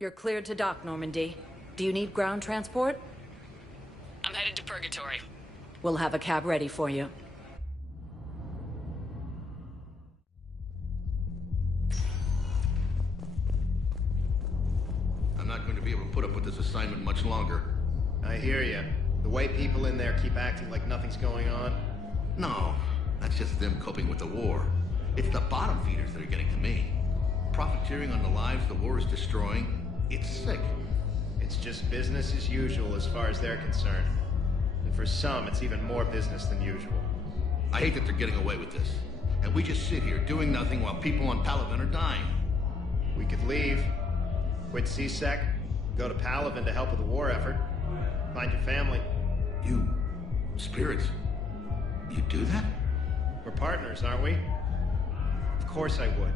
You're cleared to dock, Normandy. Do you need ground transport? I'm headed to Purgatory. We'll have a cab ready for you. I'm not going to be able to put up with this assignment much longer. I hear you. The way people in there keep acting like nothing's going on. No, that's just them coping with the war. It's the bottom feeders that are getting to me. Profiteering on the lives the war is destroying. It's sick. It's just business as usual as far as they're concerned. And for some, it's even more business than usual. I hate that they're getting away with this. And we just sit here doing nothing while people on Palaven are dying. We could leave, quit CSEC, go to Palaven to help with the war effort, find your family. You... spirits... you do that? We're partners, aren't we? Of course I would.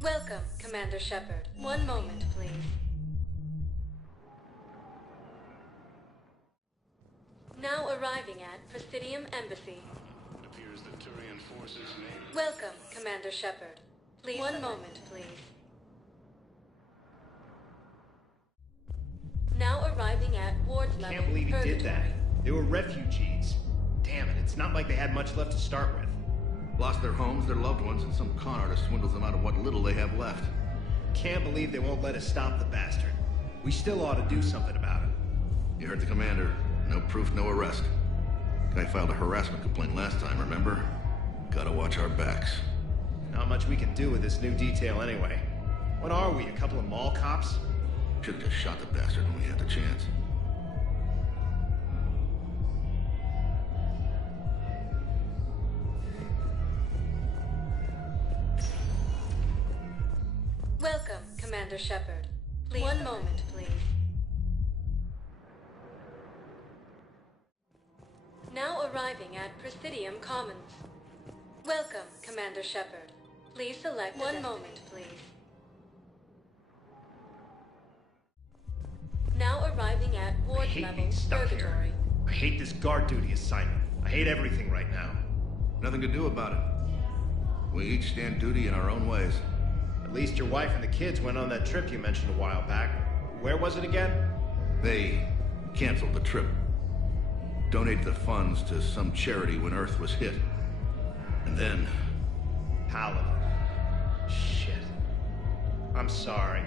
Welcome, Commander Shepard. One moment, please. Now arriving at Presidium Embassy. It appears that Turian forces may... Welcome, Commander Shepard. Please. One moment, please. Now arriving at ward level. Can't believe he Purgatory. did that. They were refugees. Damn it, it's not like they had much left to start with. Lost their homes, their loved ones, and some con artist swindles them out of what little they have left. Can't believe they won't let us stop the bastard. We still ought to do something about it. You heard the commander. No proof, no arrest. Guy filed a harassment complaint last time, remember? Gotta watch our backs. Not much we can do with this new detail anyway. What are we, a couple of mall cops? Should've just shot the bastard when we had the chance. Welcome, Commander Shepard. Please. One moment, please. Now arriving at Presidium Commons. Welcome, Commander Shepard. Please select one moment, please. Now arriving at I ward hate level being stuck Purgatory. here. I hate this guard duty assignment. I hate everything right now. Nothing to do about it. We each stand duty in our own ways. At least your wife and the kids went on that trip you mentioned a while back. Where was it again? They canceled the trip. Donated the funds to some charity when Earth was hit. And then... Paladin. Shit. I'm sorry.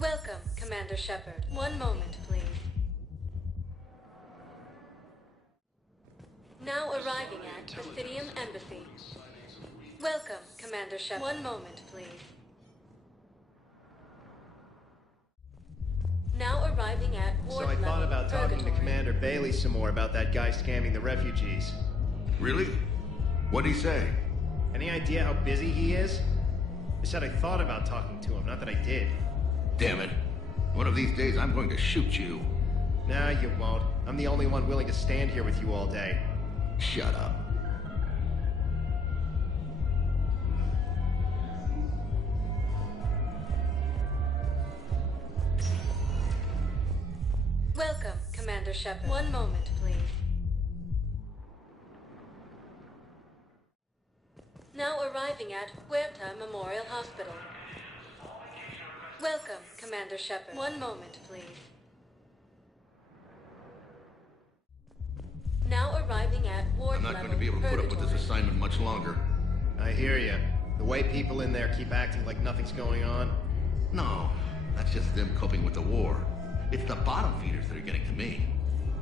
Welcome, Commander Shepard. One moment, please. Now arriving at Presidium Embassy. Welcome, Commander Shepard. One moment, please. Now arriving at ward So I thought level about talking to Purgatory. Commander Bailey some more about that guy scamming the refugees. Really? What'd he say? Any idea how busy he is? I said I thought about talking to him, not that I did. Damn it. One of these days I'm going to shoot you. Nah, you won't. I'm the only one willing to stand here with you all day. Shut up. Welcome, Commander Shepard. One moment, please. Now arriving at Huerta Memorial Hospital. Welcome, Commander Shepard. One moment, please. Now arriving at ward I'm not level going to be able to put up with this purgatory. assignment much longer. I hear you. The way people in there keep acting like nothing's going on. No, that's just them coping with the war. It's the bottom feeders that are getting to me.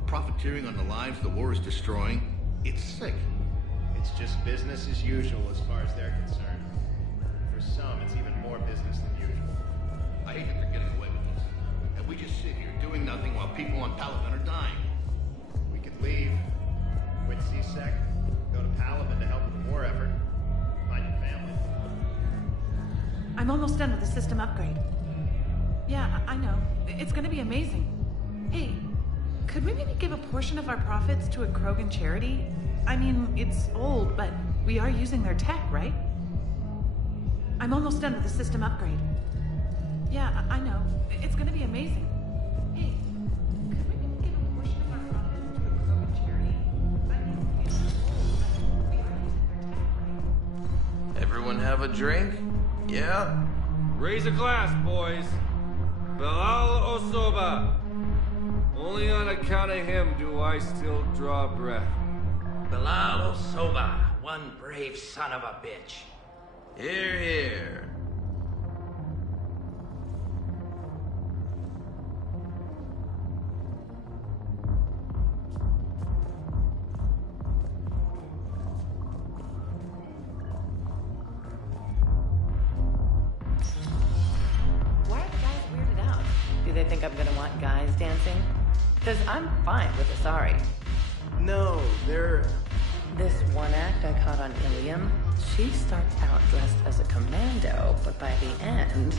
Profiteering on the lives the war is destroying. It's sick. It's just business as usual as far as they're concerned. For some, it's even more business than usual. I hate that they're getting away with this. And we just sit here doing nothing while people on Palaven are dying. We could leave, quit CSEC, go to Palaven to help with the war effort, find your family. I'm almost done with the system upgrade. Yeah, I know. It's gonna be amazing. Hey, could we maybe give a portion of our profits to a Krogan charity? I mean, it's old, but we are using their tech, right? I'm almost done with the system upgrade. Yeah, I know. It's gonna be amazing. Hey, could we maybe give a portion of our profits to a Krogan charity? I mean, it's old, but we are using their tech, right? Everyone have a drink? Yeah? Raise a glass, boys. Bilal Osoba. Only on account of him do I still draw breath. Bilal Osoba, one brave son of a bitch. Here, here. Why are the guys weirded out? Do they think I'm gonna want guys dancing? Because I'm fine with Asari. No, they're... This one act I caught on Ilium, she starts out dressed as a commando, but by the end...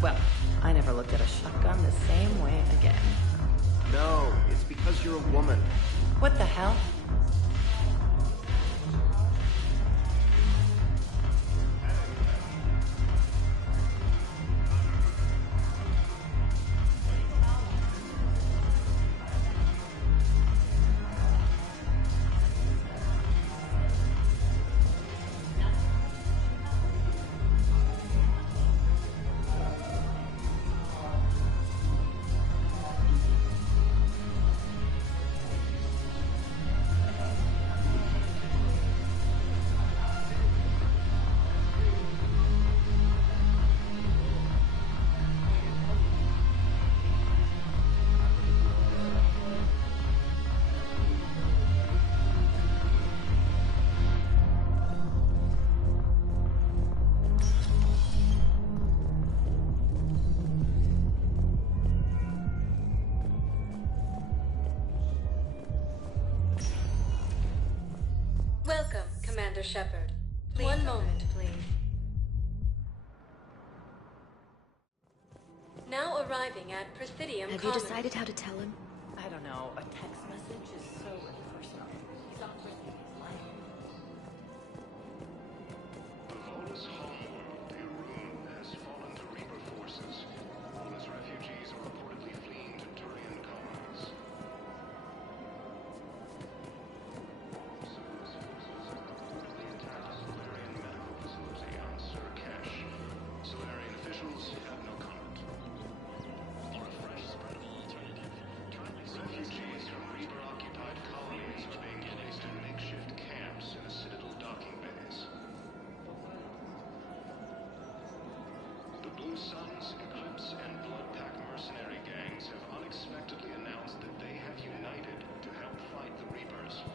Well, I never looked at a shotgun the same way again. No, it's because you're a woman. What the hell? Welcome, Commander Shepard. One moment, please. Now arriving at Presidium Have you Commons. decided how to tell him? I don't know. A text message is so impersonal. He's not risking his life. The Volus homeworld, Irun, has fallen to Reaper forces. Volus refugees are reportedly fleeing to Turian Commons. Volus forces have reportedly attacked a Solarian medical facility on Sur Kesh. Solarian officials have no comment. For a fresh spread of alternative, refugees from Reaper-occupied colonies are being placed in makeshift camps in the Citadel docking bays. The Blue Suns, Eclipse, and Bloodpack mercenary gangs have unexpectedly announced that they have united to help fight the Reapers.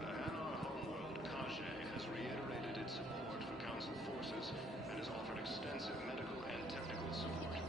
The Hanar homeworld, Kajé, has reiterated its support for Council forces and has offered extensive medical and technical support.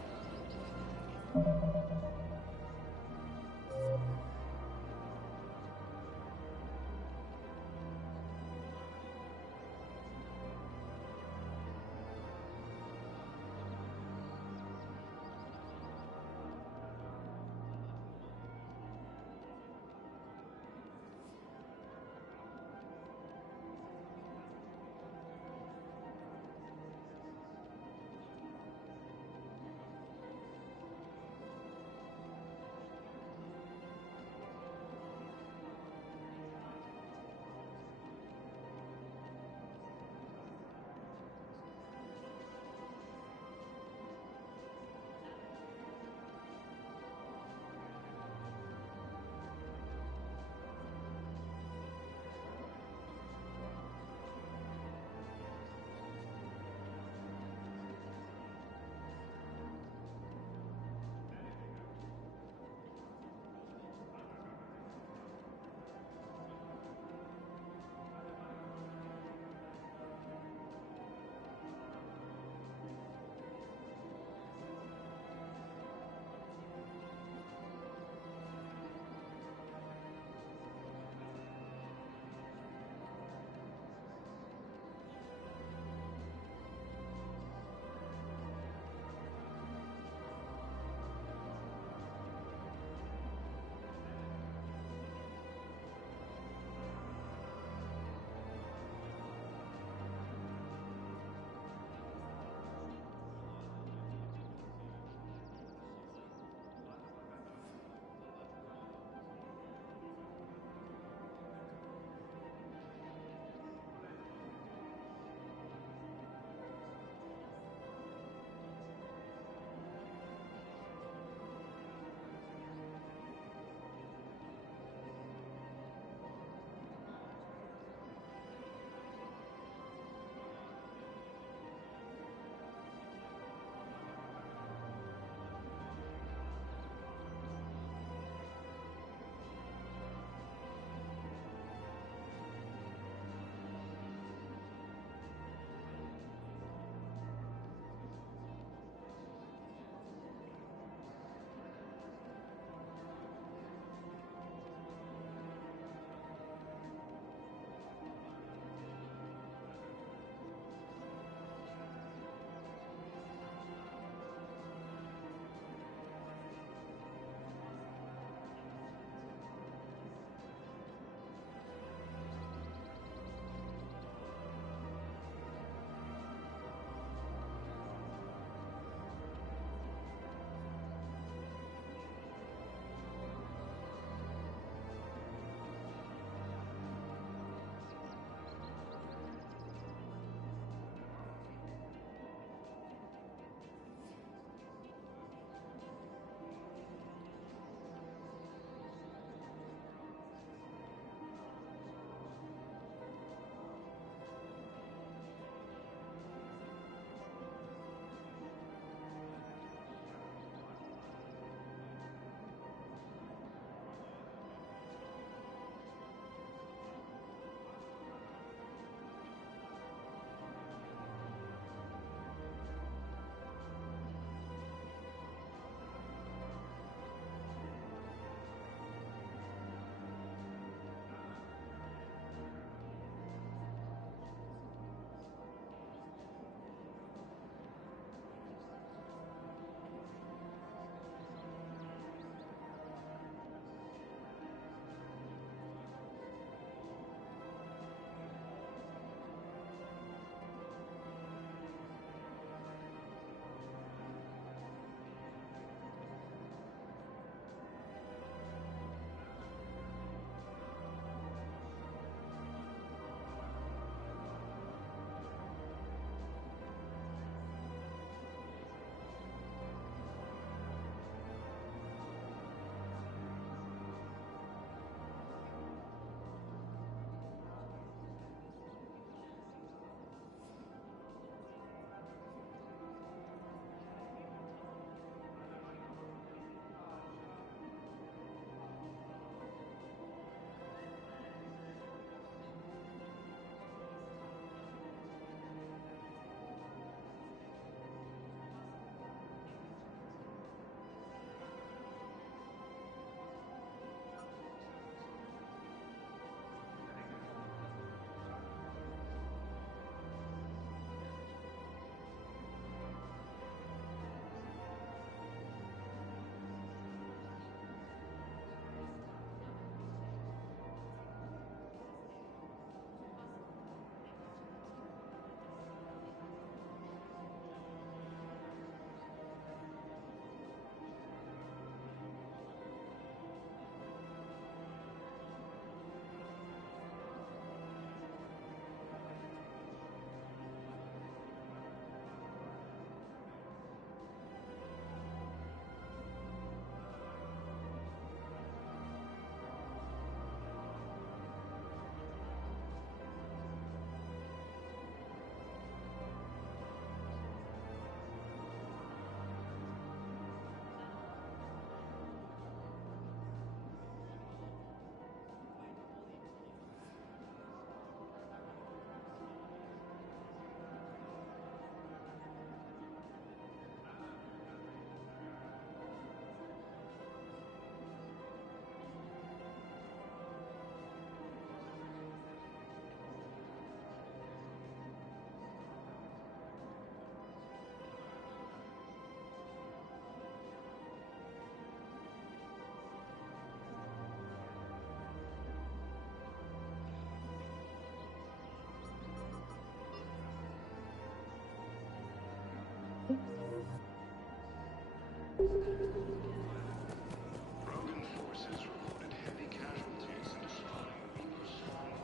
Rogan forces reported heavy casualties in destroying the Reaper stronghold.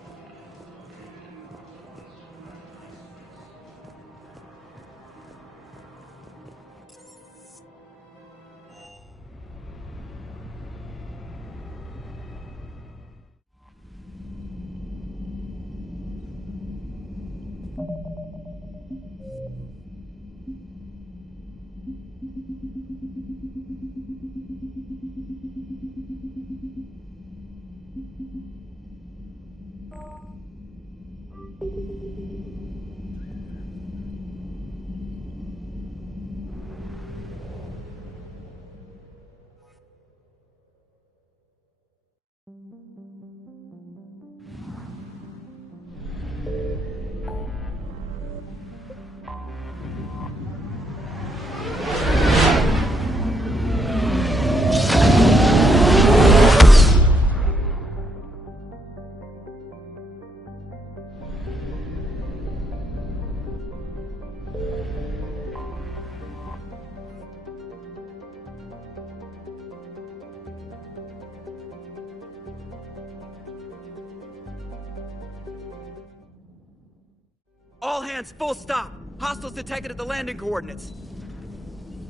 All hands, full stop! Hostiles detected at the landing coordinates.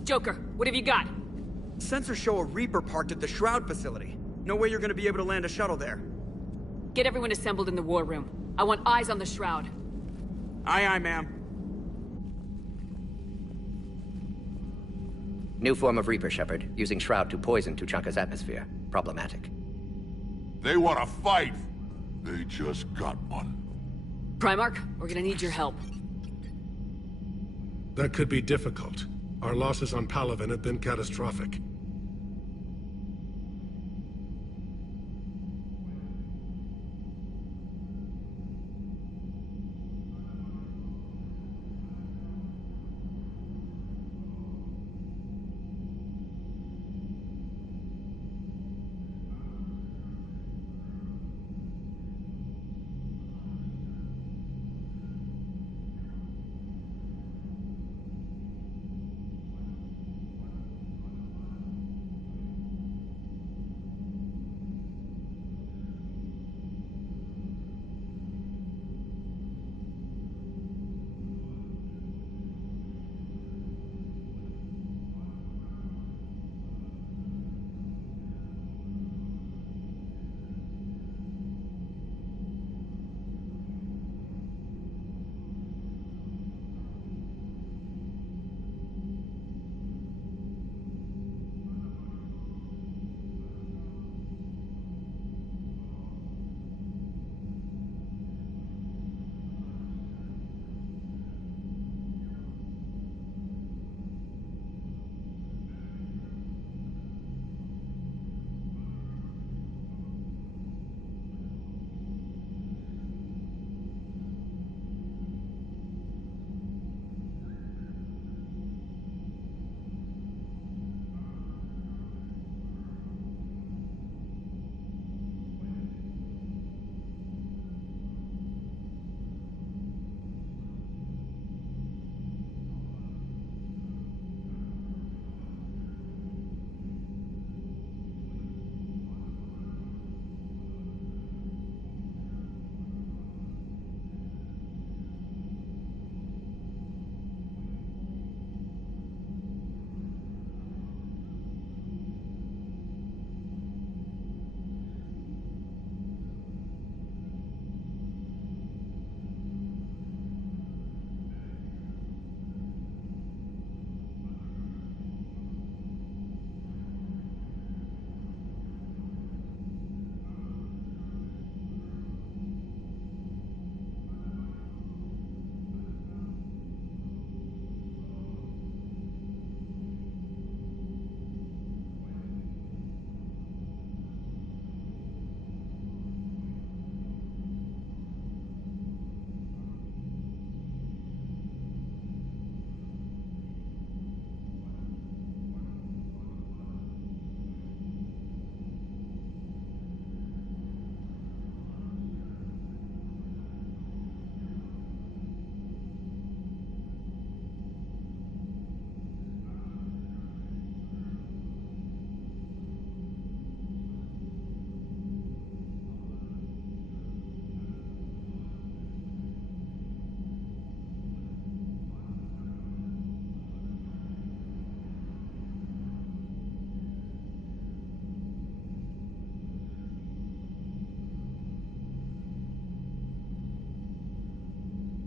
Joker, what have you got? Sensors show a Reaper parked at the Shroud facility. No way you're gonna be able to land a shuttle there. Get everyone assembled in the war room. I want eyes on the Shroud. Aye, ma'am. New form of Reaper, Shepard, using Shroud to poison Tuchanka's atmosphere. Problematic. They want to fight. They just got one. Primarch, we're gonna need your help. That could be difficult. Our losses on Palaven have been catastrophic.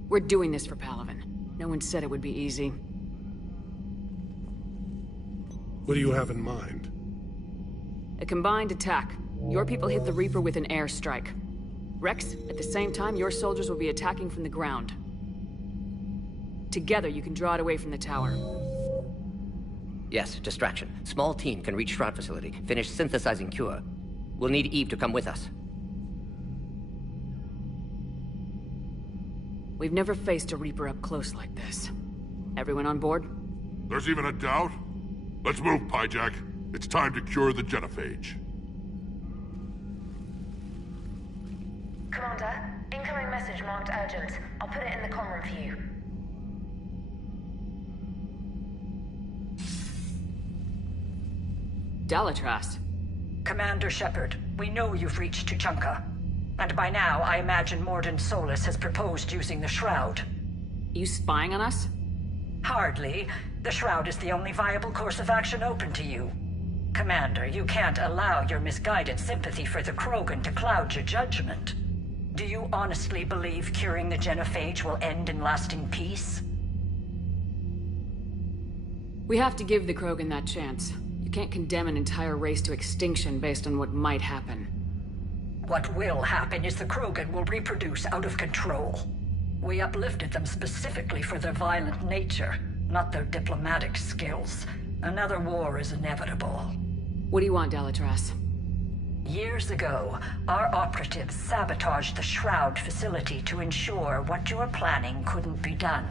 We're doing this for Palaven. No one said it would be easy. What do you have in mind? A combined attack. Your people hit the Reaper with an airstrike. Rex, at the same time, your soldiers will be attacking from the ground. Together, you can draw it away from the tower. Yes, distraction. Small team can reach Shroud facility, finish synthesizing cure. We'll need Eve to come with us. We've never faced a Reaper up close like this. Everyone on board? There's even a doubt? Let's move, Pyjack. It's time to cure the genophage. Commander, incoming message marked urgent. I'll put it in the comm room for you. Dalatras. Commander Shepard, we know you've reached Tuchanka. And by now, I imagine Morden Solus has proposed using the Shroud. You spying on us? Hardly. The Shroud is the only viable course of action open to you. Commander, you can't allow your misguided sympathy for the Krogan to cloud your judgment. Do you honestly believe curing the genophage will end in lasting peace? We have to give the Krogan that chance. You can't condemn an entire race to extinction based on what might happen. What will happen is the Krogan will reproduce out of control. We uplifted them specifically for their violent nature, not their diplomatic skills. Another war is inevitable. What do you want, Dalatras? Years ago, our operatives sabotaged the Shroud facility to ensure what you were planning couldn't be done.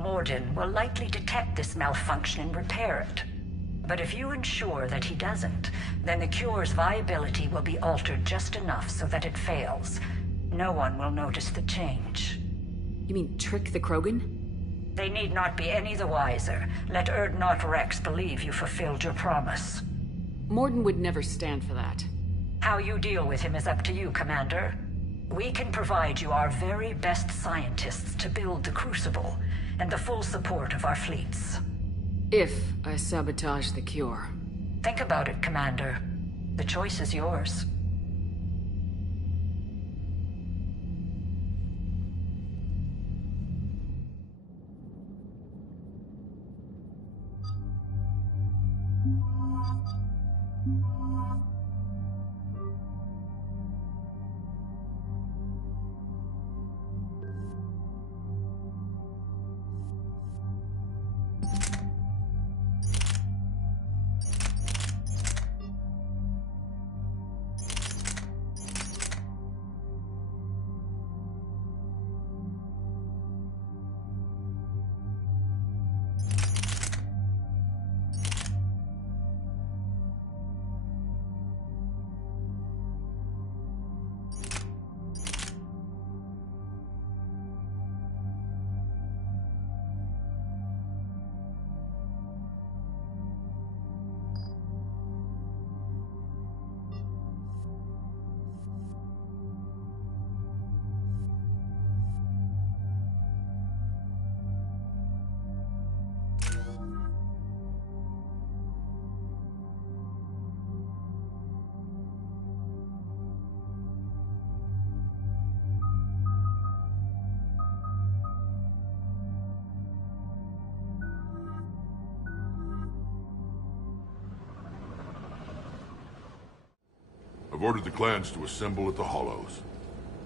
Morden will likely detect this malfunction and repair it. But if you ensure that he doesn't, then the cure's viability will be altered just enough so that it fails. No one will notice the change. You mean trick the Krogan? They need not be any the wiser. Let Urdnot Rex believe you fulfilled your promise. Morden would never stand for that. How you deal with him is up to you, Commander. We can provide you our very best scientists to build the Crucible, and the full support of our fleets. If I sabotage the cure. Think about it, Commander. The choice is yours. I've ordered the clans to assemble at the Hollows.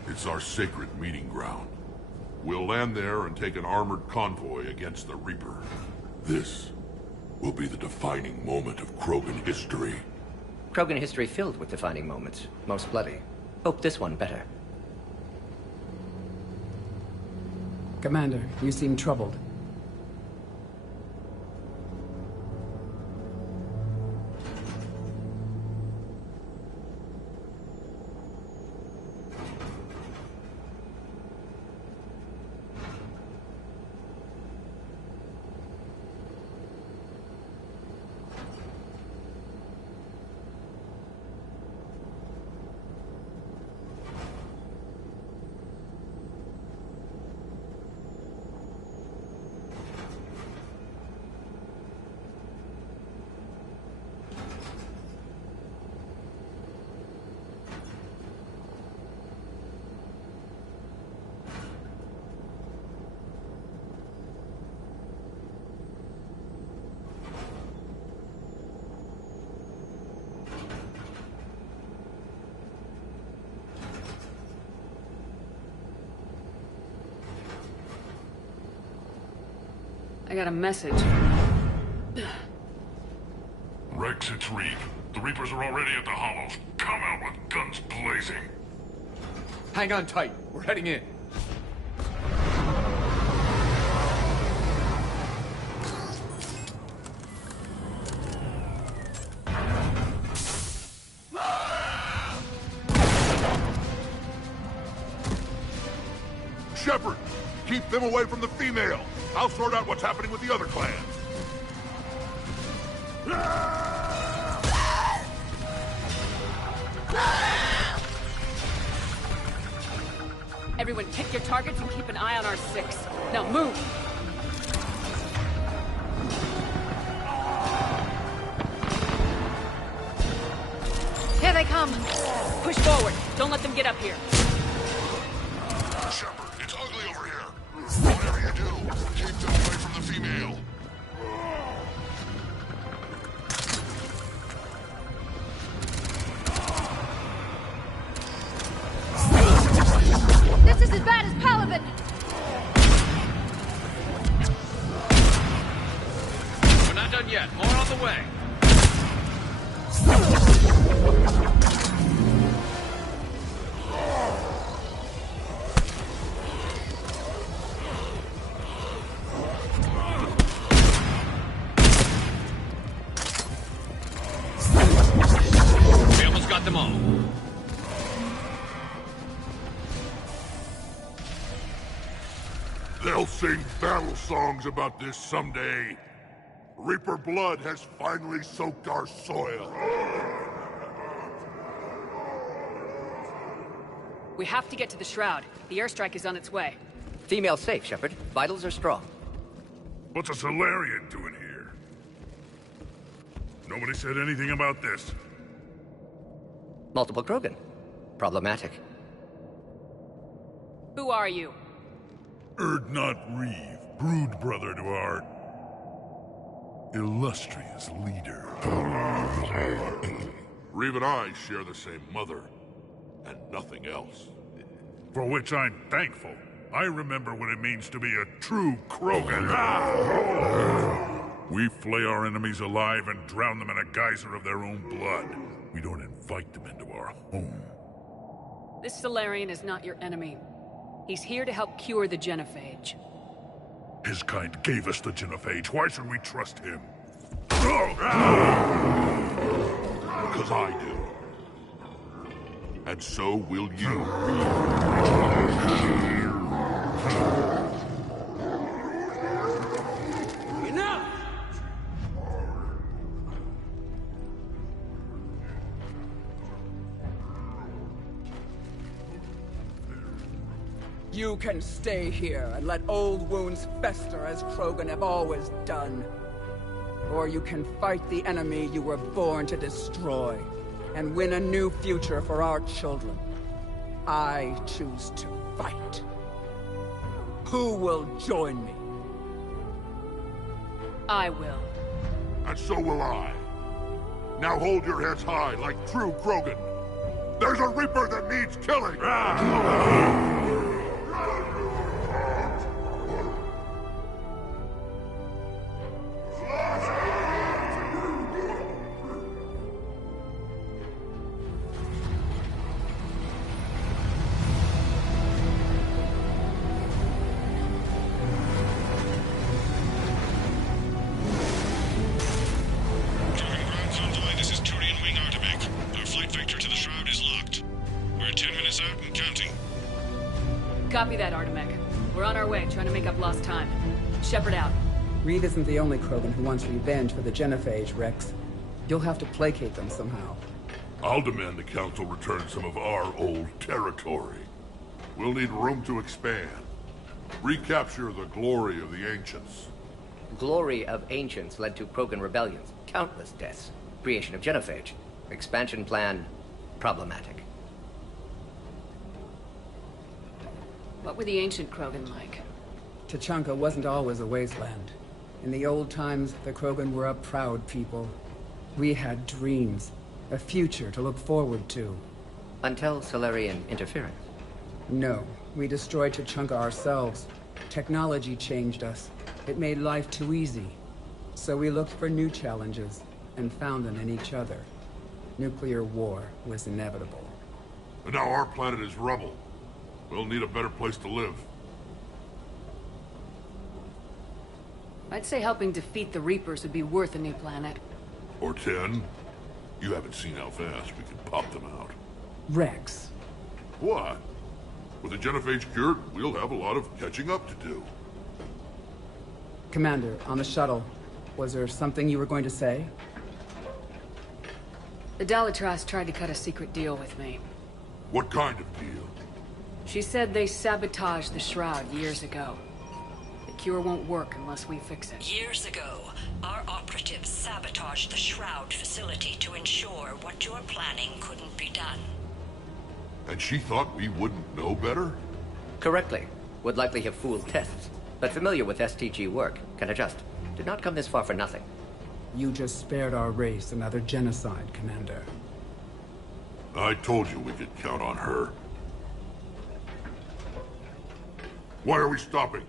It's our sacred meeting ground. We'll land there and take an armored convoy against the Reaper. This will be the defining moment of Krogan history. Krogan history filled with defining moments. Most bloody. Hope this one better. Commander, you seem troubled. I got a message. Rex, it's Reeve. The Reapers are already at the Hollows. Come out with guns blazing. Hang on tight. We're heading in. Shepard, keep them away from the female. I'll sort out what's happening with the other clans. Everyone pick your targets and keep an eye on our 6. Now move! Here they come! Push forward. Don't let them get up here. Shepard, it's ugly over here. Whatever you do, keep them away from the female. This is as bad as Palaven! We're not done yet. More on the way. We almost got them all. They'll sing battle songs about this someday. Reaper blood has finally soaked our soil. We have to get to the Shroud. The airstrike is on its way. Female safe, Shepard. Vitals are strong. What's a Solarian doing here? Nobody said anything about this. Multiple Krogan. Problematic. Who are you? Erdnot Reeve, brood brother to our illustrious leader. Reeve and I share the same mother, and nothing else. For which I'm thankful. I remember what it means to be a true Krogan. We flay our enemies alive and drown them in a geyser of their own blood. We don't invite them into our home. This Solarian is not your enemy. He's here to help cure the genophage. His kind gave us the genophage. Why should we trust him? Because I do. And so will you. Enough! You can stay here and let old wounds fester as Krogan have always done. Or you can fight the enemy you were born to destroy, and win a new future for our children. I choose to fight. Who will join me? I will. And so will I. Now hold your heads high like true Krogan. There's a Reaper that needs killing! This is Turian Wing Artemek. Our flight vector to the Shroud is locked. We're 10 minutes out and counting. Copy that, Artemek. We're on our way, trying to make up lost time. Shepard out. Reed isn't the only Krogan who wants revenge for the genophage, Rex. You'll have to placate them somehow. I'll demand the Council return some of our old territory. We'll need room to expand. Recapture the glory of the Ancients. Glory of Ancients led to Krogan rebellions, countless deaths, creation of genophage. Expansion plan, problematic. What were the ancient Krogan like? Tuchanka wasn't always a wasteland. In the old times, the Krogan were a proud people. We had dreams, a future to look forward to. Until Solarian interference. No, we destroyed Tuchanka ourselves. Technology changed us. It made life too easy. So we looked for new challenges, and found them in each other. Nuclear war was inevitable. And now our planet is rubble. We'll need a better place to live. I'd say helping defeat the Reapers would be worth a new planet. Or 10. You haven't seen how fast we can pop them out. Rex. What? With the genophage cured, we'll have a lot of catching up to do. Commander, on the shuttle, was there something you were going to say? The Dalitras tried to cut a secret deal with me. What kind of deal? She said they sabotaged the Shroud years ago. The cure won't work unless we fix it. Years ago, our operatives sabotaged the Shroud facility to ensure what you're planning couldn't be done. And she thought we wouldn't know better? Correctly. Would likely have fooled tests, but familiar with STG work, can adjust. Did not come this far for nothing. You just spared our race another genocide, Commander. I told you we could count on her. Why are we stopping?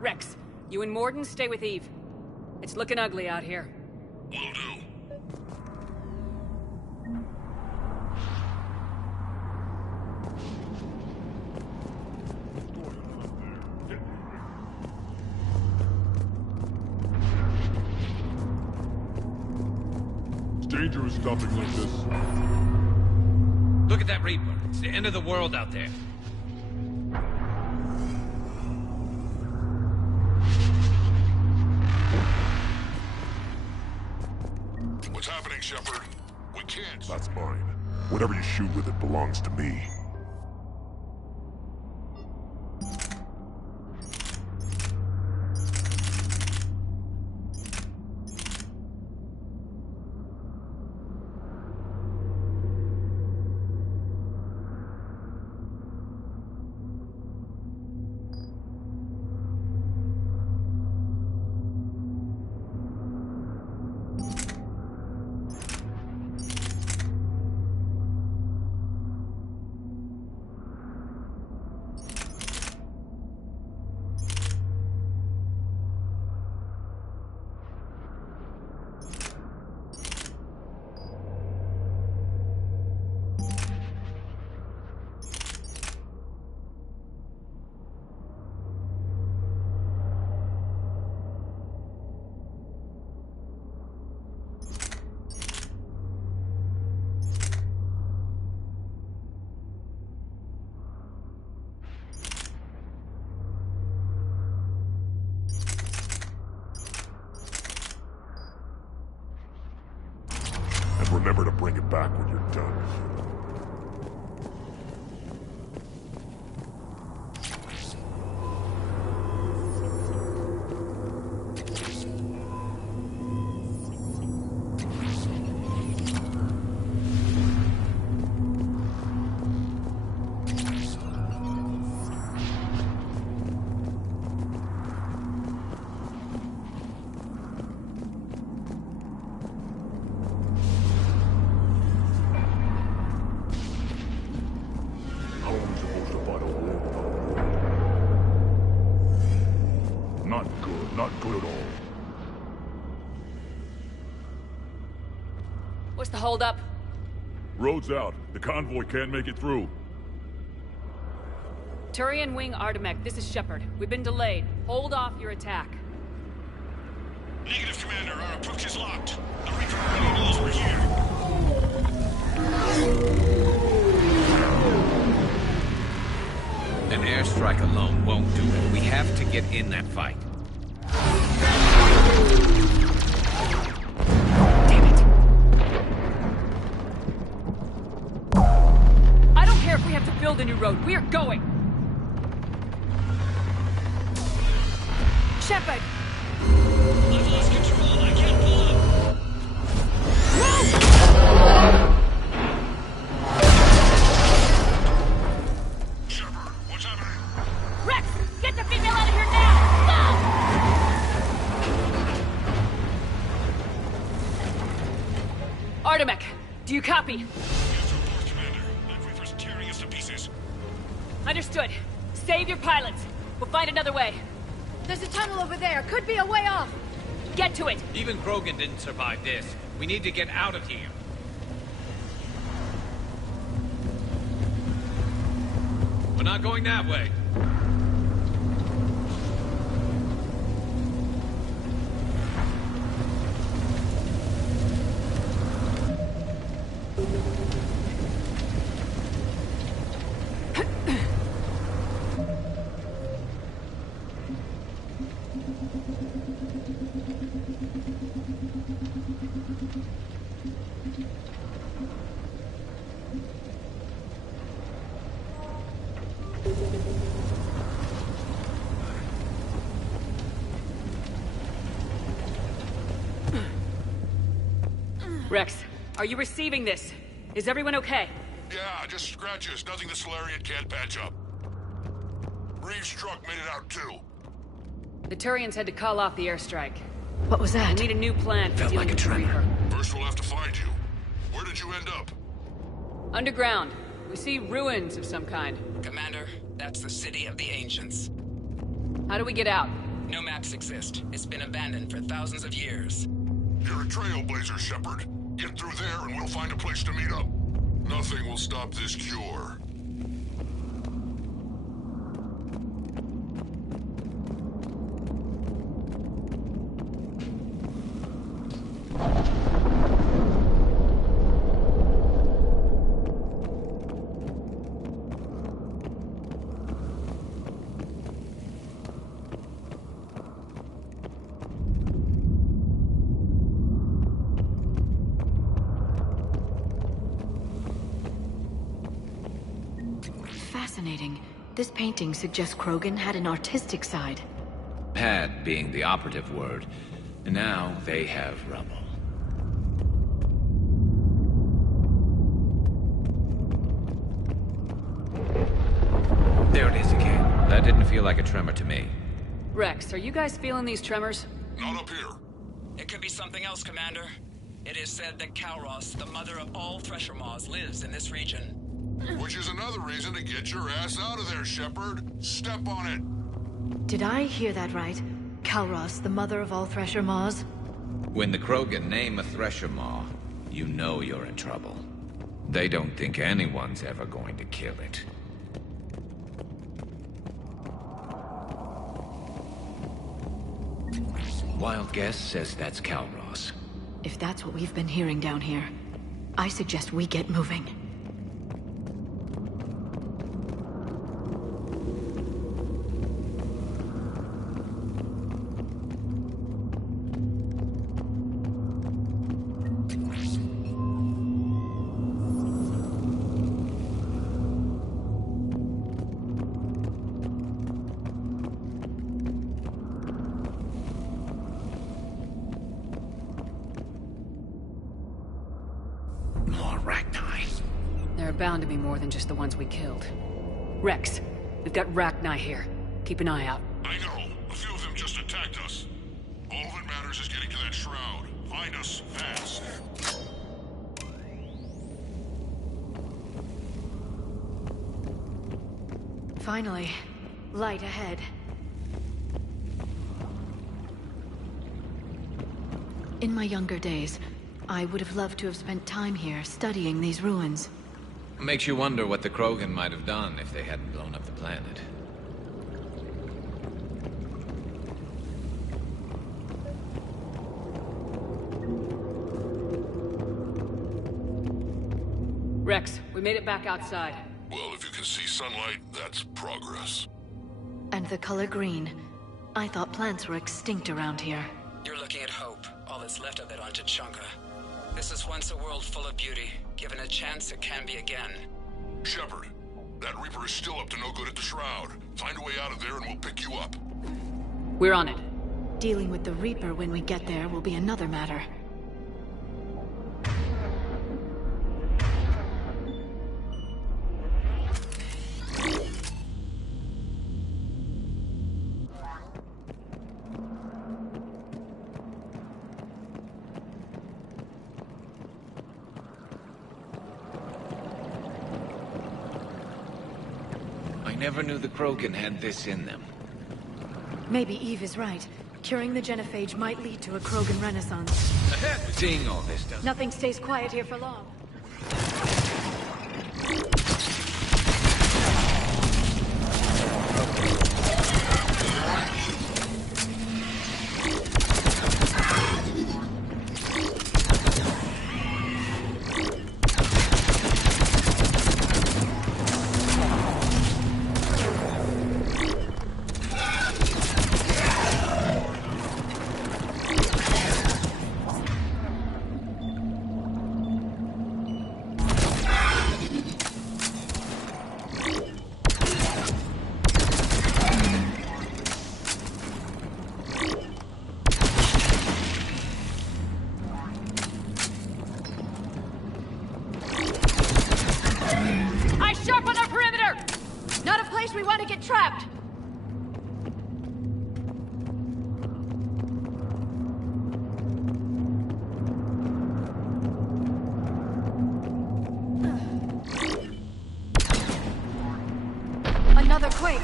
Rex, you and Morden stay with Eve. It's looking ugly out here. Will do. It's dangerous stopping like this. Look at that Reaper. It's the end of the world out there. What's happening, Shepard? We can't. That's mine. Whatever you shoot with it belongs to me. Remember to bring it back when you're done. Not good at all. What's the holdup? Road's out. The convoy can't make it through. Turian Wing Artemek, this is Shepard. We've been delayed. Hold off your attack. Negative, Commander. Our approach is locked. The Reaper already knows we're here. An airstrike alone won't do it. We have to get in that fight. Damn it! I don't care if we have to build a new road. We are going! Shepard! I've lost control. I can't pull up. Artemek, do you copy? Yes, of course, Commander. That Reaper's tearing us to pieces. Understood. Save your pilots. We'll find another way. There's a tunnel over there. Could be a way off. Get to it! Even Krogan didn't survive this. We need to get out of here. We're not going that way. Rex, are you receiving this? Is everyone okay? Yeah, just scratches. Nothing the Solarian can't patch up. Reeves' truck made it out too. The Turians had to call off the airstrike. What was that? We'll need a new plan for dealing with the Reaper. First we'll have to find you. Where did you end up? Underground. We see ruins of some kind. Commander, that's the City of the Ancients. How do we get out? No maps exist. It's been abandoned for thousands of years. You're a trailblazer, Shepard. Get through there and we'll find a place to meet up. Nothing will stop this cure. Fascinating. This painting suggests Krogan had an artistic side. Had being the operative word. Now they have rubble. There it is again. That didn't feel like a tremor to me. Rex, are you guys feeling these tremors? Not up here. It could be something else, Commander. It is said that Kalros, the mother of all Thresher Maws, lives in this region. Which is another reason to get your ass out of there, Shepard. Step on it. Did I hear that right? Kalros, the mother of all Thresher Maws? When the Krogan name a Thresher Maw, you know you're in trouble. They don't think anyone's ever going to kill it. Wild guess says that's Kalros. If that's what we've been hearing down here, I suggest we get moving. Bound to be more than just the ones we killed. Rex, we've got Rachni here. Keep an eye out. I know. A few of them just attacked us. All that matters is getting to that shroud. Find us fast. Finally. Light ahead. In my younger days, I would have loved to have spent time here studying these ruins. Makes you wonder what the Krogan might have done if they hadn't blown up the planet. Rex, we made it back outside. Well, if you can see sunlight, that's progress. And the color green. I thought plants were extinct around here. You're looking at hope, all that's left of it on Tachanka. This is once a world full of beauty. Given a chance, it can be again. Shepard, that Reaper is still up to no good at the Shroud. Find a way out of there and we'll pick you up. We're on it. Dealing with the Reaper when we get there will be another matter. never knew the Krogan had this in them. Maybe Eve is right. Curing the genophage might lead to a Krogan renaissance. Seeing all this doesn't... Nothing stays quiet here for long. We want to get trapped! Another quake!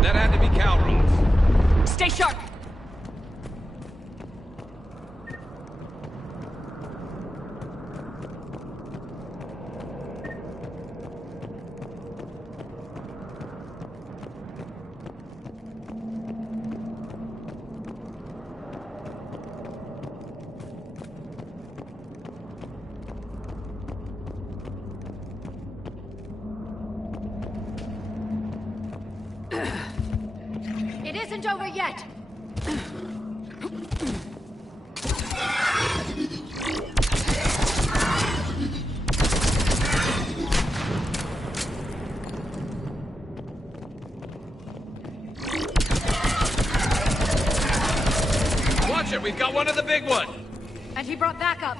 That had to be Calrons. Stay sharp! It isn't over yet! Watch it, we've got one of the big ones! And he brought backup.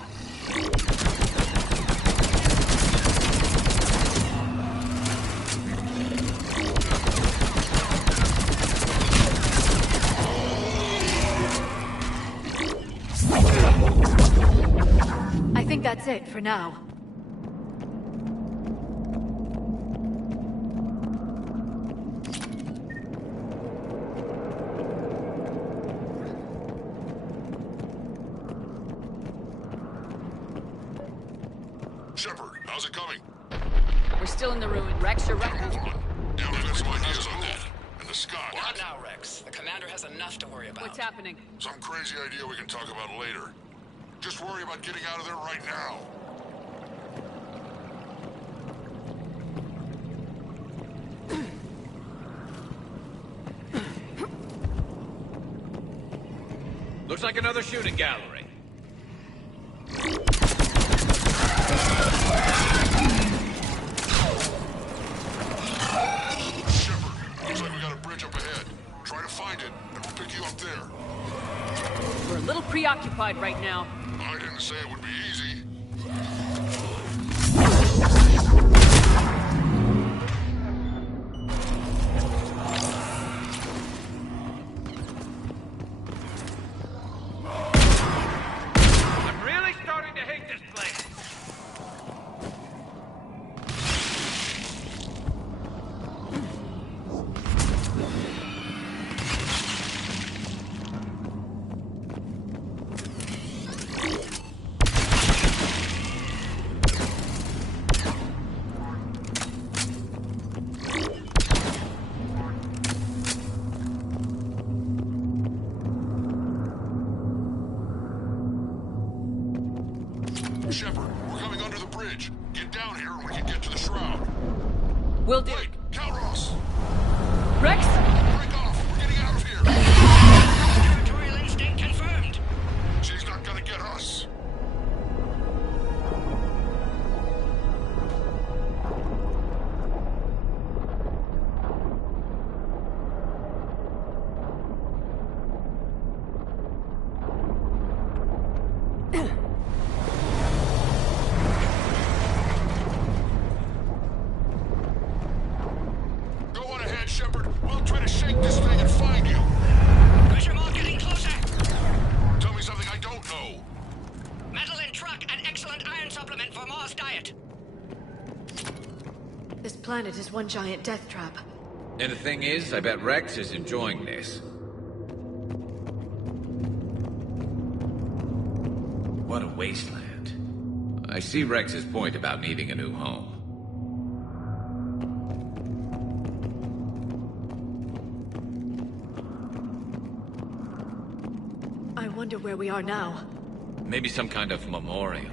I think that's it for now. Shepard, how's it coming? We're still in the ruin. Rex, you're right. Now I've got some ideas on that. And the Scott. What now, Rex? The commander has enough to worry about. What's happening? Some crazy idea we can talk about later. Just worry about getting out of there right now. Looks like another shooting gallery. Shepard, looks like we got a bridge up ahead. Try to find it, and we'll pick you up there. We're a little preoccupied right now. I didn't say it would be easy. I'm really starting to hate this place. Shepard, we're coming under the bridge. Get down here and we can get to the shroud. Will do. Wait, Calros! Rex? Break off! We're getting out of here! Territorial instinct confirmed. She's not gonna get us. Go on ahead, Shepard. We'll try to shake this thing and find you. Pressure more getting closer. Tell me something I don't know. Metal in truck and excellent iron supplement for Mars diet. This planet is one giant death trap. And the thing is, I bet Rex is enjoying this. What a wasteland. I see Rex's point about needing a new home. I wonder where we are now. Maybe some kind of memorial.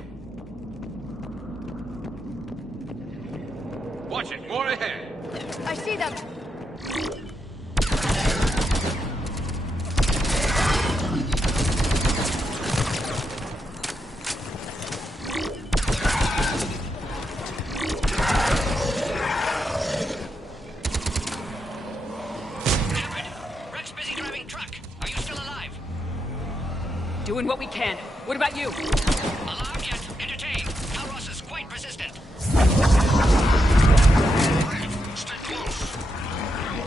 Watch it, more ahead! I see them! Rex busy driving truck. Are you still alive? Doing what we can. What about you? Alarmed yet? Entertained. Calros is quite persistent. Stay close.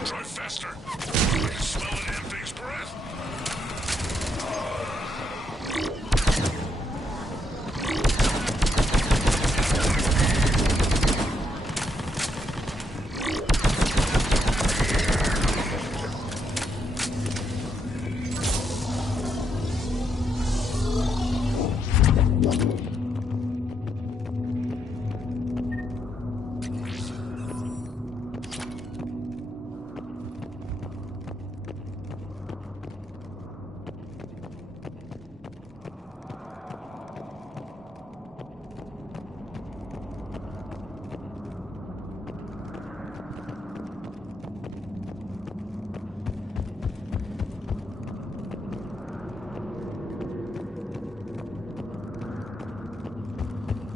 Drive faster. I can smell an damn thing's breath.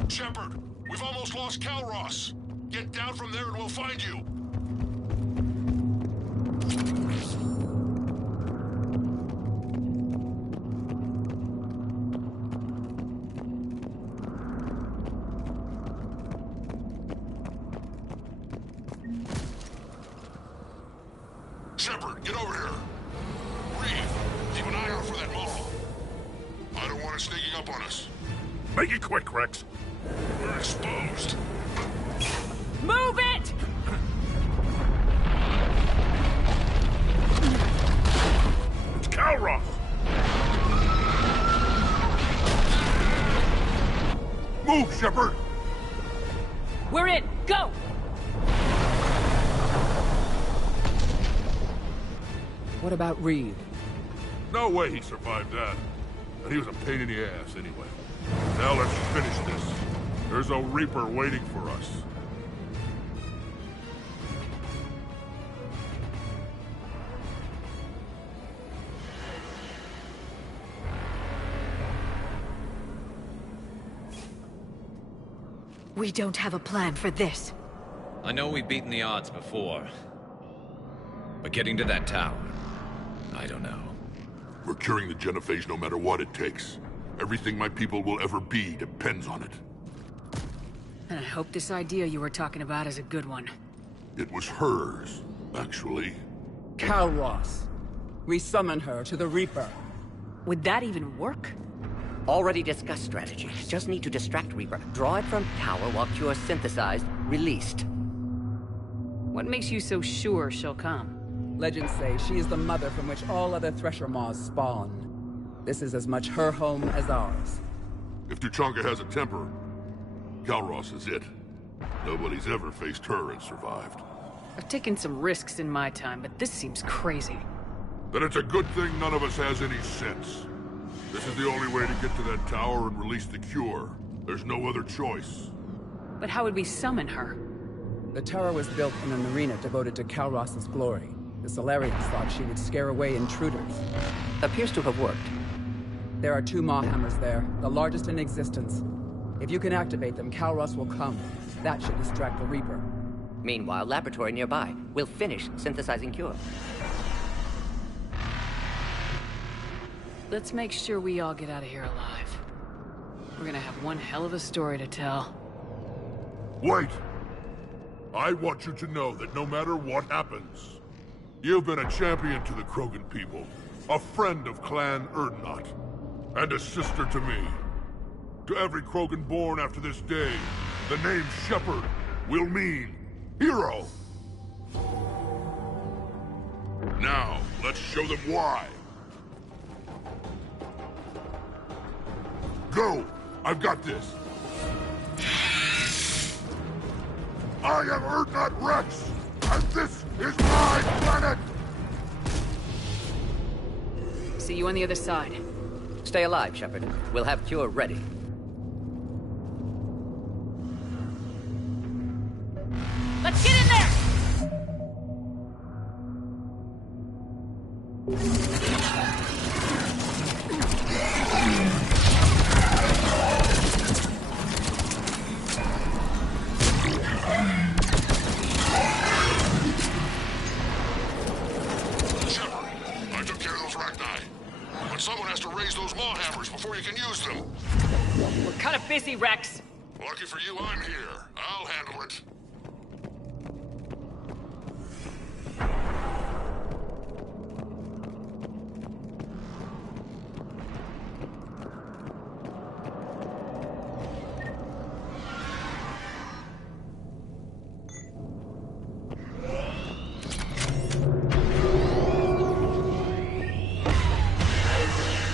Shepard, we've almost lost Calros. Get down from there and we'll find you. Shepard, get over here. Reed, keep an eye out for that model. I don't want it sneaking up on us. Make it quick, Rex. We're exposed. Move it! It's Calros! Move, Shepard! We're in! Go! What about Reed? No way he survived that. And he was a pain in the ass anyway. Now let's finish this. There's a Reaper waiting for us. We don't have a plan for this. I know we've beaten the odds before. But getting to that tower, I don't know. We're curing the genophage no matter what it takes. Everything my people will ever be depends on it. And I hope this idea you were talking about is a good one. It was hers, actually. Calros. We summon her to the Reaper. Would that even work? Already discussed strategy. Just need to distract Reaper. Draw it from tower while Cure synthesized, released. What makes you so sure she'll come? Legends say she is the mother from which all other Thresher Maws spawn. This is as much her home as ours. If Tuchanka has a temper, Calros is it. Nobody's ever faced her and survived. I've taken some risks in my time, but this seems crazy. Then it's a good thing none of us has any sense. This is the only way to get to that tower and release the cure. There's no other choice. But how would we summon her? The tower was built in an arena devoted to Calros' glory. The Solarians thought she would scare away intruders. Appears to have worked. There are 2 Maw hammers there, the largest in existence. If you can activate them, Calros will come. That should distract the Reaper. Meanwhile, laboratory nearby. We'll finish synthesizing Cure. Let's make sure we all get out of here alive. We're gonna have one hell of a story to tell. Wait! I want you to know that no matter what happens, you've been a champion to the Krogan people, a friend of Clan Erdnot, and a sister to me. To every Krogan born after this day, the name Shepard will mean hero. Now, let's show them why. Go! I've got this. I am Urdnot Rex, and this is my planet! See you on the other side. Stay alive, Shepard. We'll have cure ready. Let's get in there! I took care of those Rachni. But someone has to raise those maw hammers before you can use them. We're kind of busy, Rex. Lucky for you, I'm here. I'll handle it.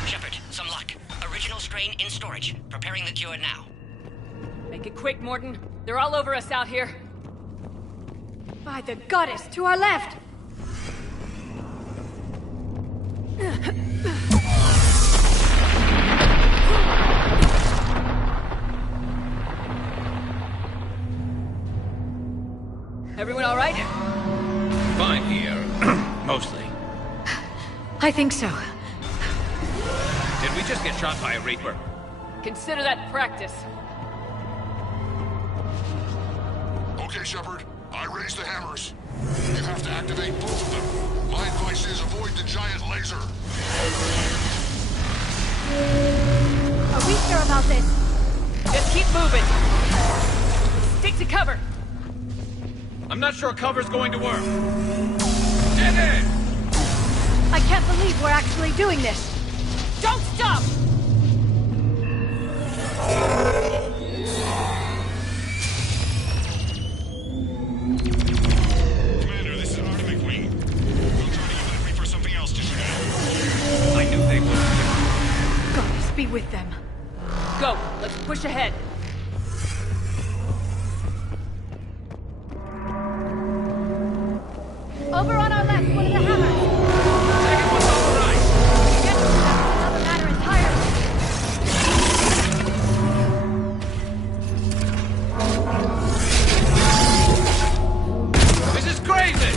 Shepard, some luck. Original strain in storage. Preparing the cure now. Make it quick, Morton. They're all over us out here. By the goddess, to our left! Everyone all right? Fine here. Mostly. I think so. Did we just get shot by a Reaper? Consider that practice. Okay, Shepard. I raised the hammers. You have to activate both of them. My advice is avoid the giant laser. Are we sure about this? Just keep moving. Stick to cover. I'm not sure cover's going to work. Get in! I can't believe we're actually doing this. Don't stop! Commander, this is Artemis Wing. We'll try to give that Reaper something else to shoot at. I knew they would. Goddess be with them. Go. Let's push ahead. Over on our left, one of the hammers. Second one's on the right. Yes, that's another matter entirely. This is crazy!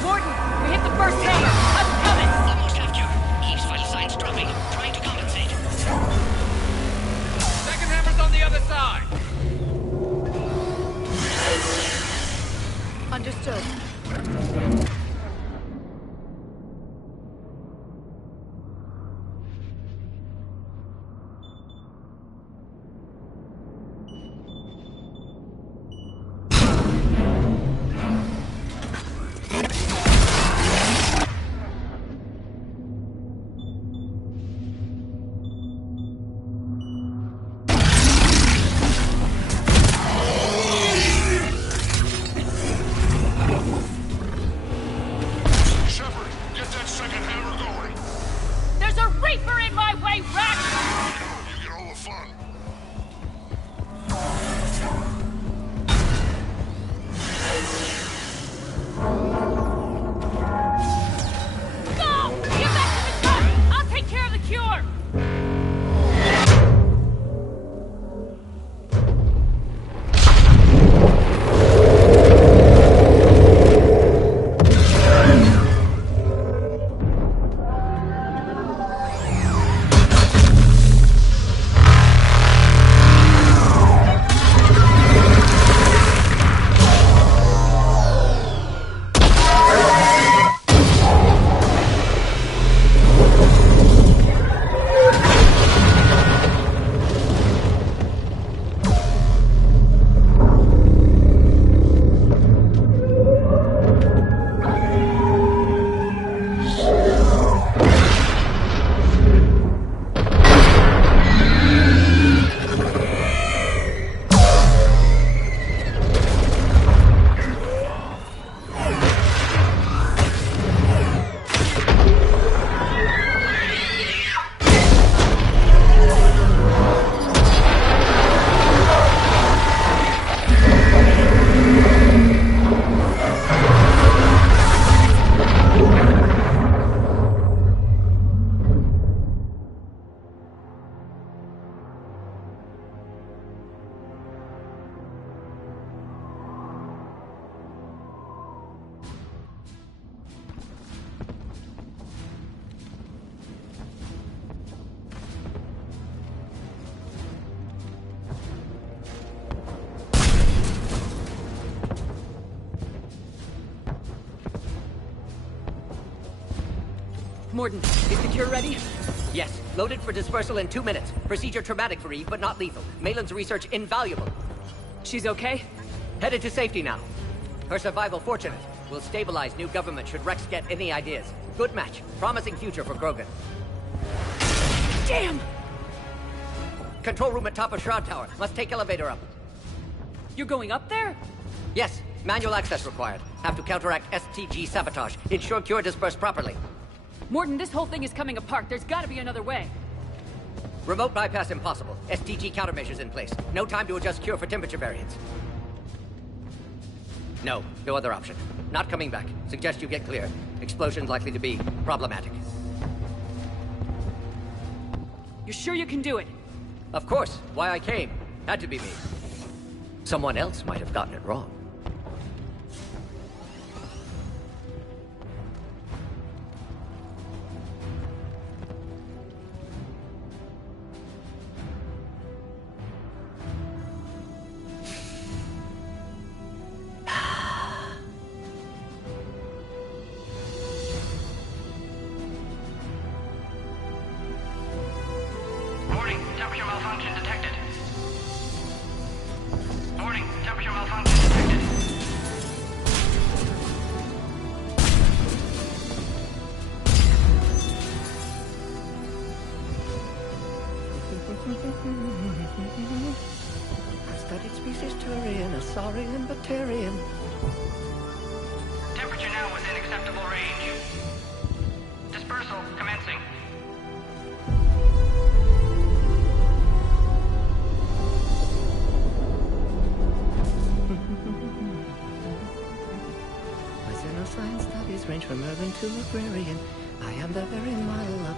Morton, we hit the first hammer. I'm coming. Almost have cure. Eve's vital signs dropping. Trying to compensate. Second hammer's on the other side! Understood. Morden, is the cure ready? Yes, loaded for dispersal in 2 minutes. Procedure traumatic for Eve, but not lethal. Malin's research invaluable. She's okay? Headed to safety now. Her survival fortunate. Will stabilize new government should Rex get any ideas. Good match. Promising future for Krogan. Damn! Control room at top of Shroud Tower. Must take elevator up. You're going up there? Yes. Manual access required. Have to counteract STG sabotage. Ensure cure dispersed properly. Morden, this whole thing is coming apart. There's gotta be another way. Remote bypass impossible. STG countermeasures in place. No time to adjust cure for temperature variance. No other option. Not coming back. Suggest you get clear. Explosion's likely to be problematic. You're sure you can do it? Of course. Why I came. Had to be me. Someone else might have gotten it wrong. Warning, temperature malfunction detected. Warning, temperature malfunction detected. I studied species Turian, Asaurian, Batarian. Temperature now within acceptable range. Dispersal commencing. My xenoscience studies range from urban to agrarian. I am the very model of...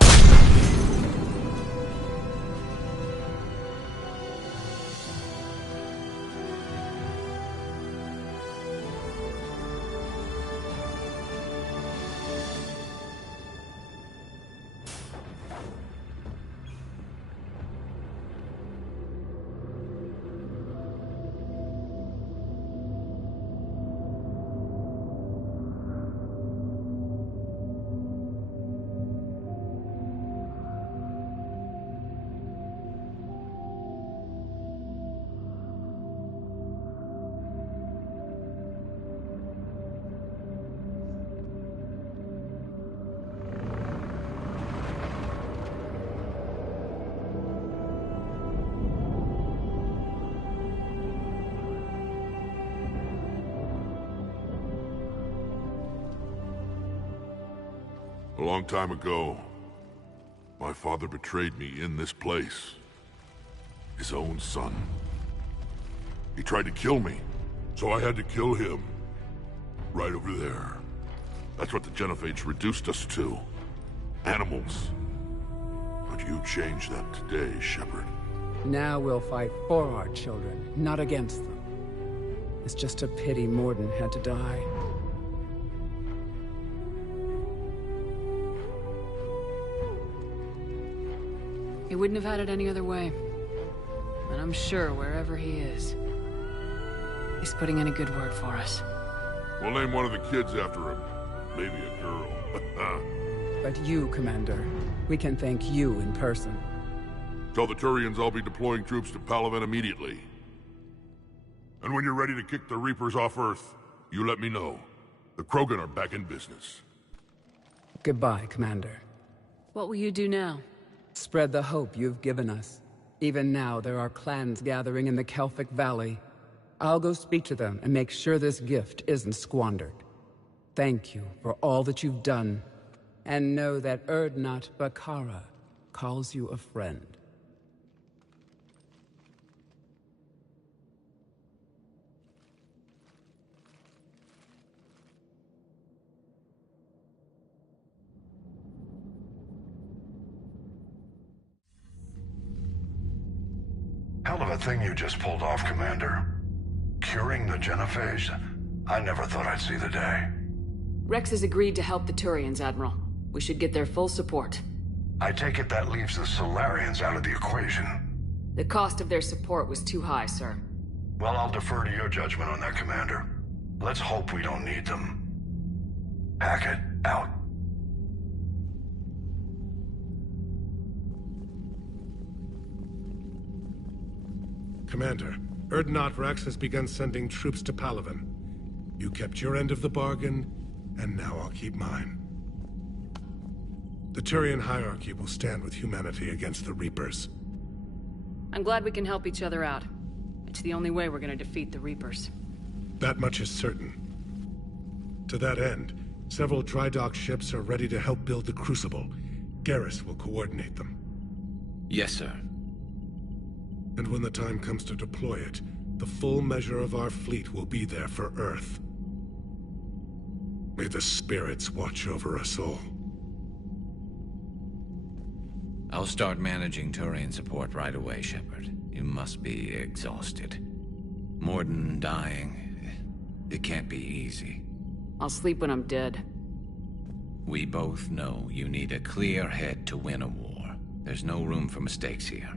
A long time ago, my father betrayed me in this place. His own son. He tried to kill me, so I had to kill him. Right over there. That's what the Genophage reduced us to. Animals. But you changed that today, Shepard. Now we'll fight for our children, not against them. It's just a pity Morden had to die. He wouldn't have had it any other way. And I'm sure wherever he is, he's putting in a good word for us. We'll name one of the kids after him. Maybe a girl. But you, Commander, we can thank you in person. Tell the Turians I'll be deploying troops to Palaven immediately. And when you're ready to kick the Reapers off Earth, you let me know. The Krogan are back in business. Goodbye, Commander. What will you do now? Spread the hope you've given us. Even now, there are clans gathering in the Kelphic Valley. I'll go speak to them and make sure this gift isn't squandered. Thank you for all that you've done. And know that Erdnot Bakara calls you a friend. Hell of a thing you just pulled off, Commander. Curing the Genophage? I never thought I'd see the day. Rex has agreed to help the Turians, Admiral. We should get their full support. I take it that leaves the Solarians out of the equation. The cost of their support was too high, sir. Well, I'll defer to your judgment on that, Commander. Let's hope we don't need them. Hackett, out. Commander, Erdnot Rex has begun sending troops to Palaven. You kept your end of the bargain, and now I'll keep mine. The Turian hierarchy will stand with humanity against the Reapers. I'm glad we can help each other out. It's the only way we're gonna defeat the Reapers. That much is certain. To that end, several dry dock ships are ready to help build the Crucible. Garrus will coordinate them. Yes, sir. And when the time comes to deploy it, the full measure of our fleet will be there for Earth. May the spirits watch over us all. I'll start managing Turian support right away, Shepard. You must be exhausted. Morden dying, it can't be easy. I'll sleep when I'm dead. We both know you need a clear head to win a war. There's no room for mistakes here.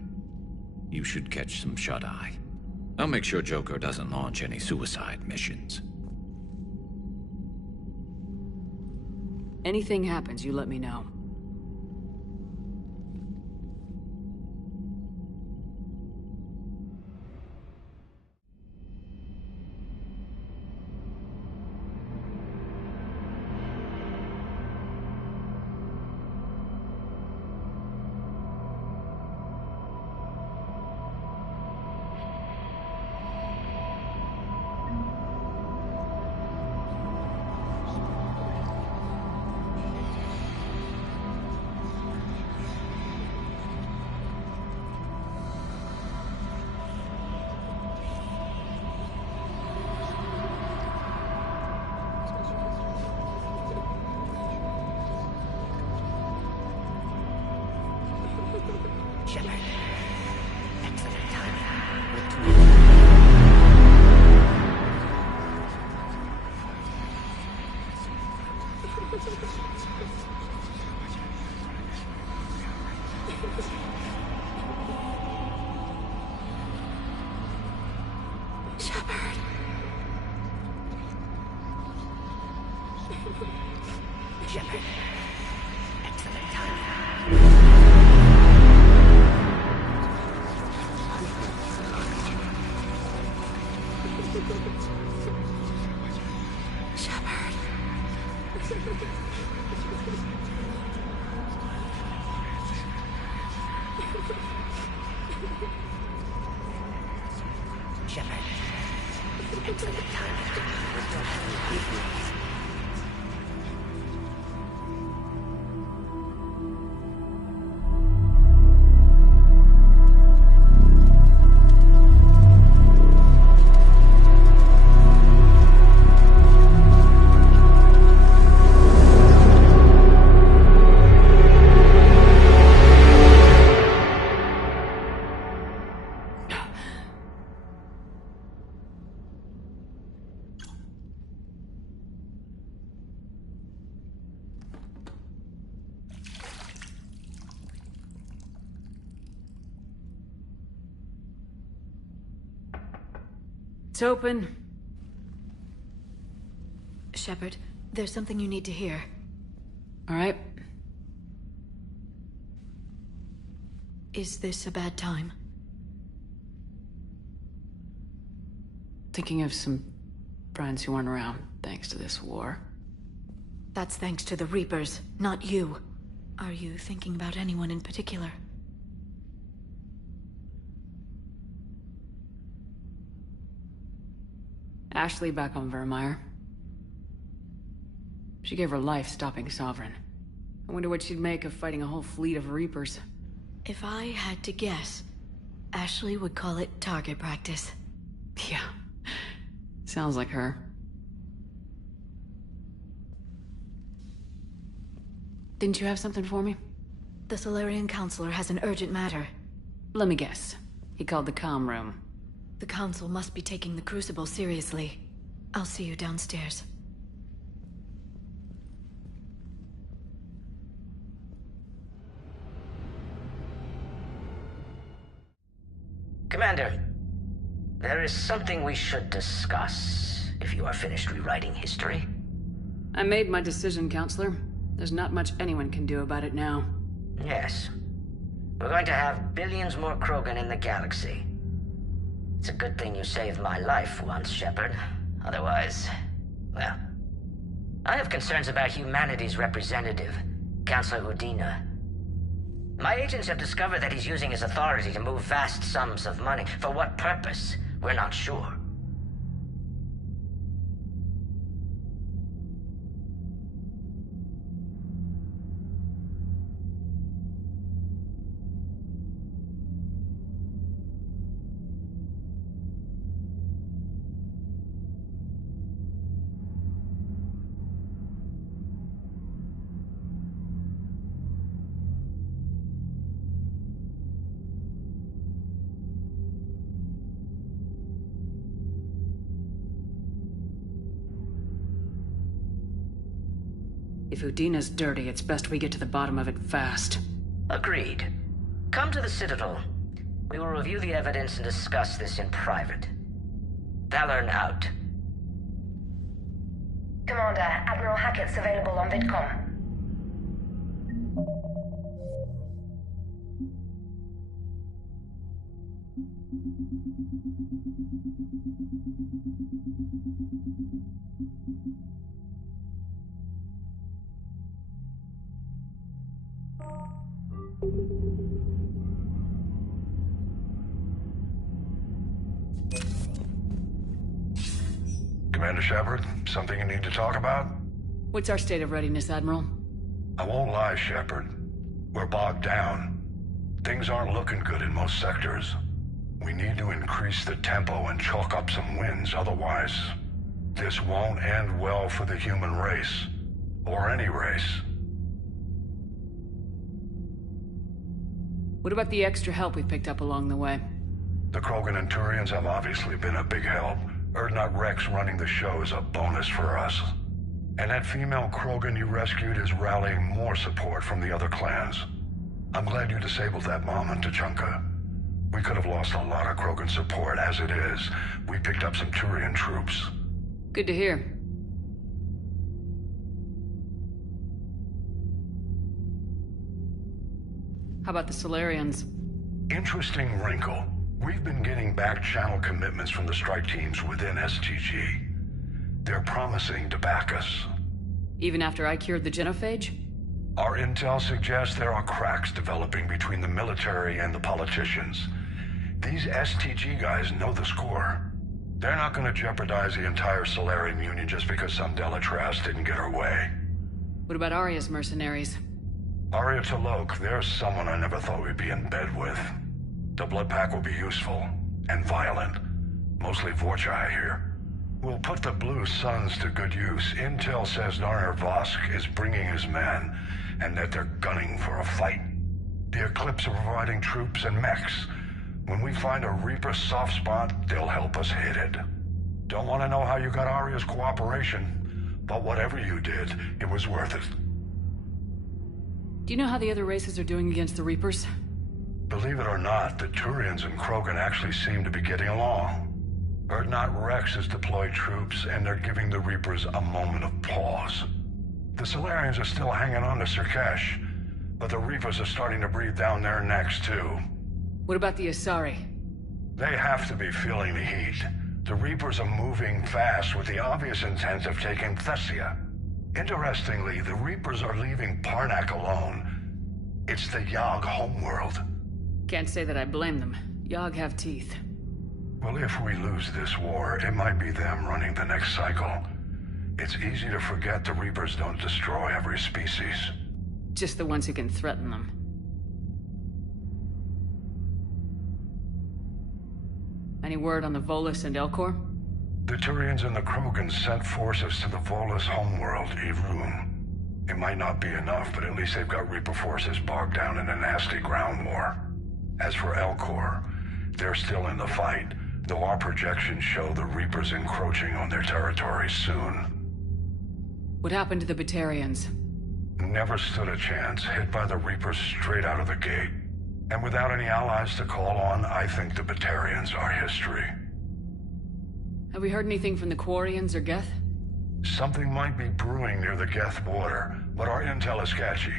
You should catch some shut-eye. I'll make sure Joker doesn't launch any suicide missions. Anything happens, you let me know. It's open. Shepard, there's something you need to hear. All right. Is this a bad time? Thinking of some friends who aren't around thanks to this war. That's thanks to the Reapers, not you. Are you thinking about anyone in particular? Ashley back on Vermeer. She gave her life stopping Sovereign. I wonder what she'd make of fighting a whole fleet of Reapers. If I had to guess, Ashley would call it target practice. Yeah. Sounds like her. Didn't you have something for me? The Solarian Counselor has an urgent matter. Let me guess. He called the comm room. The Council must be taking the Crucible seriously. I'll see you downstairs. Commander, there is something we should discuss, if you are finished rewriting history. I made my decision, Counselor. There's not much anyone can do about it now. Yes. We're going to have billions more Krogan in the galaxy. It's a good thing you saved my life once, Shepard. Otherwise, well... I have concerns about humanity's representative, Councilor Udina. My agents have discovered that he's using his authority to move vast sums of money. For what purpose? We're not sure. If Udina's dirty, it's best we get to the bottom of it fast. Agreed. Come to the Citadel. We will review the evidence and discuss this in private. Valorn out. Commander, Admiral Hackett's available on VidCom. Commander Shepard, something you need to talk about? What's our state of readiness, Admiral? I won't lie, Shepard. We're bogged down. Things aren't looking good in most sectors. We need to increase the tempo and chalk up some wins, otherwise... this won't end well for the human race. Or any race. What about the extra help we picked up along the way? The Krogan and Turians have obviously been a big help. Urdnot Rex running the show is a bonus for us. And that female Krogan you rescued is rallying more support from the other clans. I'm glad you disabled that bomb on Tuchanka. We could have lost a lot of Krogan support. As it is, we picked up some Turian troops. Good to hear. How about the Solarians? Interesting wrinkle. We've been getting back-channel commitments from the strike teams within STG. They're promising to back us. Even after I cured the genophage? Our intel suggests there are cracks developing between the military and the politicians. These STG guys know the score. They're not going to jeopardize the entire Solarian Union just because some Delatras didn't get her way. What about Arya's mercenaries? Arya T'Loak, there's someone I never thought we'd be in bed with. The blood pack will be useful, and violent. Mostly Vorcha, I hear. We'll put the Blue Suns to good use. Intel says Narner Vosk is bringing his men, and that they're gunning for a fight. The Eclipse are providing troops and mechs. When we find a Reaper soft spot, they'll help us hit it. Don't want to know how you got Arya's cooperation, but whatever you did, it was worth it. Do you know how the other races are doing against the Reapers? Believe it or not, the Turians and Krogan actually seem to be getting along. Urdnot Rex has deployed troops, and they're giving the Reapers a moment of pause. The Solarians are still hanging on to Surkesh, but the Reapers are starting to breathe down their necks, too. What about the Asari? They have to be feeling the heat. The Reapers are moving fast with the obvious intent of taking Thessia. Interestingly, the Reapers are leaving Parnak alone. It's the Yogg homeworld. Can't say that I blame them. Yogg have teeth. Well, if we lose this war, it might be them running the next cycle. It's easy to forget the Reapers don't destroy every species. Just the ones who can threaten them. Any word on the Volus and Elcor? The Turians and the Krogan sent forces to the Volus homeworld, Irun. It might not be enough, but at least they've got Reaper forces bogged down in a nasty ground war. As for Elcor, they're still in the fight, though our projections show the Reapers encroaching on their territory soon. What happened to the Batarians? Never stood a chance, hit by the Reapers straight out of the gate. And without any allies to call on, I think the Batarians are history. Have we heard anything from the Quarians or Geth? Something might be brewing near the Geth border, but our intel is sketchy.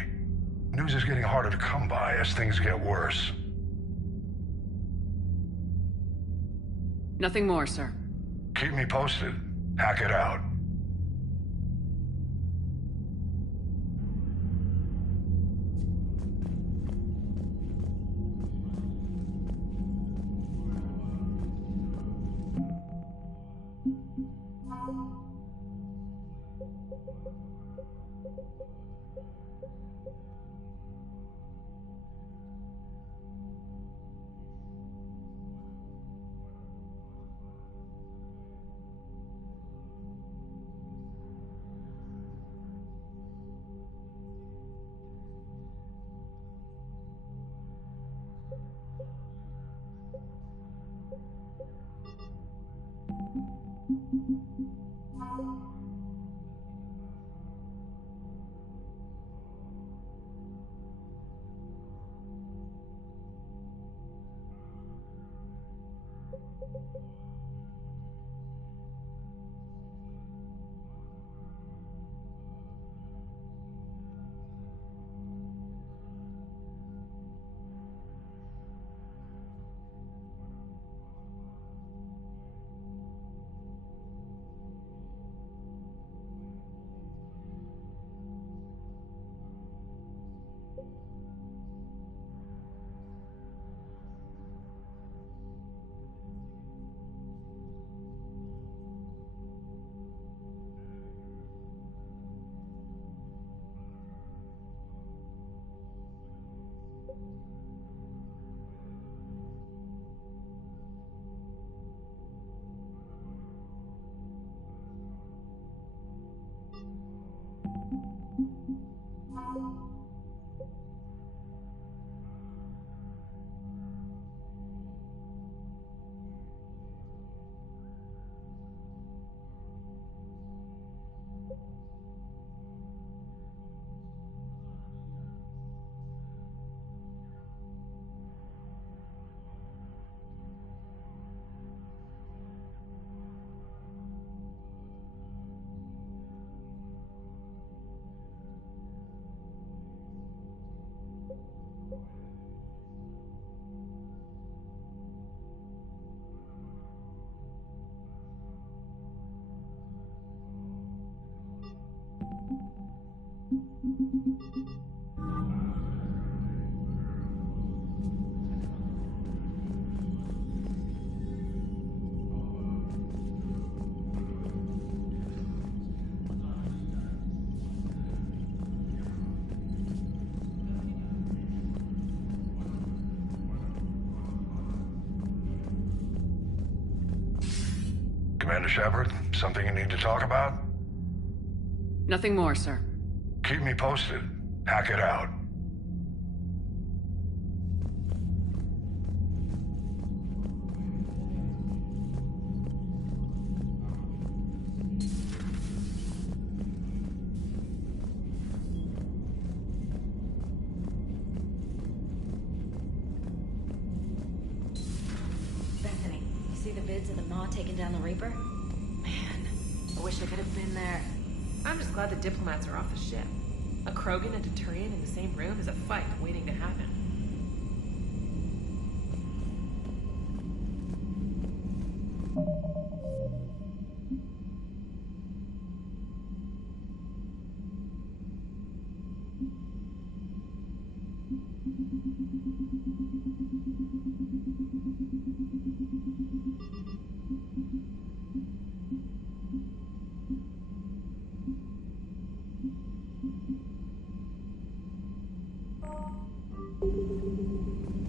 News is getting harder to come by as things get worse. Nothing more, sir. Keep me posted. Hack it out. Commander Shepard, something you need to talk about? Nothing more, sir. Keep me posted. Hack it out. Bethany, you see the vids of the Maw taking down the Reaper? Man, I wish I could have been there. I'm just glad the diplomats are off the ship. A Krogan and a Turian in the same room is a fight waiting to happen.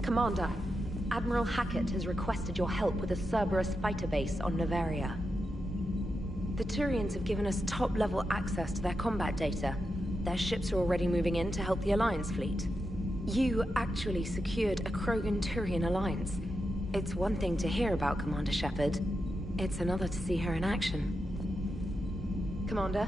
Commander, Admiral Hackett has requested your help with a Cerberus fighter base on Novaria. The Turians have given us top-level access to their combat data. Their ships are already moving in to help the Alliance fleet. You actually secured a Krogan-Turian alliance. It's one thing to hear about Commander Shepard. It's another to see her in action. Commander?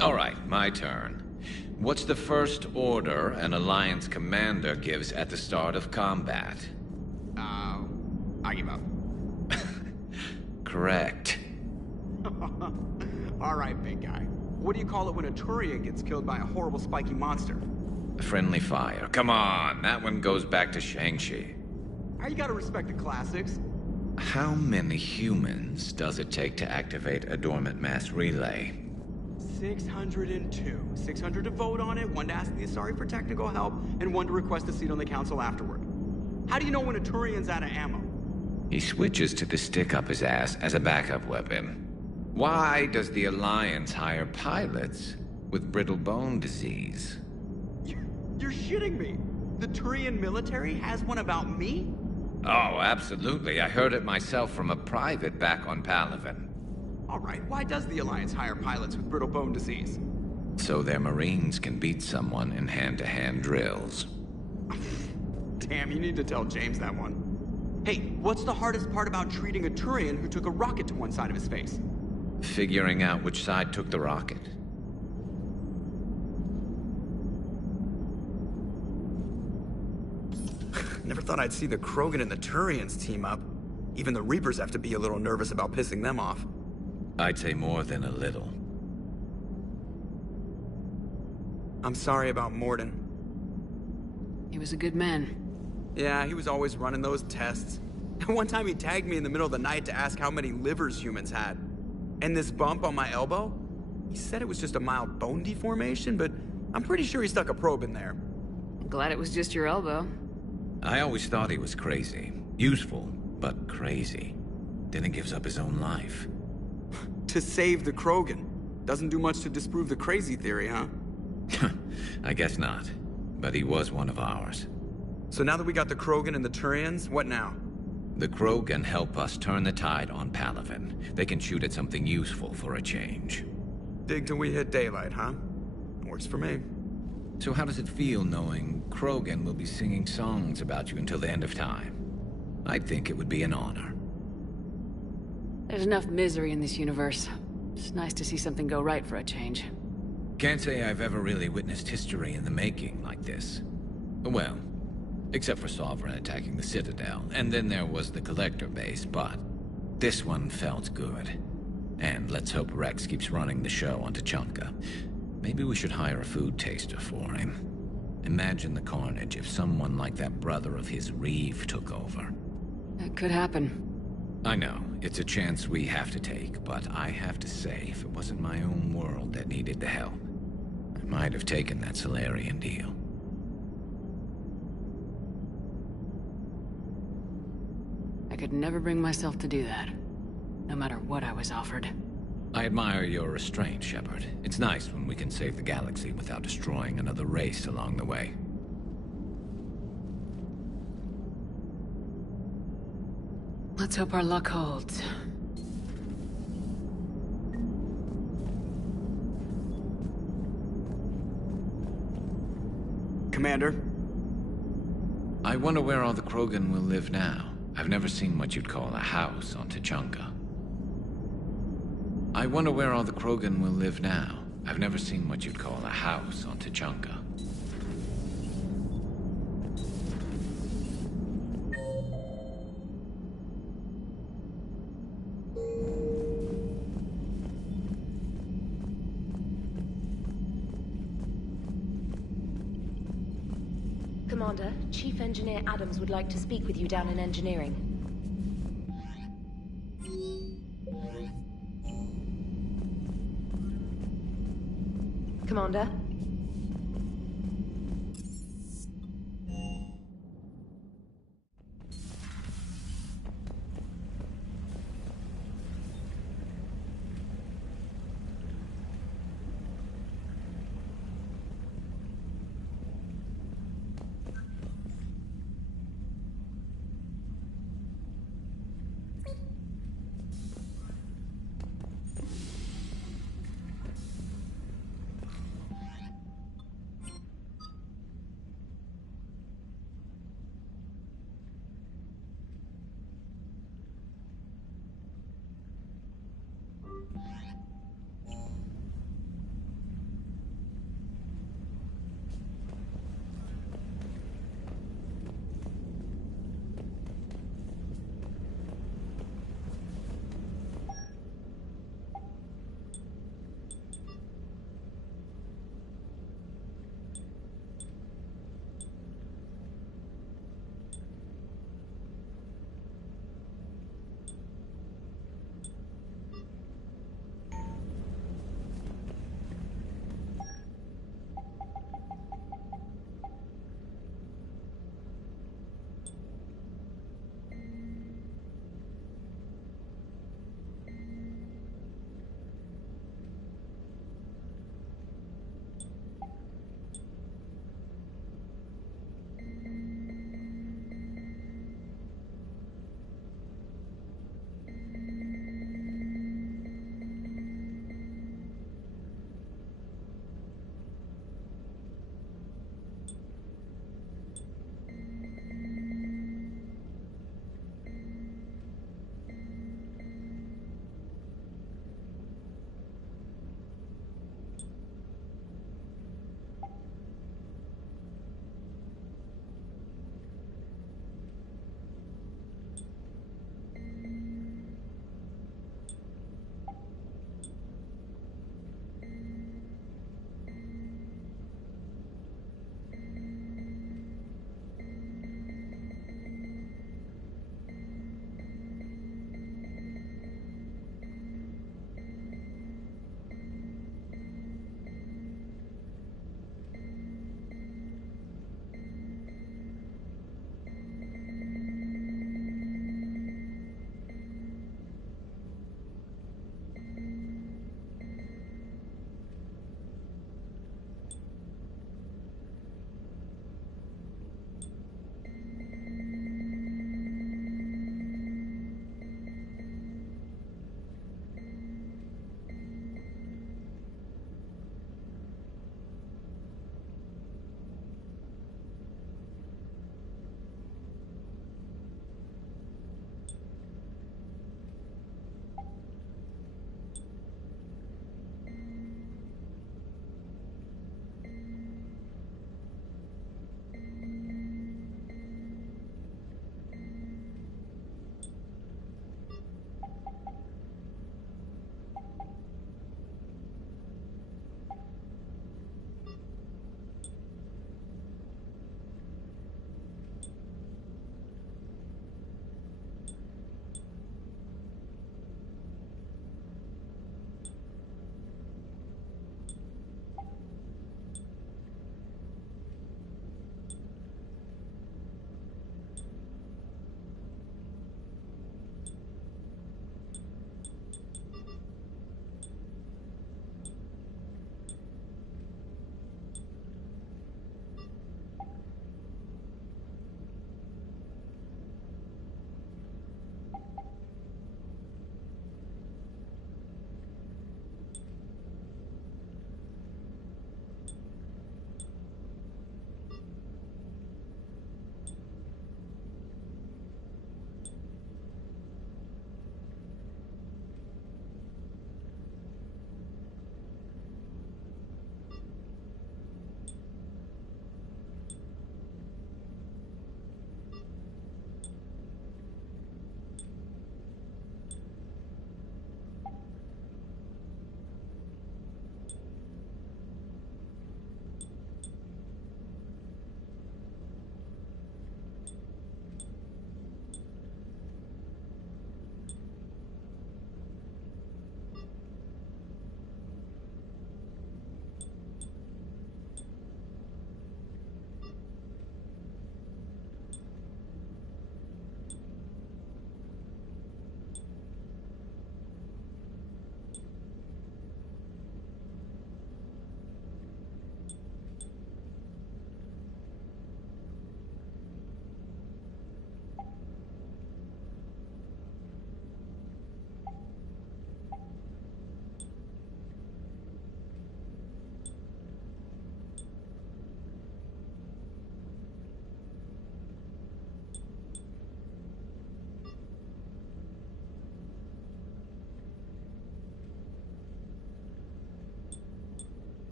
All right, my turn. What's the first order an Alliance commander gives at the start of combat? I give up. Correct. All right, big guy. What do you call it when a Turian gets killed by a horrible spiky monster? Friendly fire. Come on, that one goes back to Shang-Chi. You gotta respect the classics. How many humans does it take to activate a dormant mass relay? 602. 600 to vote on it, 1 to ask the Asari for technical help, and 1 to request a seat on the council afterward. How do you know when a Turian's out of ammo? He switches to the stick up his ass as a backup weapon. Why does the Alliance hire pilots with brittle bone disease? You're shitting me. The Turian military has one about me? Oh, absolutely. I heard it myself from a private back on Palaven. All right, why does the Alliance hire pilots with brittle bone disease? So their Marines can beat someone in hand-to-hand drills. Damn, you need to tell James that one. Hey, what's the hardest part about treating a Turian who took a rocket to one side of his face? Figuring out which side took the rocket. Never thought I'd see the Krogan and the Turians team up. Even the Reapers have to be a little nervous about pissing them off. I'd say more than a little. I'm sorry about Morden. He was a good man. Yeah, he was always running those tests. One time he tagged me in the middle of the night to ask how many livers humans had. And this bump on my elbow? He said it was just a mild bone deformation, but I'm pretty sure he stuck a probe in there. Glad it was just your elbow. I always thought he was crazy. Useful, but crazy. Then he gives up his own life. To save the Krogan. Doesn't do much to disprove the crazy theory, huh? I guess not. But he was one of ours. So now that we got the Krogan and the Turians, what now? The Krogan help us turn the tide on Palaven. They can shoot at something useful for a change. Dig till we hit daylight, huh? Works for me. So how does it feel knowing Krogan will be singing songs about you until the end of time? I think it would be an honor. There's enough misery in this universe. It's nice to see something go right for a change. Can't say I've ever really witnessed history in the making like this. Well, except for Sovereign attacking the Citadel, and then there was the Collector base, but this one felt good. And let's hope Rex keeps running the show on Tuchanka. Maybe we should hire a food taster for him. Imagine the carnage if someone like that brother of his, Reeve, took over. That could happen. I know, it's a chance we have to take, but I have to say, if it wasn't my own world that needed the help, I might have taken that Solarian deal. I could never bring myself to do that, no matter what I was offered. I admire your restraint, Shepard. It's nice when we can save the galaxy without destroying another race along the way. Let's hope our luck holds. Commander? I wonder where all the Krogan will live now. I've never seen what you'd call a house on Tuchanka. I wonder where all the Krogan will live now. I've never seen what you'd call a house on Tuchanka. Commander, Chief Engineer Adams would like to speak with you down in engineering. Commander?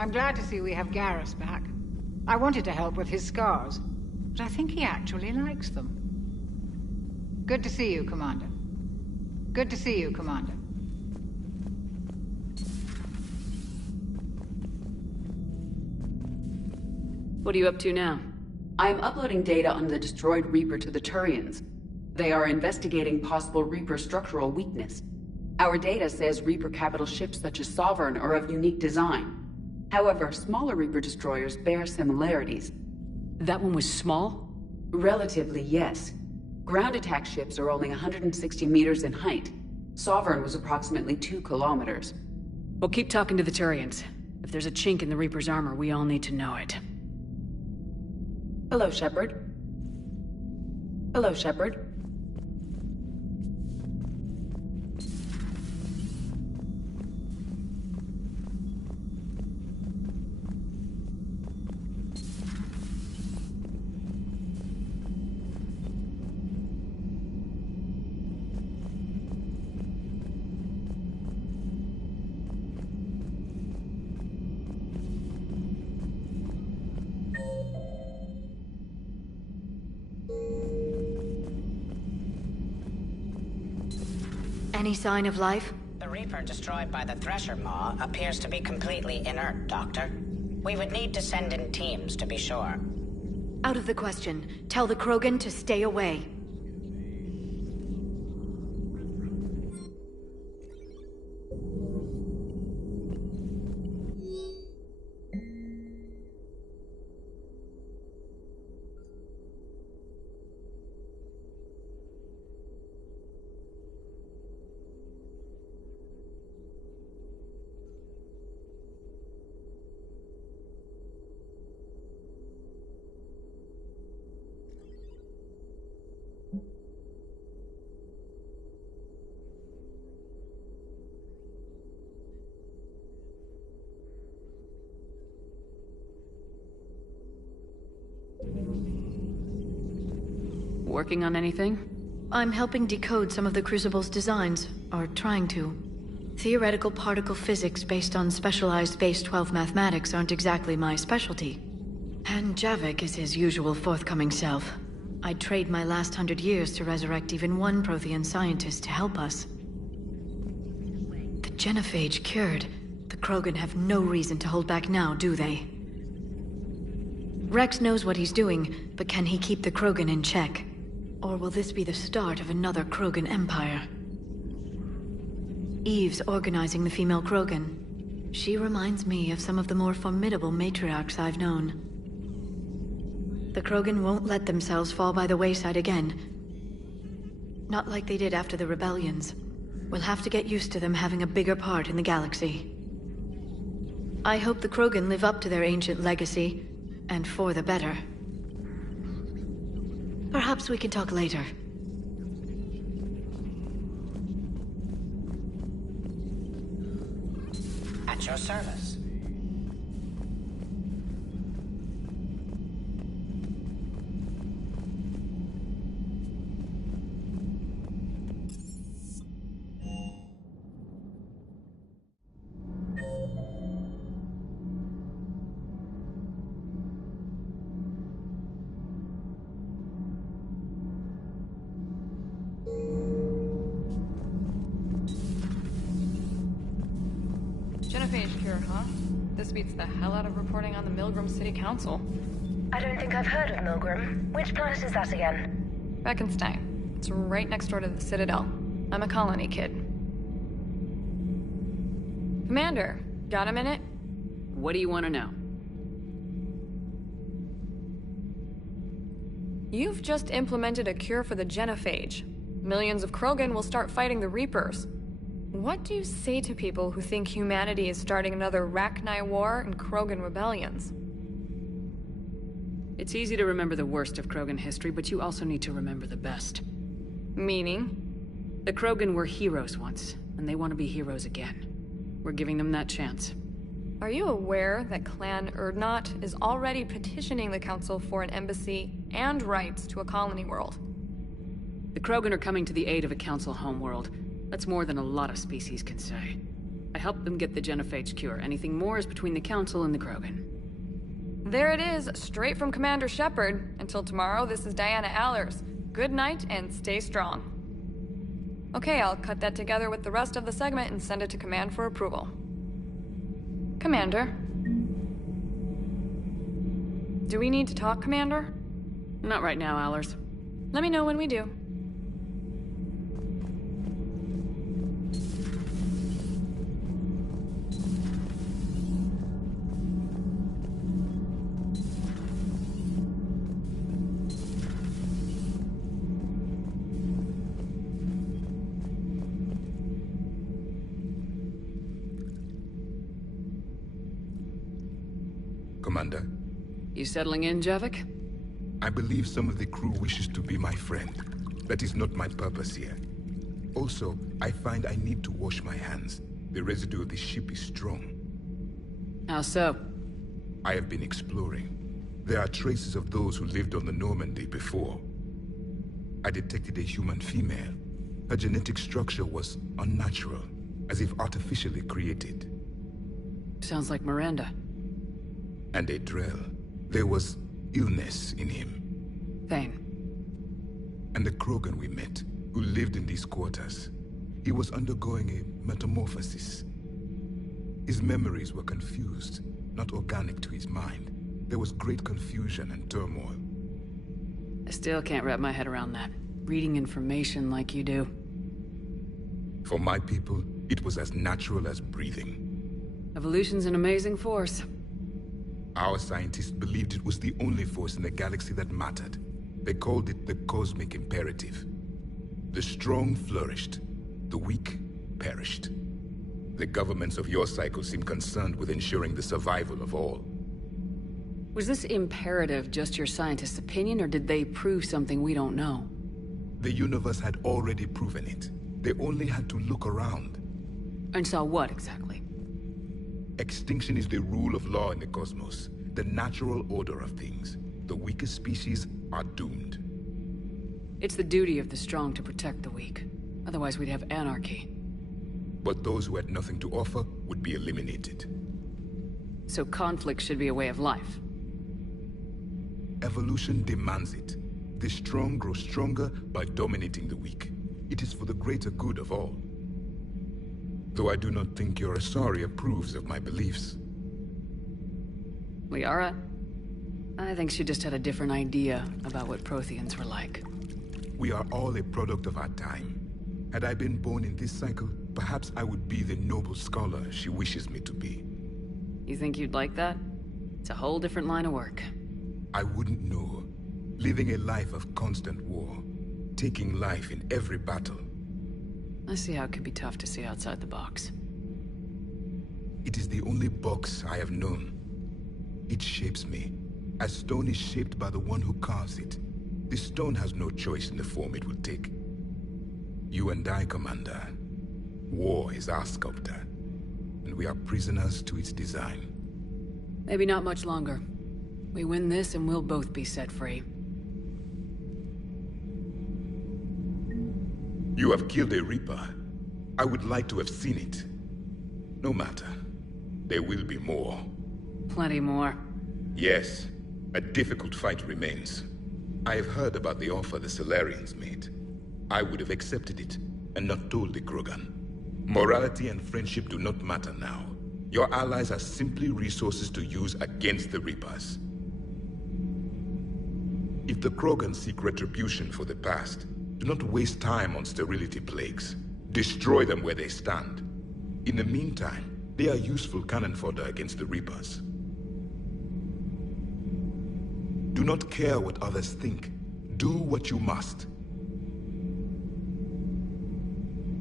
I'm glad to see we have Garrus back. I wanted to help with his scars, but I think he actually likes them. Good to see you, Commander. Good to see you, Commander. What are you up to now? I am uploading data on the destroyed Reaper to the Turians. They are investigating possible Reaper structural weakness. Our data says Reaper capital ships such as Sovereign are of unique design. However, smaller Reaper destroyers bear similarities. That one was small? Relatively, yes. Ground attack ships are only 160 meters in height. Sovereign was approximately 2 kilometers. Well, keep talking to the Turians. If there's a chink in the Reaper's armor, we all need to know it. Hello, Shepard. Hello, Shepard. Any sign of life? The Reaper destroyed by the Thresher Maw appears to be completely inert, Doctor. We would need to send in teams to be sure. Out of the question. Tell the Krogan to stay away. Working on anything? I'm helping decode some of the Crucible's designs, or trying to. Theoretical particle physics based on specialized base 12 mathematics aren't exactly my specialty. And Javik is his usual forthcoming self. I'd trade my last 100 years to resurrect even one Prothean scientist to help us. The genophage cured. The Krogan have no reason to hold back now, do they? Rex knows what he's doing, but can he keep the Krogan in check? Or will this be the start of another Krogan empire? Eve's organizing the female Krogan. She reminds me of some of the more formidable matriarchs I've known. The Krogan won't let themselves fall by the wayside again. Not like they did after the rebellions. We'll have to get used to them having a bigger part in the galaxy. I hope the Krogan live up to their ancient legacy, and for the better. Perhaps we can talk later. At your service. Genophage cure, huh? This beats the hell out of reporting on the Milgram City Council. I don't think I've heard of Milgram. Which planet is that again? Beckenstein. It's right next door to the Citadel. I'm a colony kid. Commander, got a minute? What do you want to know? You've just implemented a cure for the genophage. Millions of Krogan will start fighting the Reapers. What do you say to people who think humanity is starting another Rachni War and Krogan rebellions? It's easy to remember the worst of Krogan history, but you also need to remember the best. Meaning? The Krogan were heroes once, and they want to be heroes again. We're giving them that chance. Are you aware that Clan Urdnot is already petitioning the Council for an embassy and rights to a colony world? The Krogan are coming to the aid of a Council homeworld. That's more than a lot of species can say. I helped them get the genophage cure. Anything more is between the Council and the Krogan. There it is, straight from Commander Shepard. Until tomorrow, this is Diana Allers. Good night, and stay strong. Okay, I'll cut that together with the rest of the segment and send it to Command for approval. Commander? Do we need to talk, Commander? Not right now, Allers. Let me know when we do. Commander. You settling in, Javik? I believe some of the crew wishes to be my friend. That is not my purpose here. Also, I find I need to wash my hands. The residue of the ship is strong. How so? I have been exploring. There are traces of those who lived on the Normandy before. I detected a human female. Her genetic structure was unnatural, as if artificially created. Sounds like Miranda. And a Drell. There was illness in him. Thane. And the Krogan we met, who lived in these quarters. He was undergoing a metamorphosis. His memories were confused, not organic to his mind. There was great confusion and turmoil. I still can't wrap my head around that. Reading information like you do. For my people, it was as natural as breathing. Evolution's an amazing force. Our scientists believed it was the only force in the galaxy that mattered. They called it the cosmic imperative. The strong flourished, the weak perished. The governments of your cycle seem concerned with ensuring the survival of all. Was this imperative just your scientists' opinion, or did they prove something we don't know? The universe had already proven it. They only had to look around. And saw what, exactly? Extinction is the rule of law in the cosmos, the natural order of things. The weakest species are doomed. It's the duty of the strong to protect the weak. Otherwise we'd have anarchy. But those who had nothing to offer would be eliminated. So conflict should be a way of life. Evolution demands it. The strong grow stronger by dominating the weak. It is for the greater good of all. Though I do not think your Asari approves of my beliefs. Liara? I think she just had a different idea about what Protheans were like. We are all a product of our time. Had I been born in this cycle, perhaps I would be the noble scholar she wishes me to be. You think you'd like that? It's a whole different line of work. I wouldn't know. Living a life of constant war. Taking life in every battle. I see how it could be tough to see outside the box. It is the only box I have known. It shapes me, as stone is shaped by the one who carves it. The stone has no choice in the form it will take. You and I, Commander. War is our sculptor, and we are prisoners to its design. Maybe not much longer. We win this and we'll both be set free. You have killed a Reaper. I would like to have seen it. No matter. There will be more. Plenty more. Yes. A difficult fight remains. I have heard about the offer the Solarians made. I would have accepted it, and not told the Krogan. Morality and friendship do not matter now. Your allies are simply resources to use against the Reapers. If the Krogan seek retribution for the past, do not waste time on sterility plagues. Destroy them where they stand. In the meantime, they are useful cannon fodder against the Reapers. Do not care what others think. Do what you must.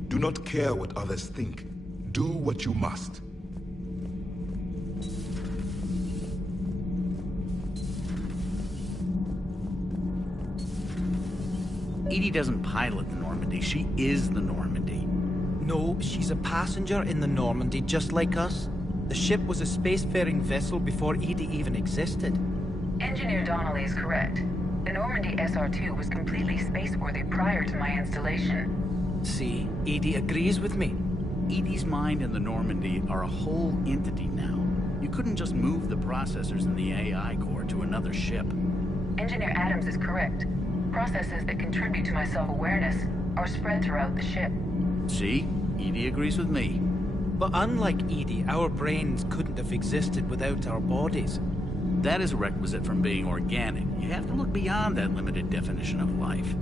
Do not care what others think. Do what you must. EDI doesn't pilot the Normandy, she is the Normandy. No, she's a passenger in the Normandy, just like us. The ship was a spacefaring vessel before EDI even existed. Engineer Donnelly is correct. The Normandy SR-2 was completely spaceworthy prior to my installation. See, EDI agrees with me. Edie's mind and the Normandy are a whole entity now. You couldn't just move the processors in the AI core to another ship. Engineer Adams is correct. Processes that contribute to my self-awareness are spread throughout the ship. See? Edie agrees with me. But unlike Edie, our brains couldn't have existed without our bodies. That is a requisite from being organic. You have to look beyond that limited definition of life.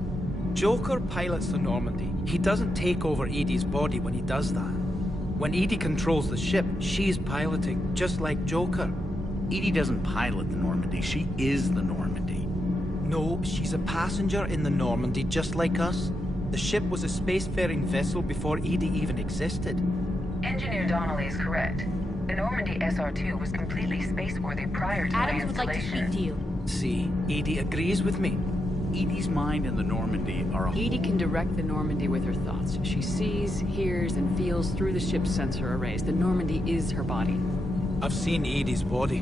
Joker pilots the Normandy. He doesn't take over Edie's body when he does that. When Edie controls the ship, she's piloting, just like Joker. Edie doesn't pilot the Normandy, she is the Normandy. No, she's a passenger in the Normandy, just like us. The ship was a spacefaring vessel before Edie even existed. Engineer Donnelly is correct. The Normandy SR-2 was completely spaceworthy prior to my installation. Adams would like to speak to you. See, Edie agrees with me. Edie's mind and the Normandy are a Edie can direct the Normandy with her thoughts. She sees, hears, and feels through the ship's sensor arrays. The Normandy is her body. I've seen Edie's body,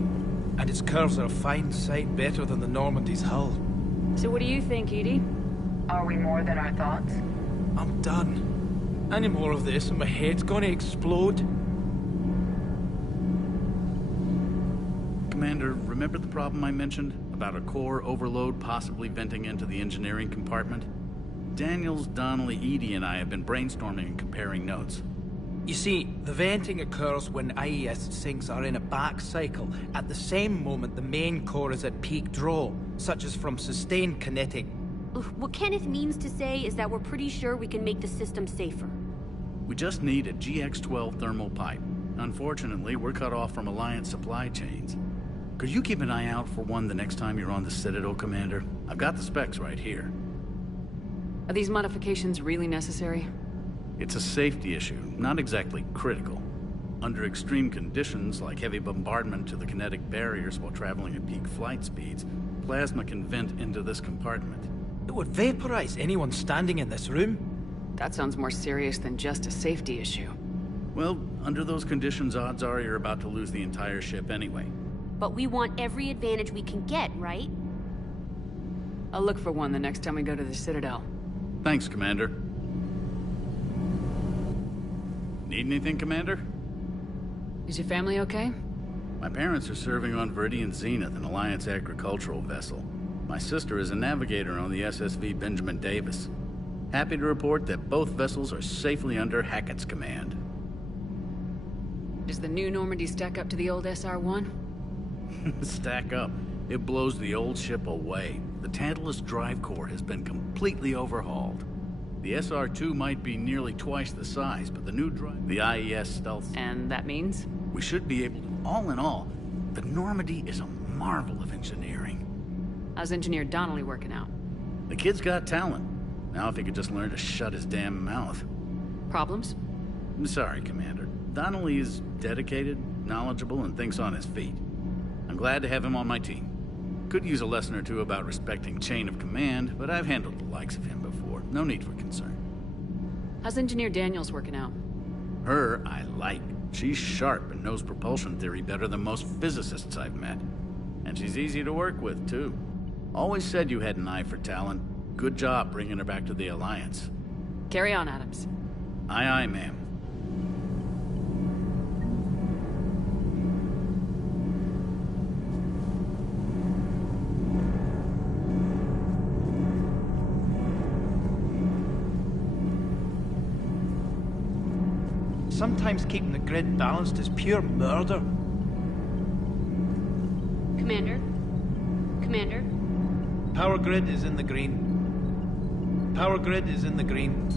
and its curves are a fine sight better than the Normandy's hull. So what do you think, Edie? Are we more than our thoughts? I'm done. Any more of this and my head's gonna explode. Commander, remember the problem I mentioned? About a core overload possibly venting into the engineering compartment? Daniels, Donnelly, Edie, and I have been brainstorming and comparing notes. You see, the venting occurs when IES sinks are in a back cycle. At the same moment, the main core is at peak draw, such as from sustained kinetic. What Kenneth means to say is that we're pretty sure we can make the system safer. We just need a GX-12 thermal pipe. Unfortunately, we're cut off from Alliance supply chains. Could you keep an eye out for one the next time you're on the Citadel, Commander? I've got the specs right here. Are these modifications really necessary? It's a safety issue, not exactly critical. Under extreme conditions, like heavy bombardment to the kinetic barriers while traveling at peak flight speeds, plasma can vent into this compartment. It would vaporize anyone standing in this room. That sounds more serious than just a safety issue. Well, under those conditions, odds are you're about to lose the entire ship anyway. But we want every advantage we can get, right? I'll look for one the next time we go to the Citadel. Thanks, Commander. Need anything, Commander? Is your family okay? My parents are serving on Viridian Zenith, an Alliance agricultural vessel. My sister is a navigator on the SSV Benjamin Davis. Happy to report that both vessels are safely under Hackett's command. Does the new Normandy stack up to the old SR-1? Stack up. It blows the old ship away. The Tantalus drive core has been completely overhauled. The SR-2 might be nearly twice the size, but the new drive... The IES stealth... And that means? We should be able to... All in all, the Normandy is a marvel of engineering. How's Engineer Donnelly working out? The kid's got talent. Now if he could just learn to shut his damn mouth. Problems? I'm sorry, Commander. Donnelly is dedicated, knowledgeable, and thinks on his feet. I'm glad to have him on my team. Could use a lesson or two about respecting chain of command, but I've handled the likes of him before. No need for concern. How's Engineer Daniels working out? Her, I like. She's sharp and knows propulsion theory better than most physicists I've met. And she's easy to work with, too. Always said you had an eye for talent. Good job bringing her back to the Alliance. Carry on, Adams. Aye, aye, ma'am. Sometimes keeping the grid balanced is pure murder. Commander? Commander? Power grid is in the green. Power grid is in the green.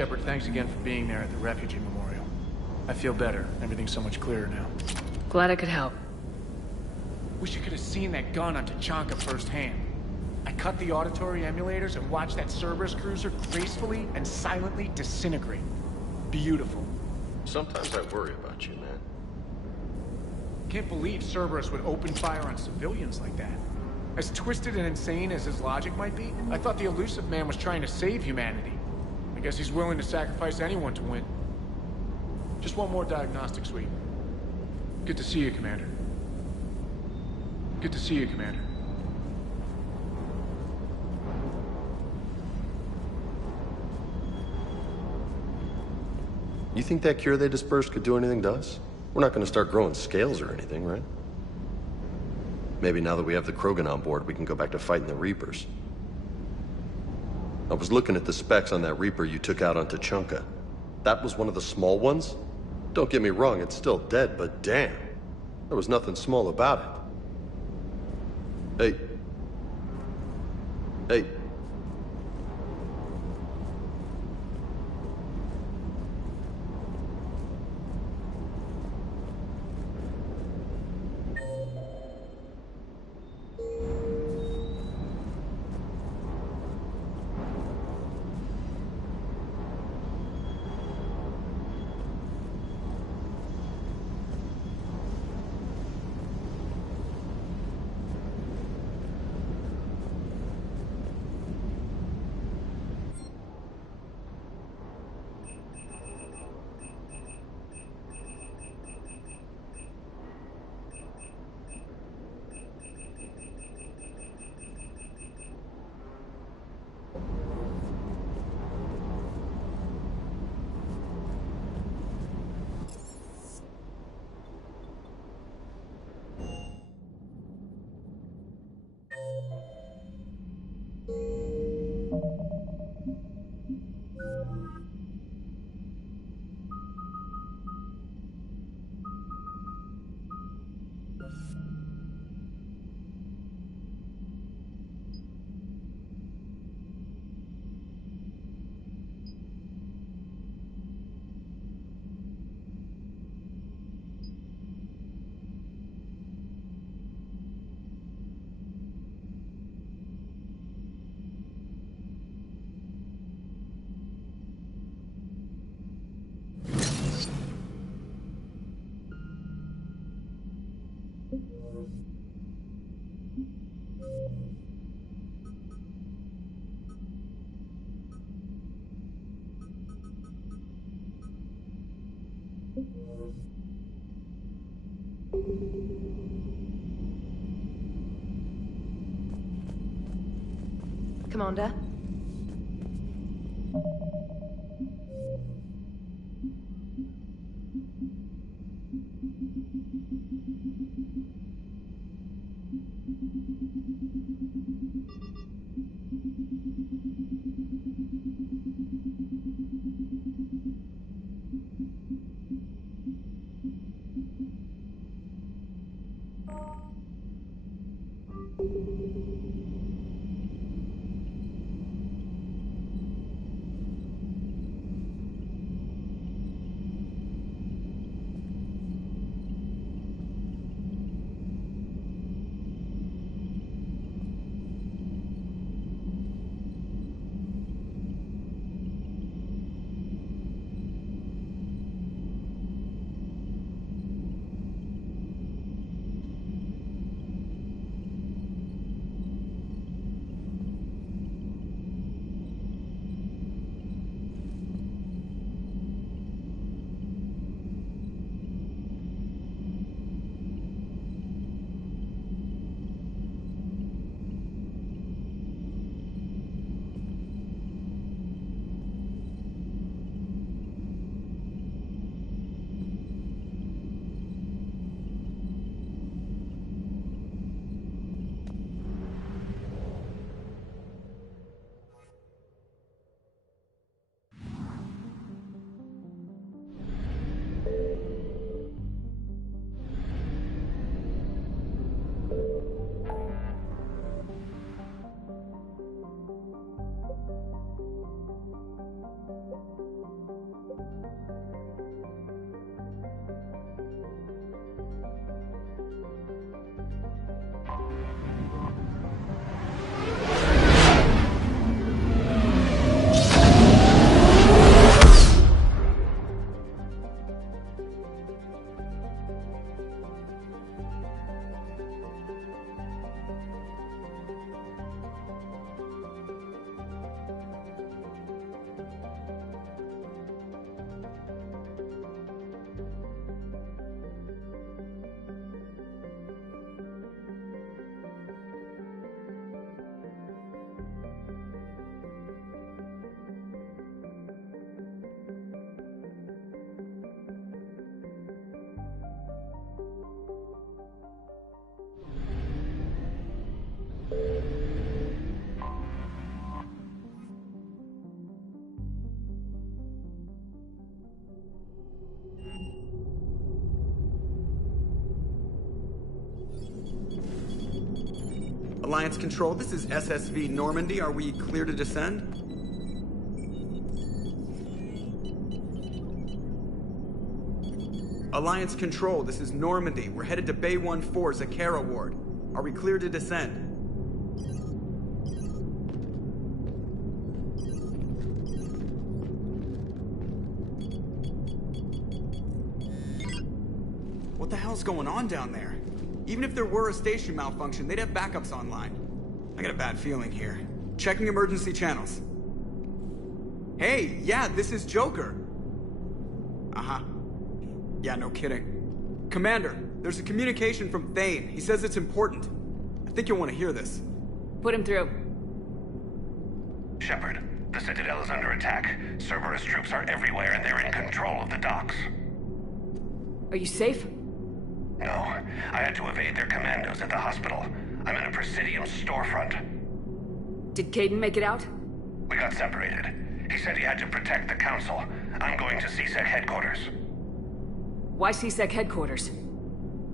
Shepard, thanks again for being there at the refugee memorial. I feel better. Everything's so much clearer now. Glad I could help. Wish you could have seen that gun on Tachanka firsthand. I cut the auditory emulators and watched that Cerberus cruiser gracefully and silently disintegrate. Beautiful. Sometimes I worry about you, man. Can't believe Cerberus would open fire on civilians like that. As twisted and insane as his logic might be, I thought the elusive man was trying to save humanity. I guess he's willing to sacrifice anyone to win. Just one more diagnostic suite. Good to see you, Commander. Good to see you, Commander. You think that cure they dispersed could do anything to us? We're not going to start growing scales or anything, right? Maybe now that we have the Krogan on board, we can go back to fighting the Reapers. I was looking at the specs on that Reaper you took out on Tachanka. That was one of the small ones? Don't get me wrong, it's still dead, but damn. There was nothing small about it. Hey. Commander? Alliance Control, this is SSV Normandy. Are we clear to descend? Alliance Control, this is Normandy. We're headed to Bay 1-4, Zakara Ward. Are we clear to descend? What the hell's going on down there? Even if there were a station malfunction, they'd have backups online. I got a bad feeling here. Checking emergency channels. Hey, yeah, this is Joker. Uh-huh. Yeah, no kidding. Commander, there's a communication from Thane. He says it's important. I think you'll want to hear this. Put him through. Shepard, the Citadel is under attack. Cerberus troops are everywhere and they're in control of the docks. Are you safe? No, I had to evade their commandos at the hospital. I'm in a Presidium storefront. Did Caden make it out? We got separated. He said he had to protect the Council. I'm going to CSEC headquarters. Why CSEC headquarters?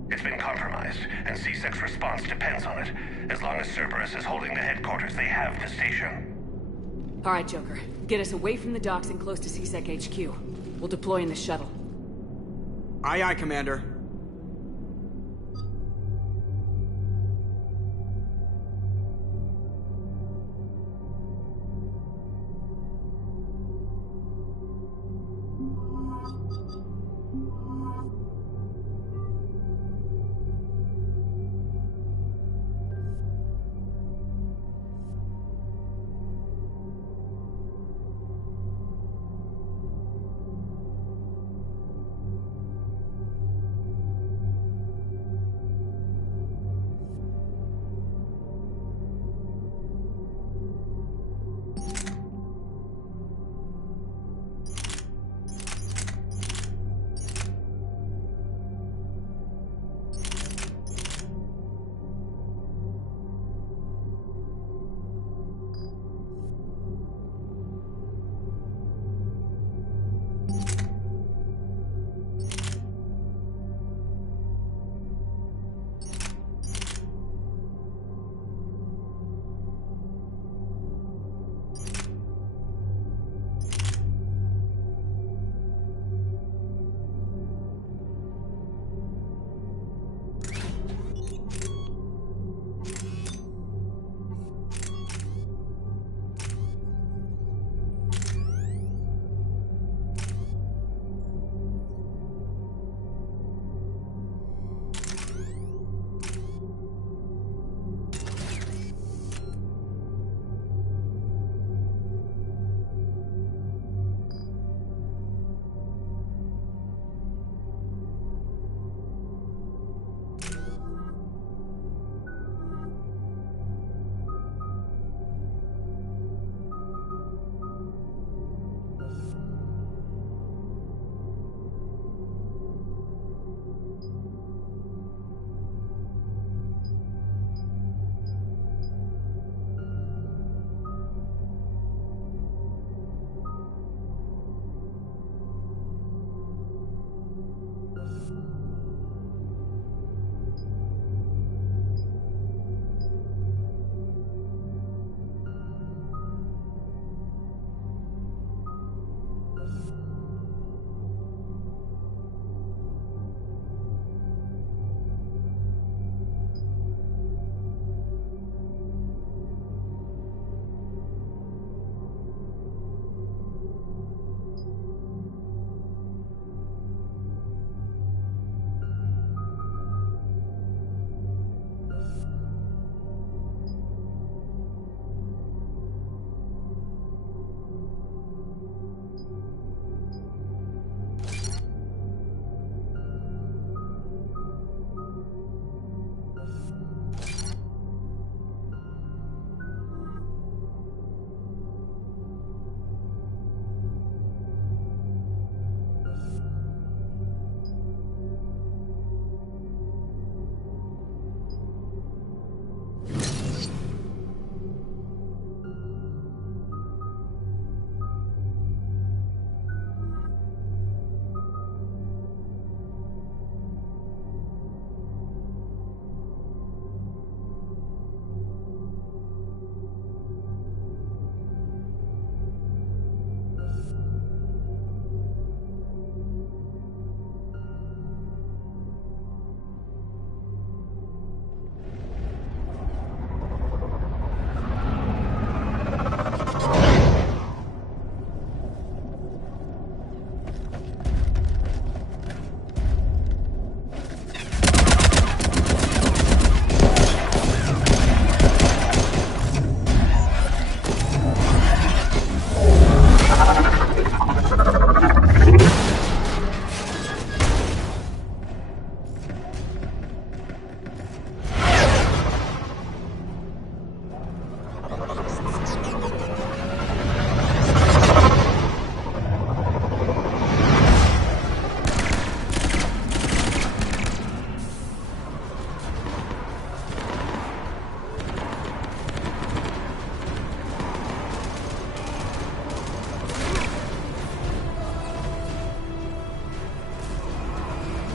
It's been compromised, and CSEC's response depends on it. As long as Cerberus is holding the headquarters, they have the station. All right, Joker. Get us away from the docks and close to CSEC HQ. We'll deploy in the shuttle. Aye, aye, Commander.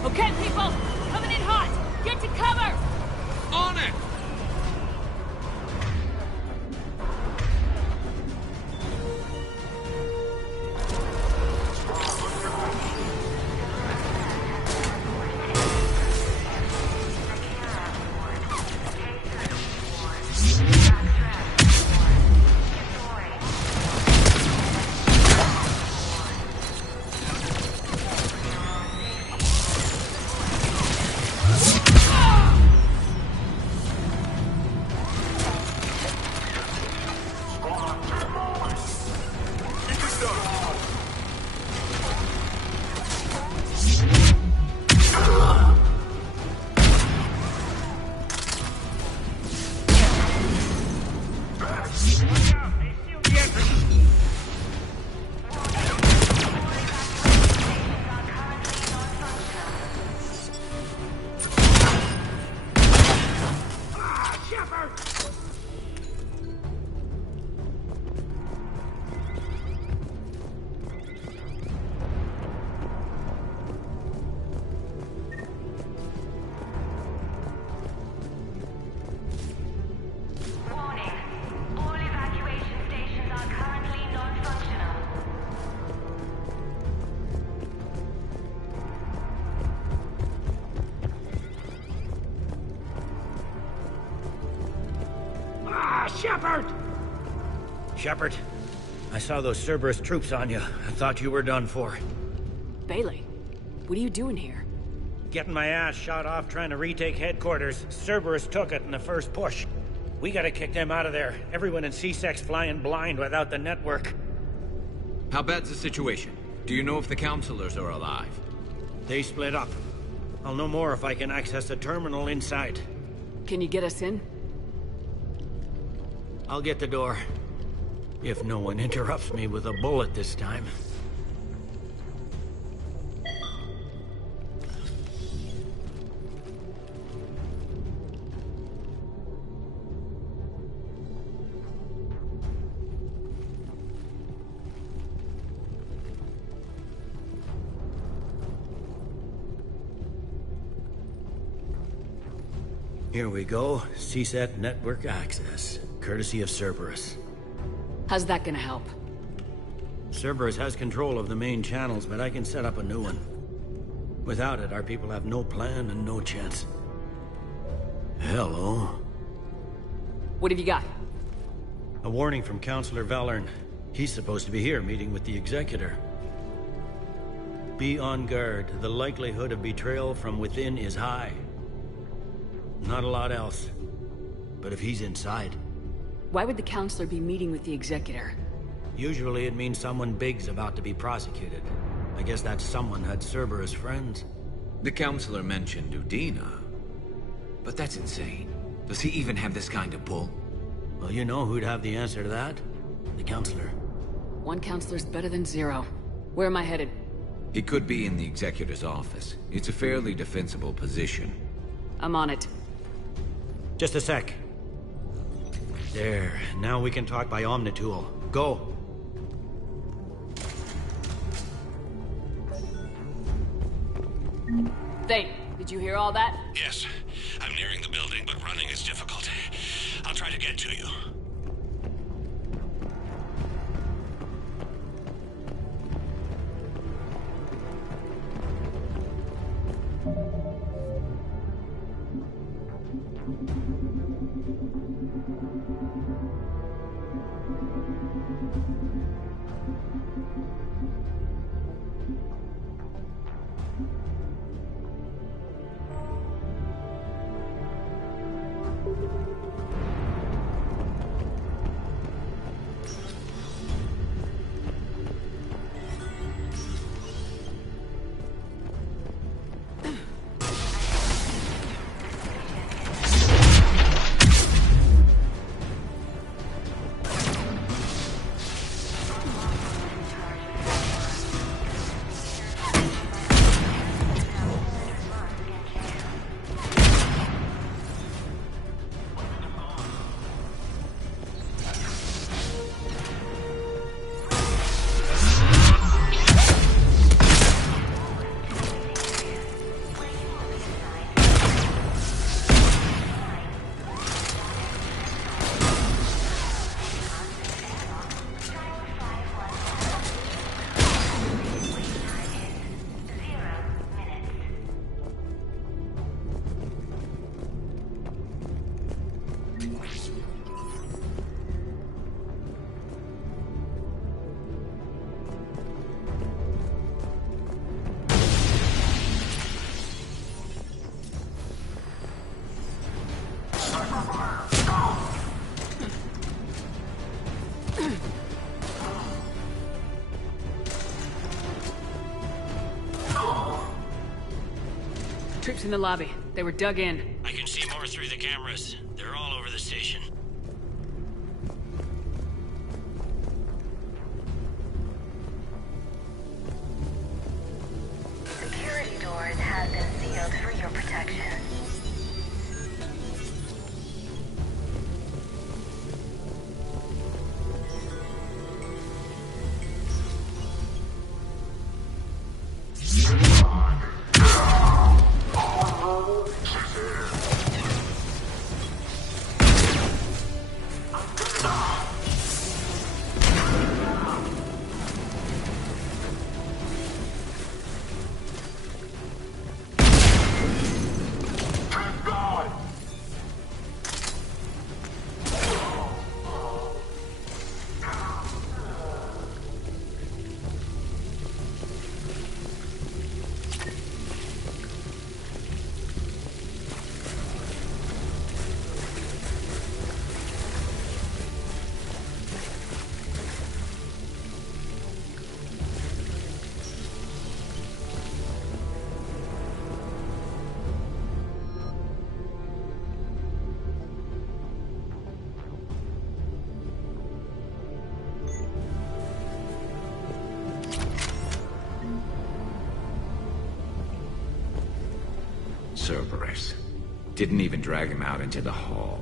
Okay, people! Coming in hot! Get to cover! On it! Shepard, I saw those Cerberus troops on you. I thought you were done for. Bailey, what are you doing here? Getting my ass shot off trying to retake headquarters. Cerberus took it in the first push. We gotta kick them out of there. Everyone in C-Sec's flying blind without the network. How bad's the situation? Do you know if the counselors are alive? They split up. I'll know more if I can access the terminal inside. Can you get us in? I'll get the door. If no one interrupts me with a bullet this time. Here we go. CSAT network access, courtesy of Cerberus. How's that gonna help? Cerberus has control of the main channels, but I can set up a new one. Without it, our people have no plan and no chance. Hello. What have you got? A warning from Counselor Valern. He's supposed to be here meeting with the Executor. Be on guard. The likelihood of betrayal from within is high. Not a lot else. But if he's inside... Why would the Counselor be meeting with the Executor? Usually it means someone big's about to be prosecuted. I guess that someone had Cerberus friends. The Counselor mentioned Udina. But that's insane. Does he even have this kind of pull? Well, you know who'd have the answer to that? The Counselor. One Counselor's better than zero. Where am I headed? He could be in the Executor's office. It's a fairly defensible position. I'm on it. Just a sec. There. Now we can talk by Omnitool. Go. Thane, did you hear all that? Yes. I'm nearing the building, but running is difficult. I'll try to get to you. Troops in the lobby. They were dug in. I can see more through the cameras. They're all over the station. Security doors have been sealed for your protection. Cerberus. Didn't even drag him out into the hall.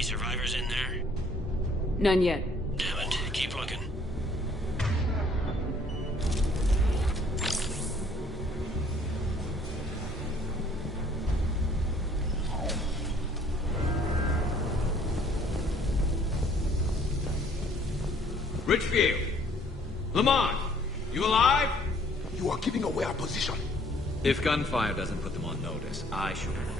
Survivors in there? None yet. Damn it. Keep looking. Richfield! Lamont! You alive? You are giving away our position. If gunfire doesn't put them on notice, I should have heard.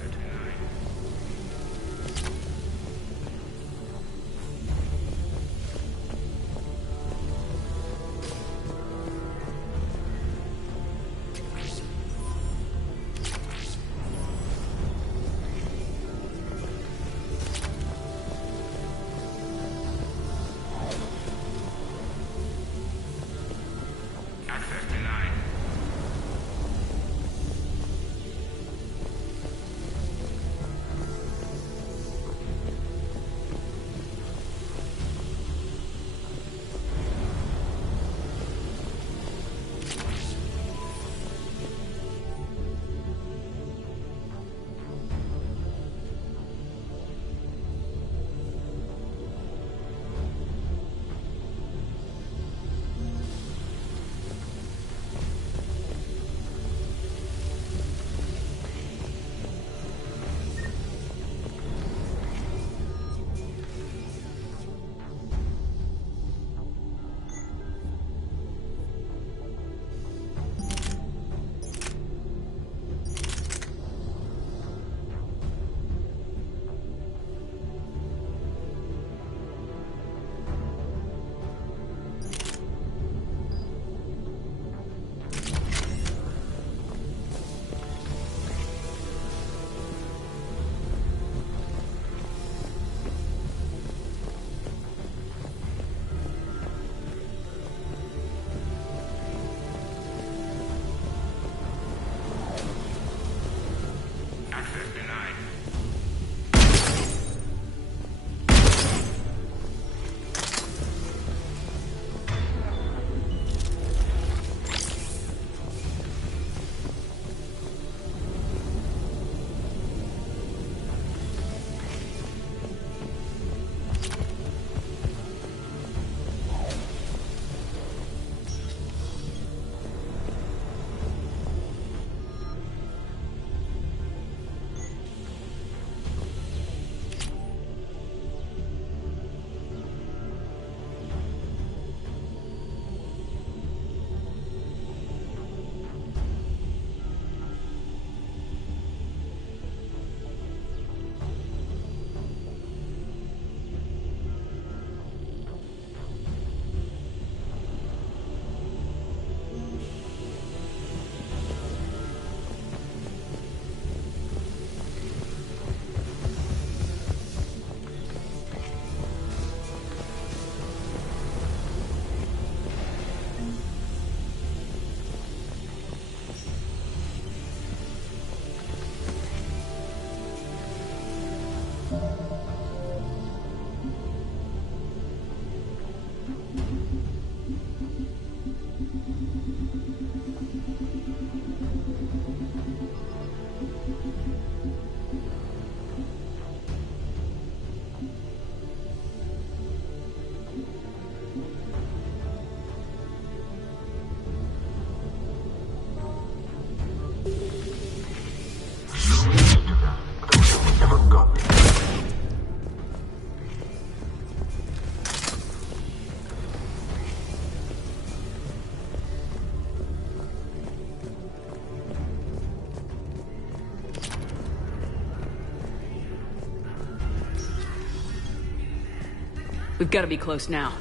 We've got to be close now.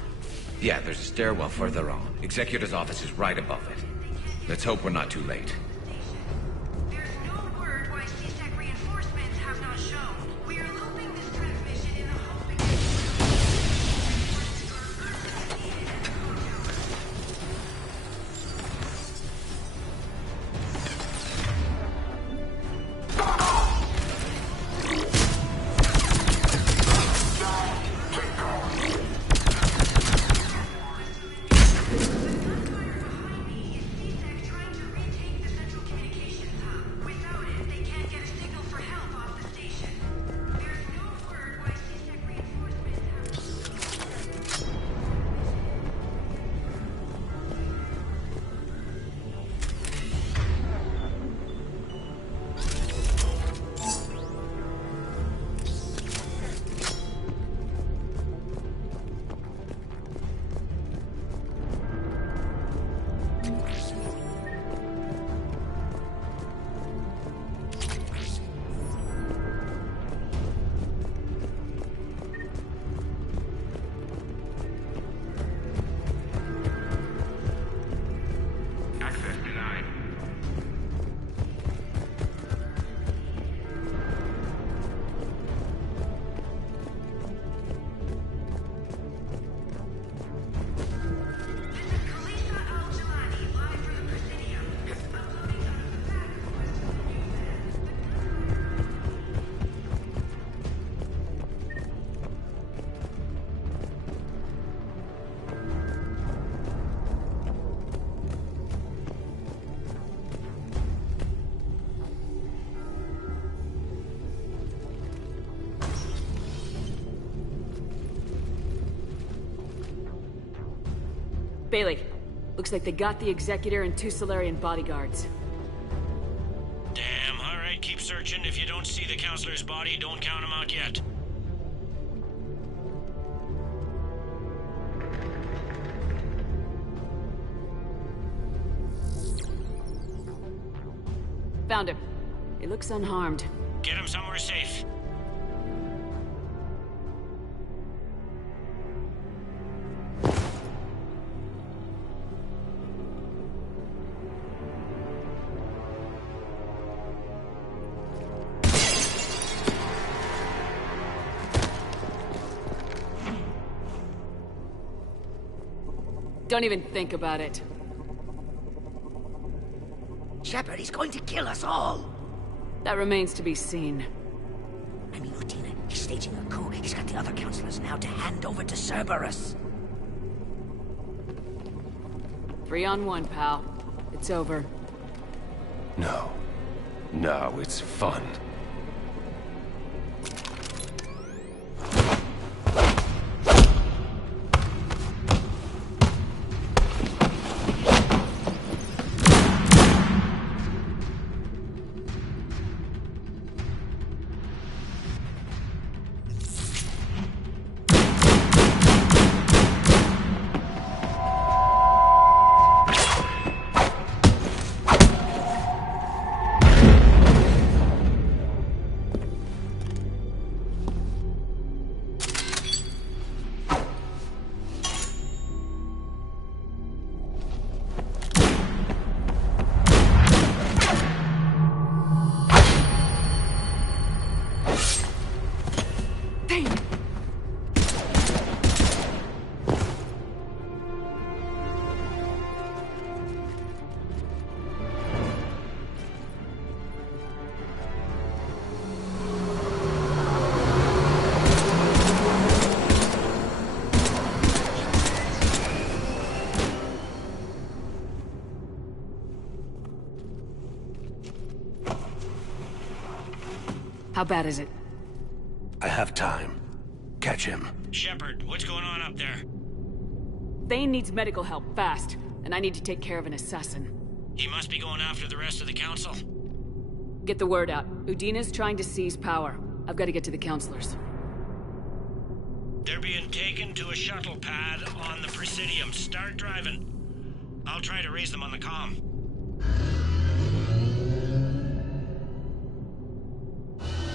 Yeah, there's a stairwell further on. Executor's office is right above it. Let's hope we're not too late. Bailey, looks like they got the Executor and 2 Solarian bodyguards. Damn, alright, keep searching. If you don't see the counselor's body, don't count him out yet. Found him. He looks unharmed. Get him somewhere safe. Don't even think about it. Shepard, he's going to kill us all! That remains to be seen. I mean, Udina, he's staging a coup. He's got the other counselors now to hand over to Cerberus. 3-on-1, pal. It's over. No. No, it's fun. How bad is it? I have time. Catch him. Shepard, what's going on up there? Thane needs medical help, fast. And I need to take care of an assassin. He must be going after the rest of the council. Get the word out. Udina's trying to seize power. I've got to get to the counselors. They're being taken to a shuttle pad on the Presidium. Start driving. I'll try to raise them on the comm.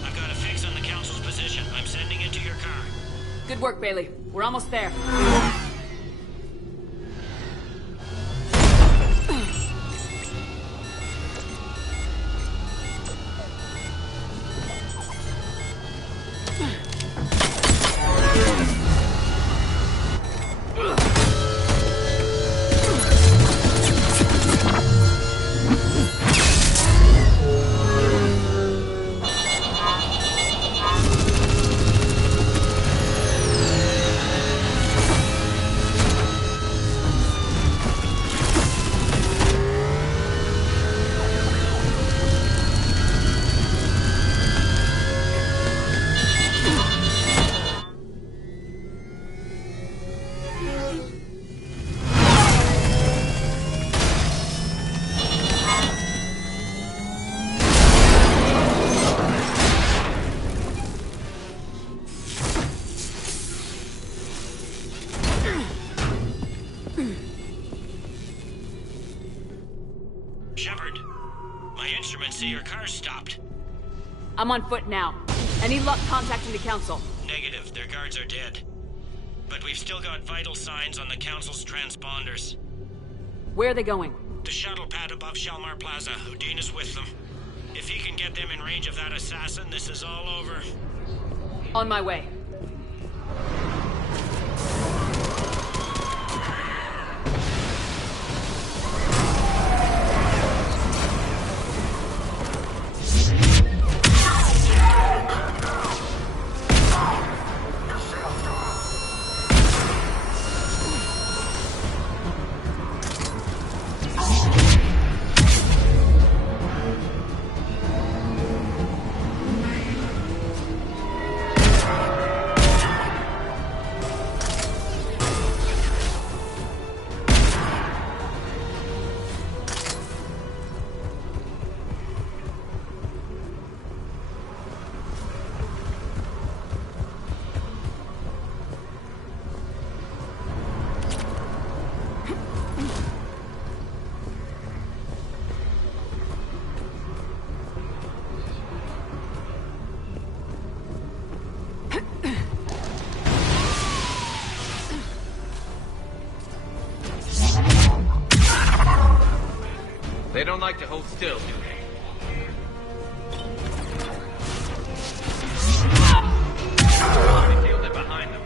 I've got a fix on the council's position. I'm sending it to your car. Good work, Bailey. We're almost there. Shepard, my instruments say your car's stopped. I'm on foot now. Any luck contacting the council? Negative. Their guards are dead. But we've still got vital signs on the council's transponders. Where are they going? The shuttle pad above Shalmar Plaza. Udina's with them. If he can get them in range of that assassin, this is all over. On my way. They don't like to hold still, do they? They sealed it behind them.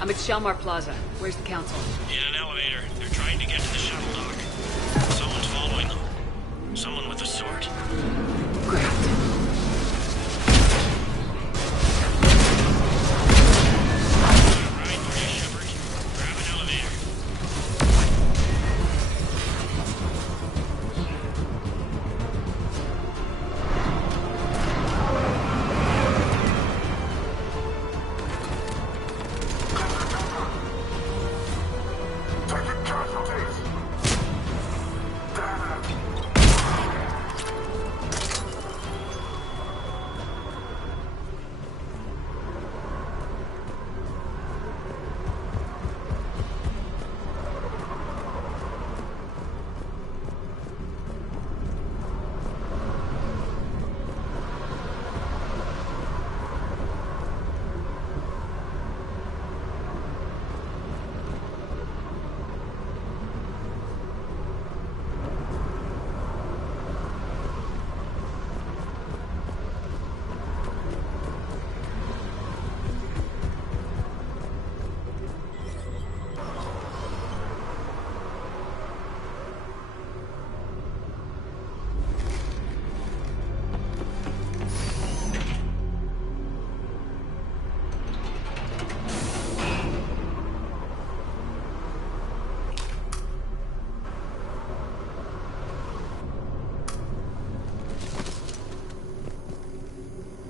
I'm at Shelmar Plaza. Where's the council? In an elevator. They're trying to get to the shuttle dock. Someone's following them. Someone with a sword.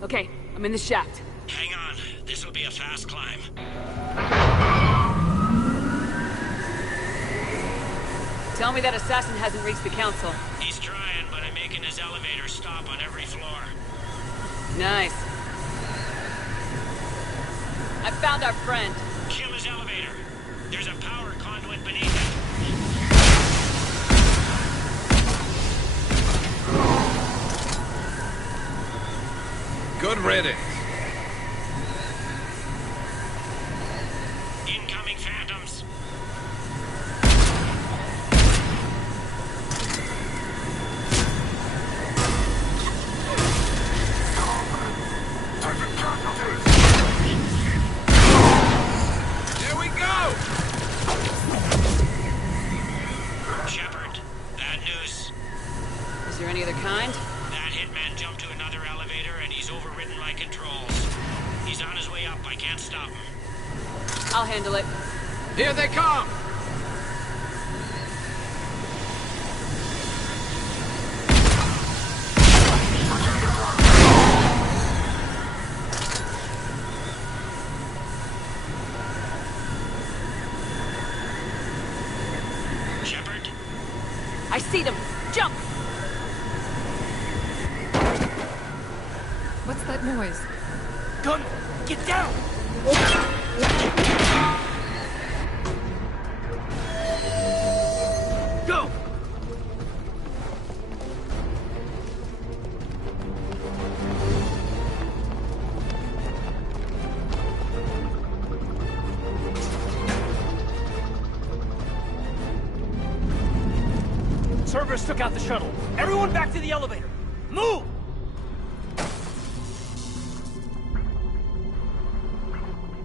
Okay, I'm in the shaft. Hang on. This'll be a fast climb. Tell me that assassin hasn't reached the council. He's trying, but I'm making his elevator stop on every floor. Nice. I found our friend. Kill his elevator. There's a power conduit beneath it. Good riddance. Incoming phantoms. There we go! Shepard, bad news. Is there any other kind? That hitman jumped to another elevator and he's overridden my controls. He's on his way up. I can't stop him. I'll handle it. Here they come! Shepard? I see them! Jump! What's that noise? Gun! Get down! Go! Cerberus took out the shuttle. Everyone back to the elevator. Move!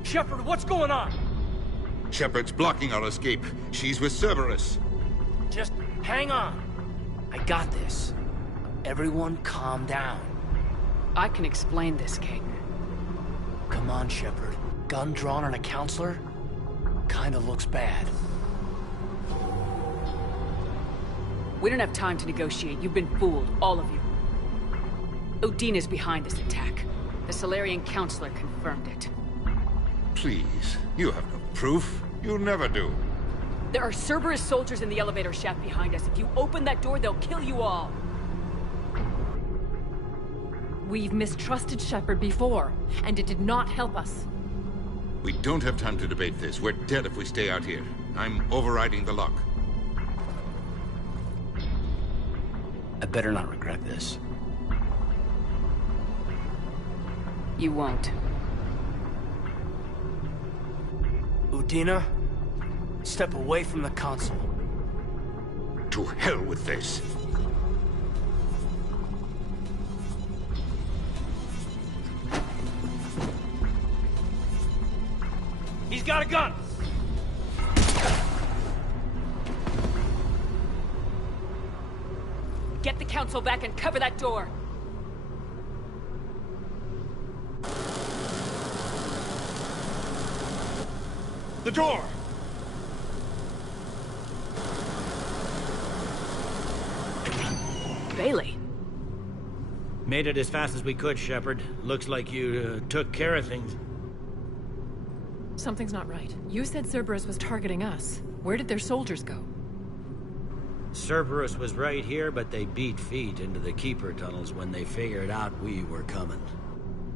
Shepard, what's going on? Shepard's blocking our escape. She's with Cerberus. Just hang on. I got this. Everyone calm down. I can explain this, Caden. Come on, Shepard. Gun drawn on a counselor? Kinda looks bad. We don't have time to negotiate. You've been fooled, all of you. Udina's behind this attack. The Solarian counselor confirmed it. Please, you have no proof. You never do. There are Cerberus soldiers in the elevator shaft behind us. If you open that door, they'll kill you all. We've mistrusted Shepard before, and it did not help us. We don't have time to debate this. We're dead if we stay out here. I'm overriding the lock. I better not regret this. You won't. Udina, step away from the console. To hell with this. He's got a gun! Get the council back and cover that door! The door! Bailey. Made it as fast as we could, Shepard. Looks like you took care of things. Something's not right. You said Cerberus was targeting us. Where did their soldiers go? Cerberus was right here, but they beat feet into the Keeper tunnels when they figured out we were coming.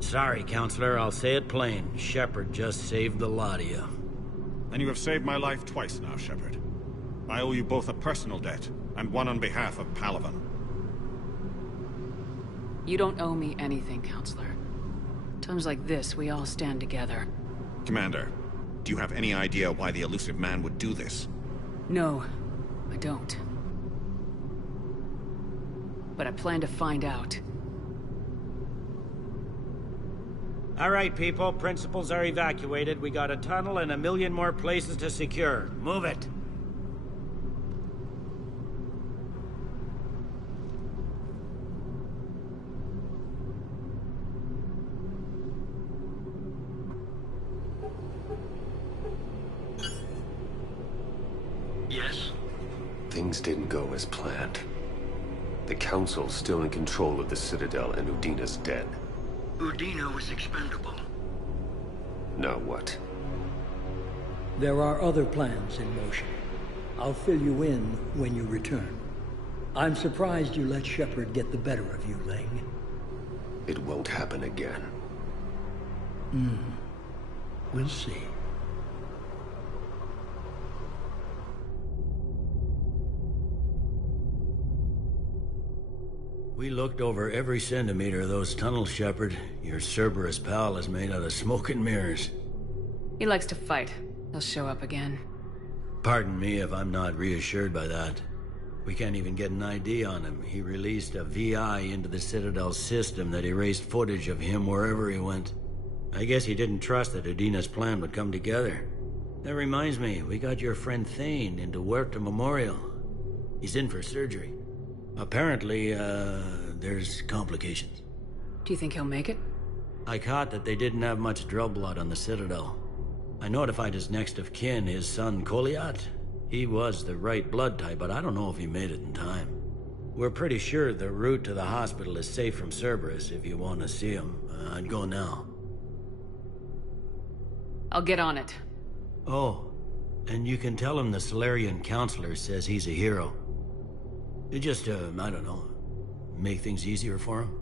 Sorry, Counselor, I'll say it plain. Shepard just saved the lot of you. And you have saved my life twice now, Shepard. I owe you both a personal debt, and one on behalf of Palaven. You don't owe me anything, Counselor. Times like this, we all stand together. Commander, do you have any idea why the elusive man would do this? No, I don't. But I plan to find out. All right, people. Principals are evacuated. We got a tunnel and 1 million more places to secure. Move it. Yes? Things didn't go as planned. The Council's still in control of the Citadel, and Udina's dead. Udina was expendable. Now what? There are other plans in motion. I'll fill you in when you return. I'm surprised you let Shepard get the better of you, Ling. It won't happen again. We'll see. We looked over every centimeter of those tunnels, Shepard. Your Cerberus pal is made out of smoke and mirrors. He likes to fight. He'll show up again. Pardon me if I'm not reassured by that. We can't even get an ID on him. He released a VI into the Citadel system that erased footage of him wherever he went. I guess he didn't trust that Udina's plan would come together. That reminds me, we got your friend Thane into Huerta Memorial. He's in for surgery. Apparently, there's complications. Do you think he'll make it? I caught that they didn't have much drill blood on the Citadel. I notified his next of kin, his son Koliat. He was the right blood type, but I don't know if he made it in time. We're pretty sure the route to the hospital is safe from Cerberus. If you want to see him, I'd go now. I'll get on it. Oh, and you can tell him the Solarian counselor says he's a hero. It just, I don't know, make things easier for him.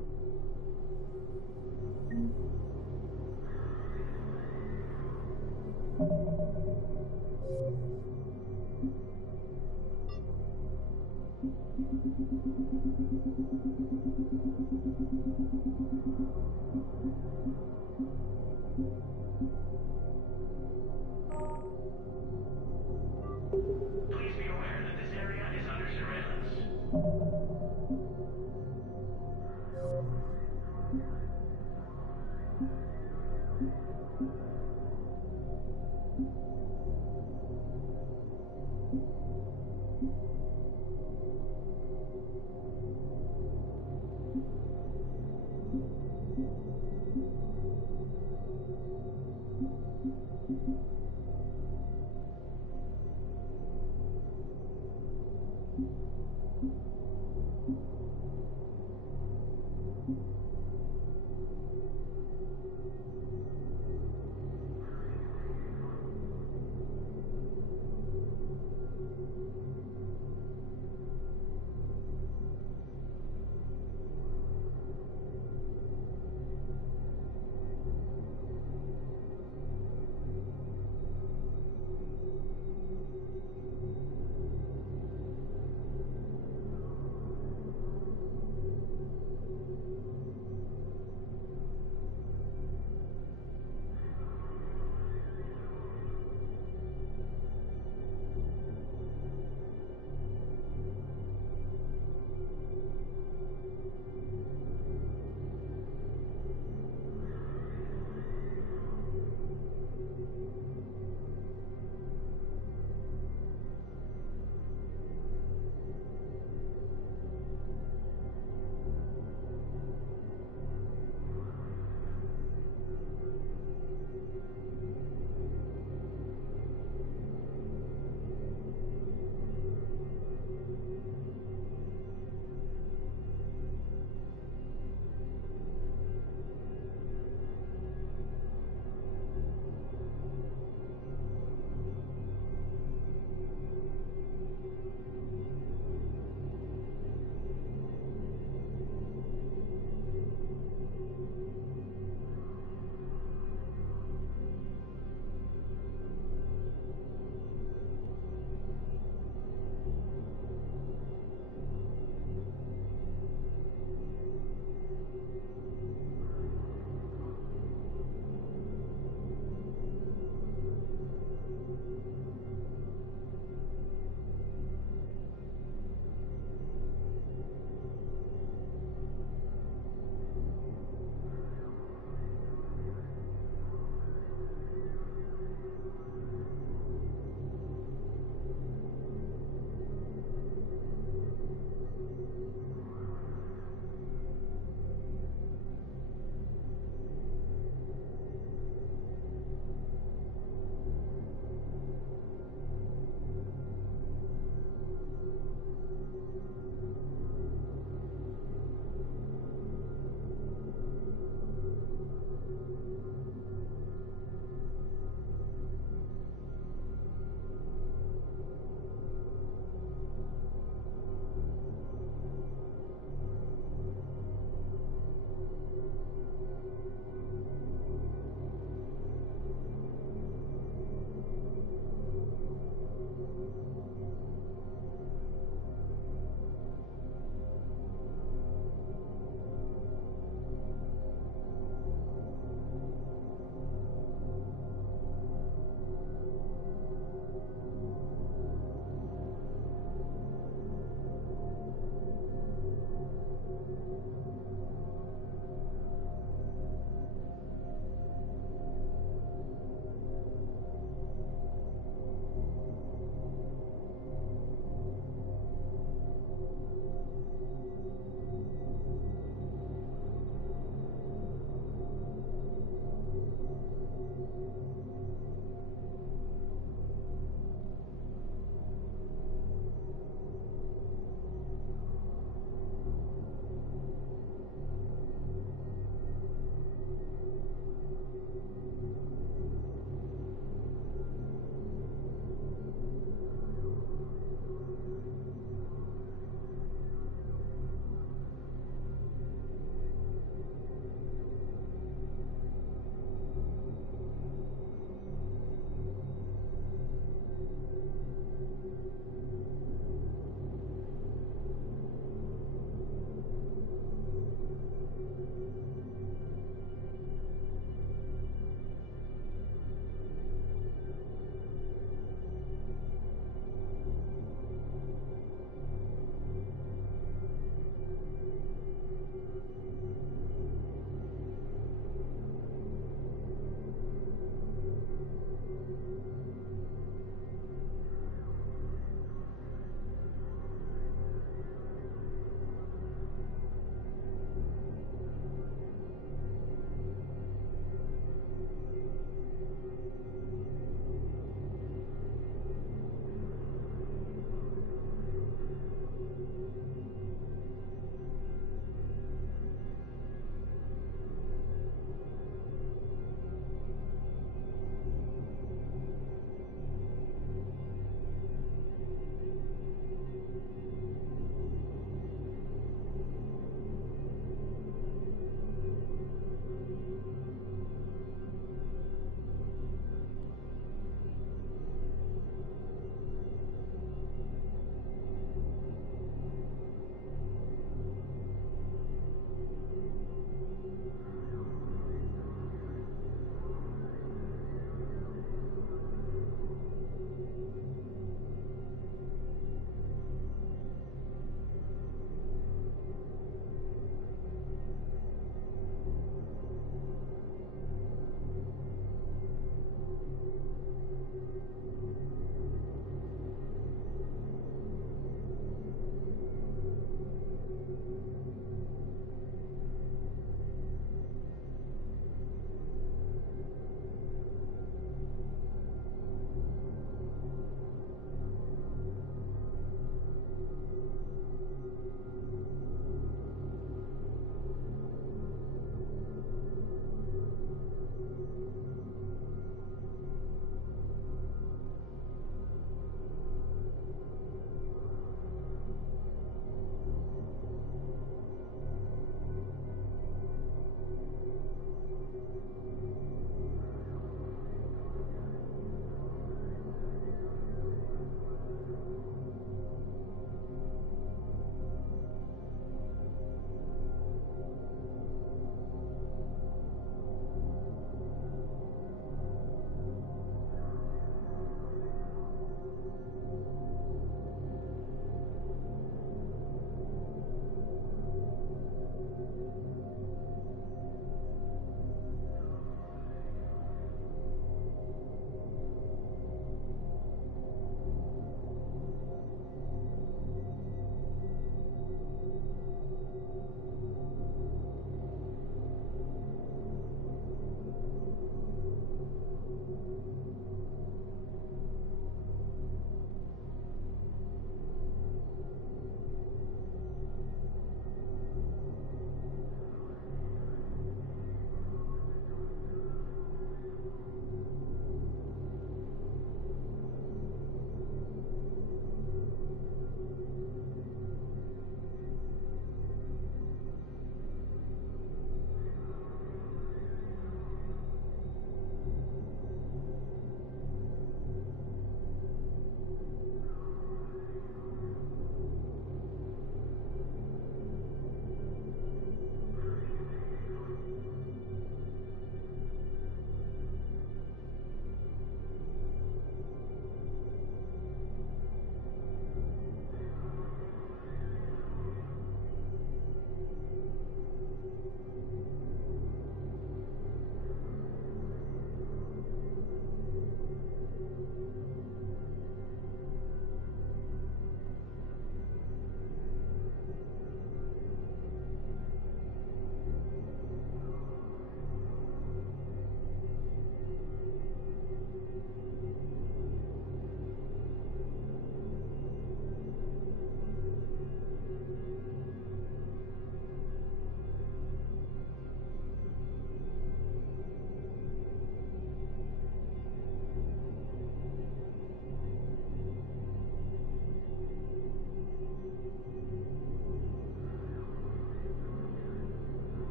Please be aware that this area is under surveillance.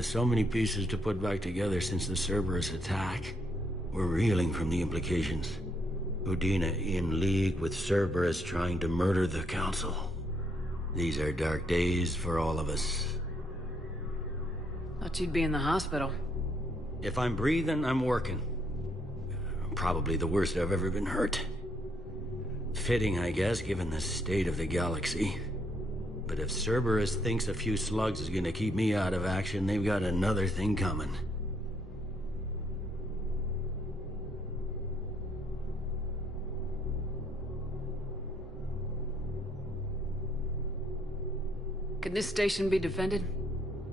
So many pieces to put back together since the Cerberus attack. We're reeling from the implications. Udina in league with Cerberus trying to murder the Council. These are dark days for all of us. Thought you'd be in the hospital. If I'm breathing, I'm working. Probably the worst I've ever been hurt. Fitting, I guess, given the state of the galaxy. But if Cerberus thinks a few slugs is gonna keep me out of action, they've got another thing coming. Could this station be defended?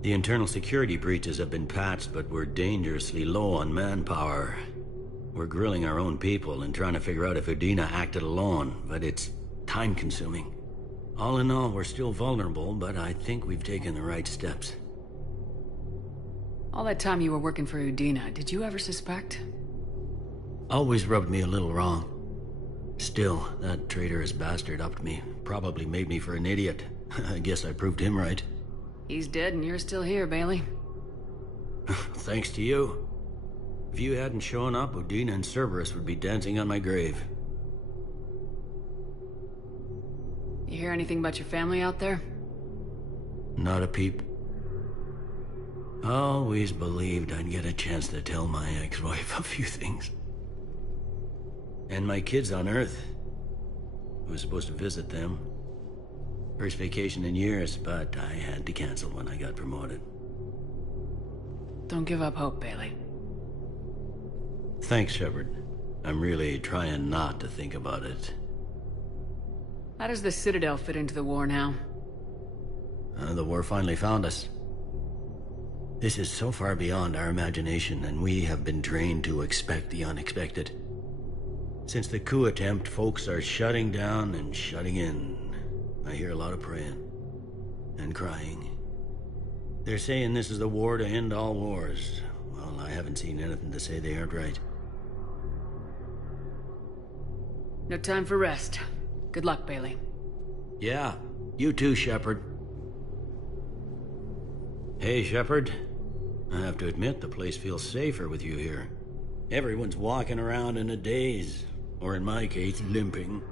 The internal security breaches have been patched, but we're dangerously low on manpower. We're grilling our own people and trying to figure out if Udina acted alone, but it's time-consuming. All in all, we're still vulnerable, but I think we've taken the right steps. All that time you were working for Udina, did you ever suspect? Always rubbed me a little wrong. Still, that traitorous bastard upped me. Probably made me for an idiot. I guess I proved him right. He's dead and you're still here, Bailey. Thanks to you. If you hadn't shown up, Udina and Cerberus would be dancing on my grave. You hear anything about your family out there? Not a peep. Always believed I'd get a chance to tell my ex-wife a few things. And my kids on Earth. I was supposed to visit them. First vacation in years, but I had to cancel when I got promoted. Don't give up hope, Bailey. Thanks, Shepard. I'm really trying not to think about it. How does the Citadel fit into the war now? The war finally found us. This is so far beyond our imagination, and we have been trained to expect the unexpected. Since the coup attempt, folks are shutting down and shutting in. I hear a lot of praying. And crying. They're saying this is the war to end all wars. Well, I haven't seen anything to say they aren't right. No time for rest. Good luck, Bailey. Yeah, you too, Shepard. Hey, Shepard. I have to admit, the place feels safer with you here. Everyone's walking around in a daze, or in my case, limping.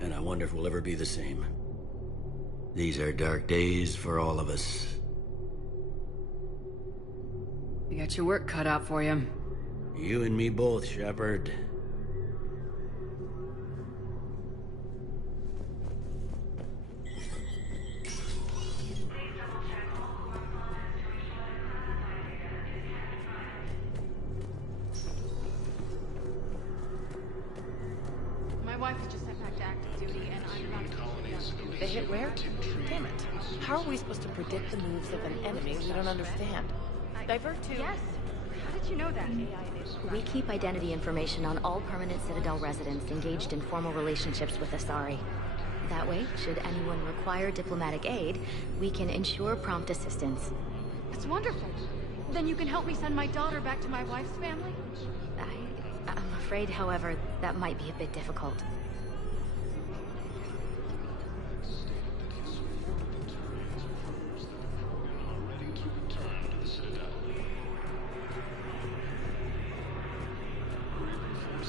And I wonder if we'll ever be the same. These are dark days for all of us. You got your work cut out for you. You and me both, Shepard. My wife was just sent back to active duty, and I'm not... They hit where? Damn it. How are we supposed to predict the moves of an enemy we don't understand? Divert to... Yes. How did you know that? We keep identity information on all permanent Citadel residents engaged in formal relationships with Asari. That way, should anyone require diplomatic aid, we can ensure prompt assistance. That's wonderful. Then you can help me send my daughter back to my wife's family? I'm afraid, however, that might be a bit difficult.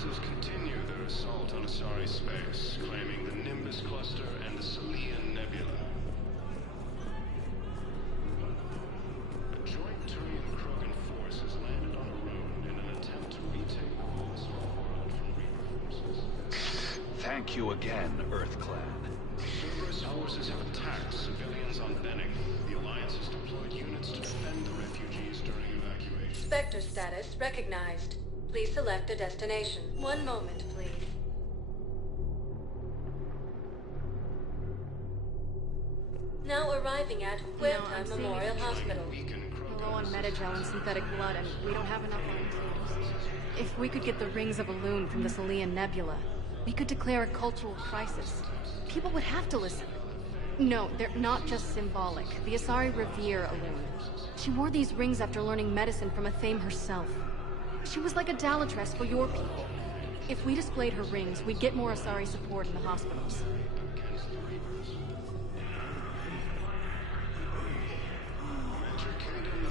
Forces continue their assault on Asari space, claiming the Nimbus cluster and the Salian Nebula. A joint Turian-Krogan force has landed on a road in an attempt to retake the Volos world from Reaper forces. Thank you again, Earth Clan. Cerberus forces have attacked civilians on Benning. The Alliance has deployed units to defend the refugees during evacuation. Spectre status recognized. Please select a destination. One moment, please. Now arriving at Huerta Memorial Hospital. We're low on Metagel and synthetic blood, and we don't have enough volunteers. If we could get the rings of Elune from the Salian Nebula, we could declare a cultural crisis. People would have to listen. No, they're not just symbolic. The Asari revere Elune. She wore these rings after learning medicine from Athame herself. She was like a Dalatress for your people. If we displayed her rings, we'd get more Asari support in the hospitals. Major Kingdom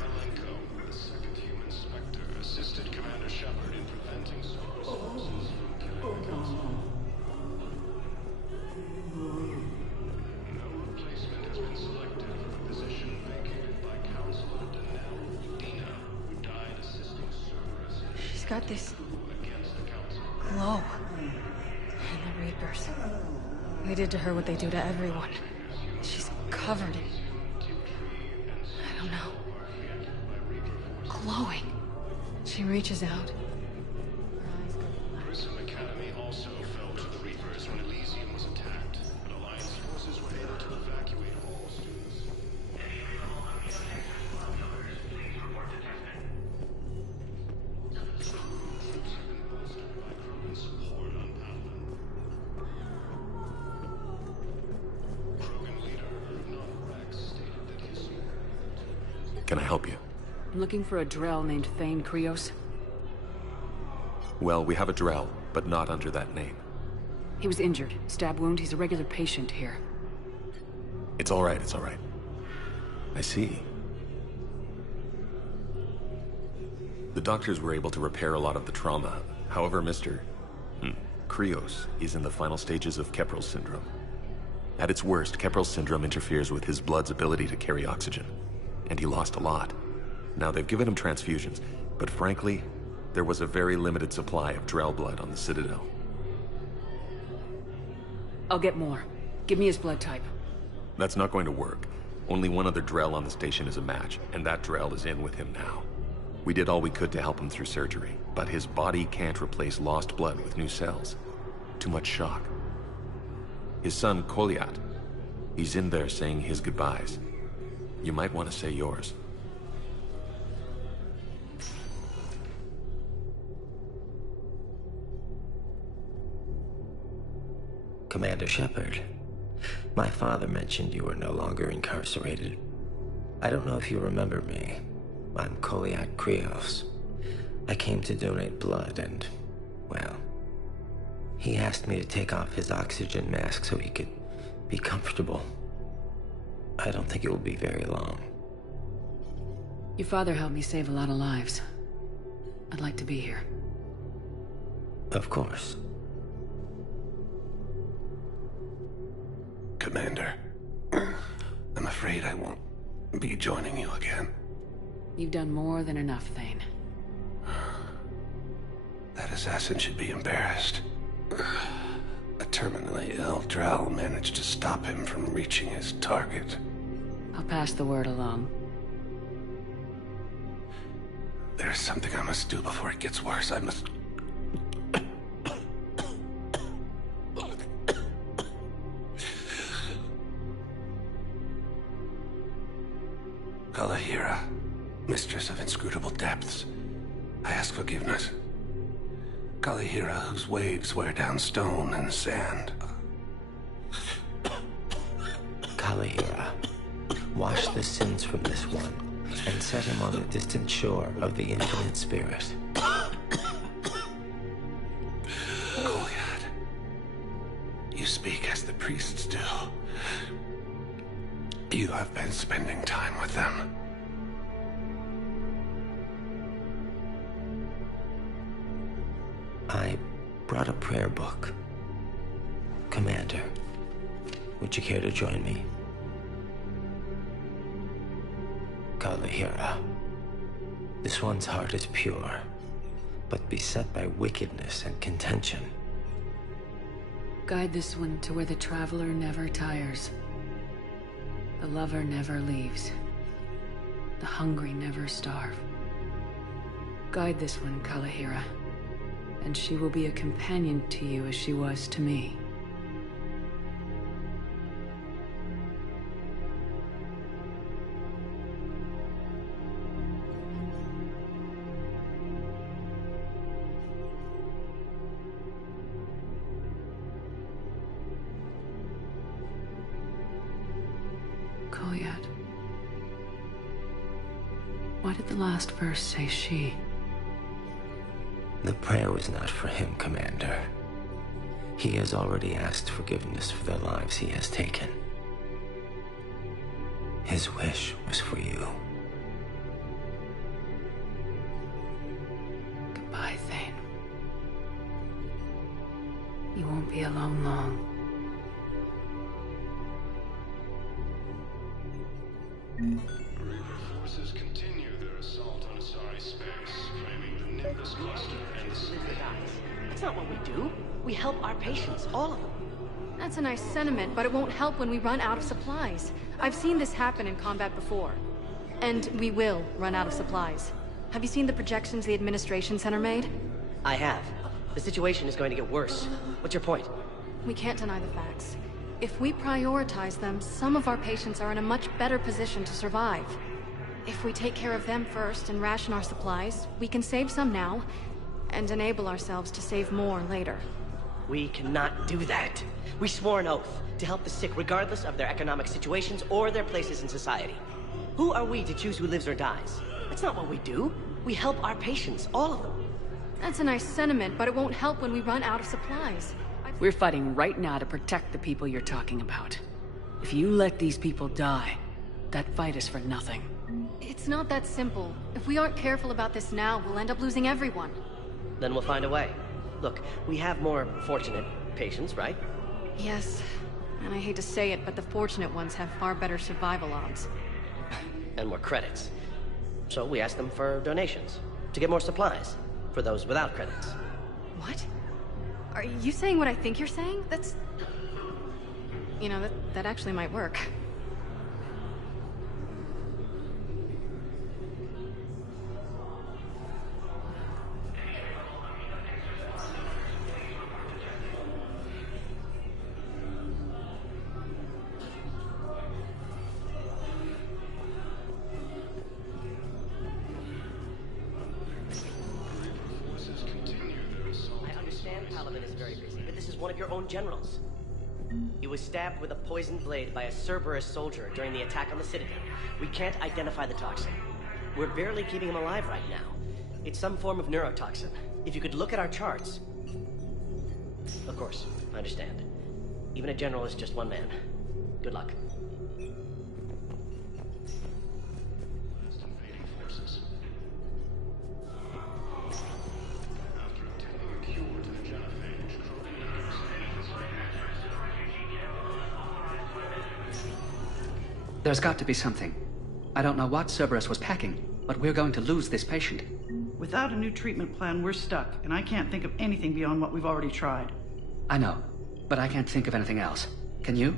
got this glow. And the Reapers. They did to her what they do to everyone. She's covered in... I don't know. Glowing. She reaches out. Grissom Academy also fell to the Reapers when Elysium was attacked, but Alliance forces were able to evacuate all students. Can I help you? I'm looking for a Drell named Thane Krios. Well, we have a Drell, but not under that name. He was injured. Stab wound. He's a regular patient here. It's all right, it's all right. I see. The doctors were able to repair a lot of the trauma. However, Mr. Krios is in the final stages of Keprel's syndrome. At its worst, Keprel's syndrome interferes with his blood's ability to carry oxygen. And he lost a lot. Now, they've given him transfusions, but frankly, there was a very limited supply of Drell blood on the Citadel. I'll get more. Give me his blood type. That's not going to work. Only one other Drell on the station is a match, and that Drell is in with him now. We did all we could to help him through surgery, but his body can't replace lost blood with new cells. Too much shock. His son, Kolyat, he's in there saying his goodbyes. You might want to say yours. Commander Shepard, my father mentioned you were no longer incarcerated. I don't know if you remember me. I'm Kolyat Krios. I came to donate blood and, well, he asked me to take off his oxygen mask so he could be comfortable. I don't think it will be very long. Your father helped me save a lot of lives. I'd like to be here. Of course. Commander, I'm afraid I won't be joining you again. You've done more than enough, Thane. That assassin should be embarrassed. A terminally ill Drell managed to stop him from reaching his target. I'll pass the word along. There's something I must do before it gets worse. I must... Kalahira, mistress of inscrutable depths, I ask forgiveness. Kalahira, whose waves wear down stone and sand. Kalahira, wash the sins from this one, and set him on the distant shore of the infinite spirit. Kolyat, you speak as the priests do. You have been spending time with them. I brought a prayer book. Commander, would you care to join me? Kalahira, this one's heart is pure, but beset by wickedness and contention. Guide this one to where the traveler never tires. The lover never leaves. The hungry never starve. Guide this one, Kalahira, and she will be a companion to you as she was to me. Kolyat. Why did the last verse say she? The prayer was not for him, Commander. He has already asked forgiveness for the lives he has taken. His wish was for you. Goodbye, Thane. You won't be alone long. Reaper Forces continue their assault on Asari space, claiming the Nimbus cluster and the That's not what we do. We help our patients, all of them. That's a nice sentiment, but it won't help when we run out of supplies. I've seen this happen in combat before. And we will run out of supplies. Have you seen the projections the Administration Center made? I have. The situation is going to get worse. What's your point? We can't deny the facts. If we prioritize them, some of our patients are in a much better position to survive. If we take care of them first and ration our supplies, we can save some now, and enable ourselves to save more later. We cannot do that. We swore an oath to help the sick regardless of their economic situations or their places in society. Who are we to choose who lives or dies? That's not what we do. We help our patients, all of them. That's a nice sentiment, but it won't help when we run out of supplies. We're fighting right now to protect the people you're talking about. If you let these people die, that fight is for nothing. It's not that simple. If we aren't careful about this now, we'll end up losing everyone. Then we'll find a way. Look, we have more fortunate patients, right? Yes. And I hate to say it, but the fortunate ones have far better survival odds. And more credits. So we asked them for donations, to get more supplies, for those without credits. What? Are you saying what I think you're saying? That's... You know, that actually might work. One of your own generals. He was stabbed with a poisoned blade by a Cerberus soldier during the attack on the Citadel. We can't identify the toxin. We're barely keeping him alive right now. It's some form of neurotoxin. If you could look at our charts... Of course, I understand. Even a general is just one man. Good luck. There's got to be something. I don't know what Cerberus was packing, but we're going to lose this patient. Without a new treatment plan, we're stuck, and I can't think of anything beyond what we've already tried. I know, but I can't think of anything else. Can you?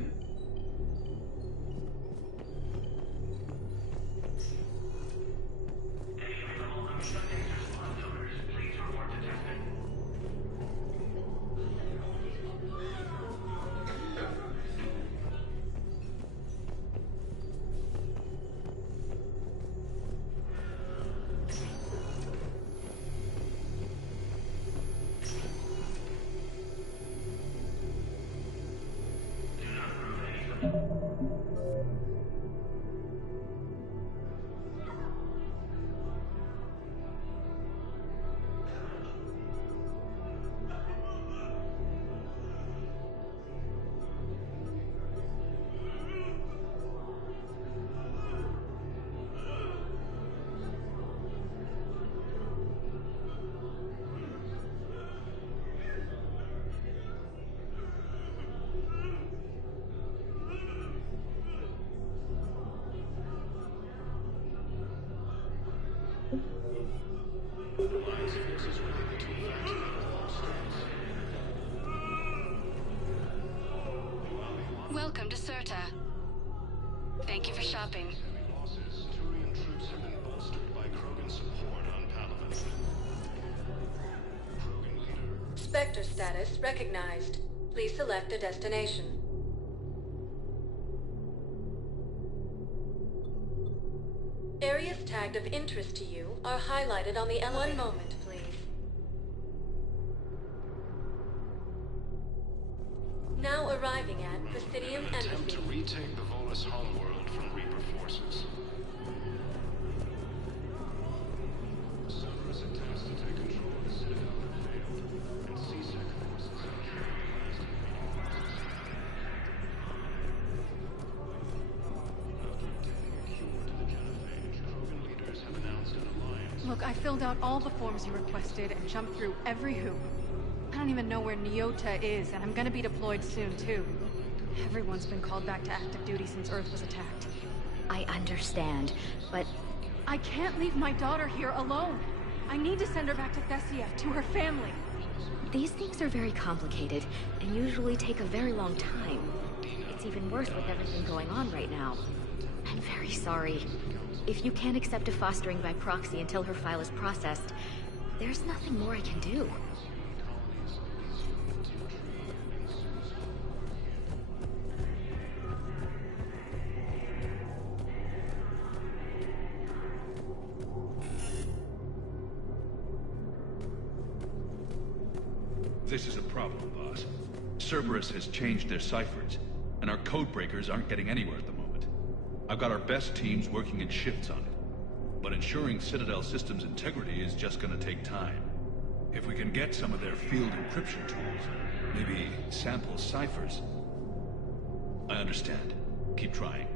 Welcome to Serta. Thank you for shopping. Turian troops have been bolstered by Krogan support on Palaven. Krogan leader. Spectre status recognized. Please select a destination. Areas tagged of interest to you are highlighted on the elevator. One moment, please. Now arriving at Presidium Attempt Embassy. to retake the Volus homeworld from Reaper forces. Cerberus attempts to take control of the Citadel have failed, and C-Sec forces have neutralized invading forces. After obtaining a cure to the genophage, Krogan leaders have announced an alliance. Look, I filled out all the forms you requested and jumped through every hoop. I don't even know where Nyota is, and I'm gonna be deployed soon, too. Everyone's been called back to active duty since Earth was attacked. I understand, but I can't leave my daughter here alone. I need to send her back to Thessia, to her family. These things are very complicated, and usually take a very long time. It's even worse with everything going on right now. I'm very sorry. If you can't accept a fostering by proxy until her file is processed, there's nothing more I can do. This is a problem, boss. Cerberus has changed their ciphers, and our codebreakers aren't getting anywhere at the moment. I've got our best teams working in shifts on it, but ensuring Citadel systems integrity is just gonna take time. If we can get some of their field encryption tools, maybe sample ciphers. I understand. Keep trying.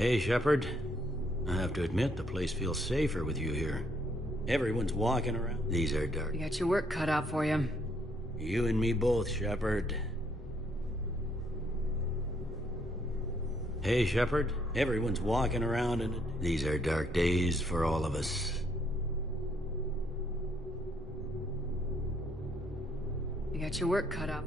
Hey, Shepard. I have to admit, the place feels safer with you here. Everyone's walking around. These are dark. You got your work cut out for you. You and me both, Shepard. Hey, Shepard. Everyone's walking around and these are dark days for all of us. You got your work cut out.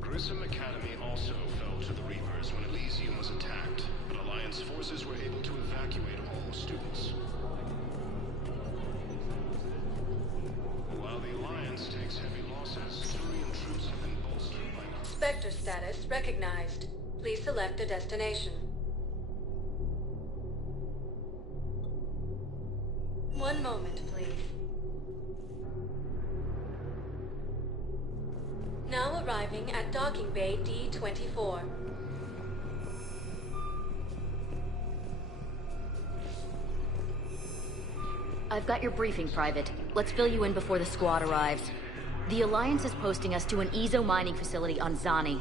Grissom Academy also fell to the Reapers when Elysium was attacked, but Alliance forces were able to evacuate all students. While the Alliance takes heavy losses, Turian troops have been bolstered by... Spectre status recognized. Please select a destination. One moment, please. Now arriving at Docking Bay D-24. I've got your briefing, Private. Let's fill you in before the squad arrives. The Alliance is posting us to an Ezo mining facility on Zani.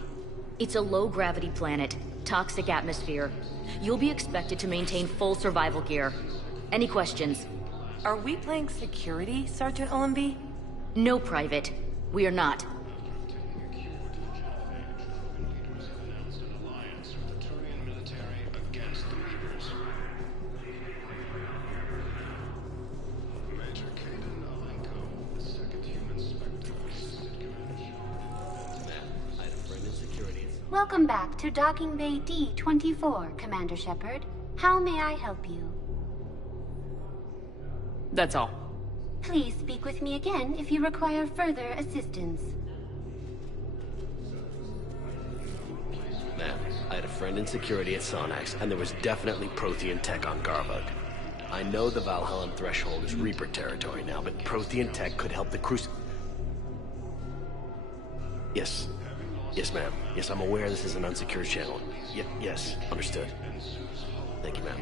It's a low-gravity planet, toxic atmosphere. You'll be expected to maintain full survival gear. Any questions? Are we playing security, Sergeant Ullenby? No, Private. We are not. Welcome back to Docking Bay D-24, Commander Shepard. How may I help you? That's all. Please speak with me again if you require further assistance. friend in security at Sonax, and there was definitely Prothean tech on Garvug. I know the Valhallan threshold is Reaper territory now, but Prothean tech could help the Yes. Yes, ma'am. Yes, I'm aware this is an unsecured channel. Yes, understood. Thank you, ma'am.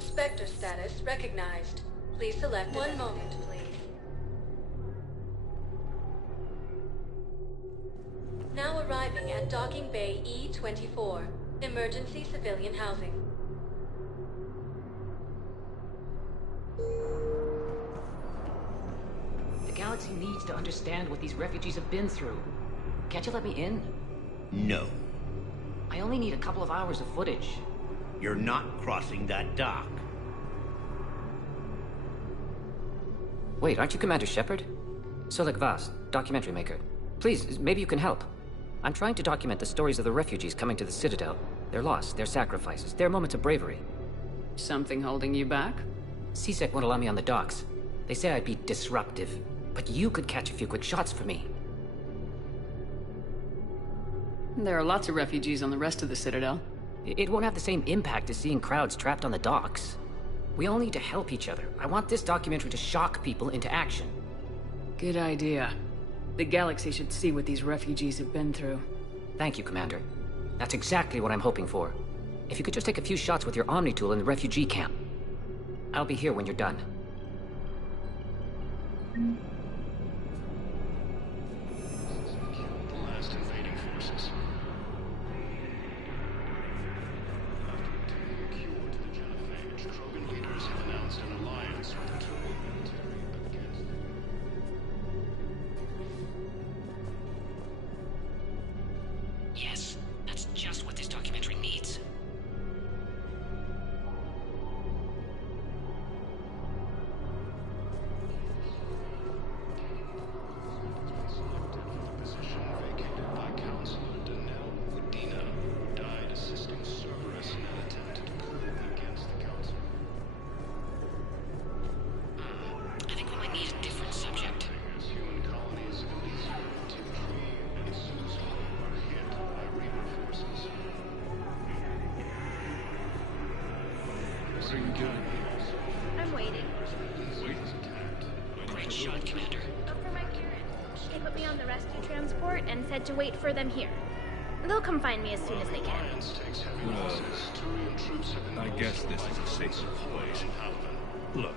Spectre status recognized. Please select one moment, please. Now arriving at Docking Bay E-24, emergency civilian housing. The galaxy needs to understand what these refugees have been through. Can't you let me in? No. I only need a couple of hours of footage. You're not crossing that dock. Wait, aren't you Commander Shepard? Solek Vast, documentary maker. Please, maybe you can help. I'm trying to document the stories of the refugees coming to the Citadel. Their loss, their sacrifices, their moments of bravery. Something holding you back? CSEC won't allow me on the docks. They say I'd be disruptive. But you could catch a few quick shots for me. There are lots of refugees on the rest of the Citadel. It won't have the same impact as seeing crowds trapped on the docks. We all need to help each other. I want this documentary to shock people into action. Good idea. The galaxy should see what these refugees have been through. Thank you, Commander. That's exactly what I'm hoping for. If you could just take a few shots with your Omni tool in the refugee camp. I'll be here when you're done. The last invading forces. Krogan leaders have announced an alliance with the Turian military against... Yes, that's just what this documentary needs. What are you doing? I'm waiting. Great shot, Commander. Oh, for my parents. They put me on the rescue transport and said to wait for them here. They'll come find me as soon as they can. I guess this is a safer place. Look,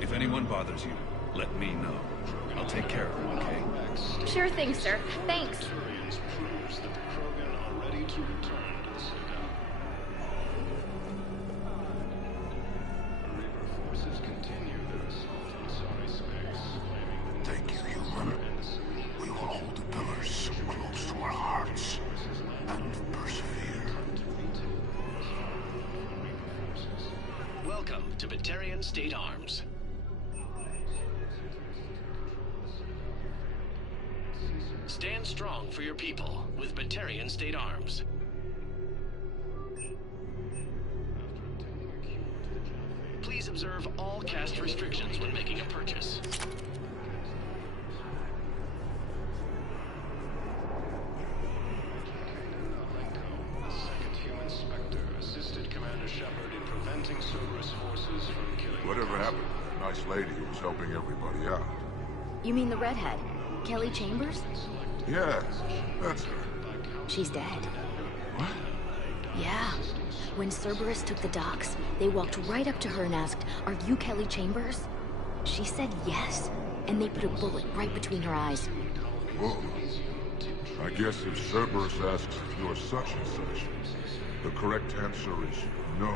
if anyone bothers you, let me know. I'll take care of them, okay? Sure thing, sir. Thanks. Proves that the Krogan are ready to return to the Citadel. Reaper forces continue their assault on Sari space, claiming that... Thank you, human. We will hold the pillars so close to our hearts and persevere. Welcome to Batarian State Arms. Stand strong for your people with Batarian State Arms. Please observe all caste restrictions when making a purchase. Second human Spectre assisted Commander Shepard in preventing Cerberus forces from killing... Whatever happened to the nice lady who was helping everybody out? You mean the redhead? Kelly Chambers? Yeah, that's her. She's dead. What? Yeah. When Cerberus took the docks, they walked right up to her and asked, "Are you Kelly Chambers?" She said yes, and they put a bullet right between her eyes. Whoa. I guess if Cerberus asks if you're such and such, the correct answer is no.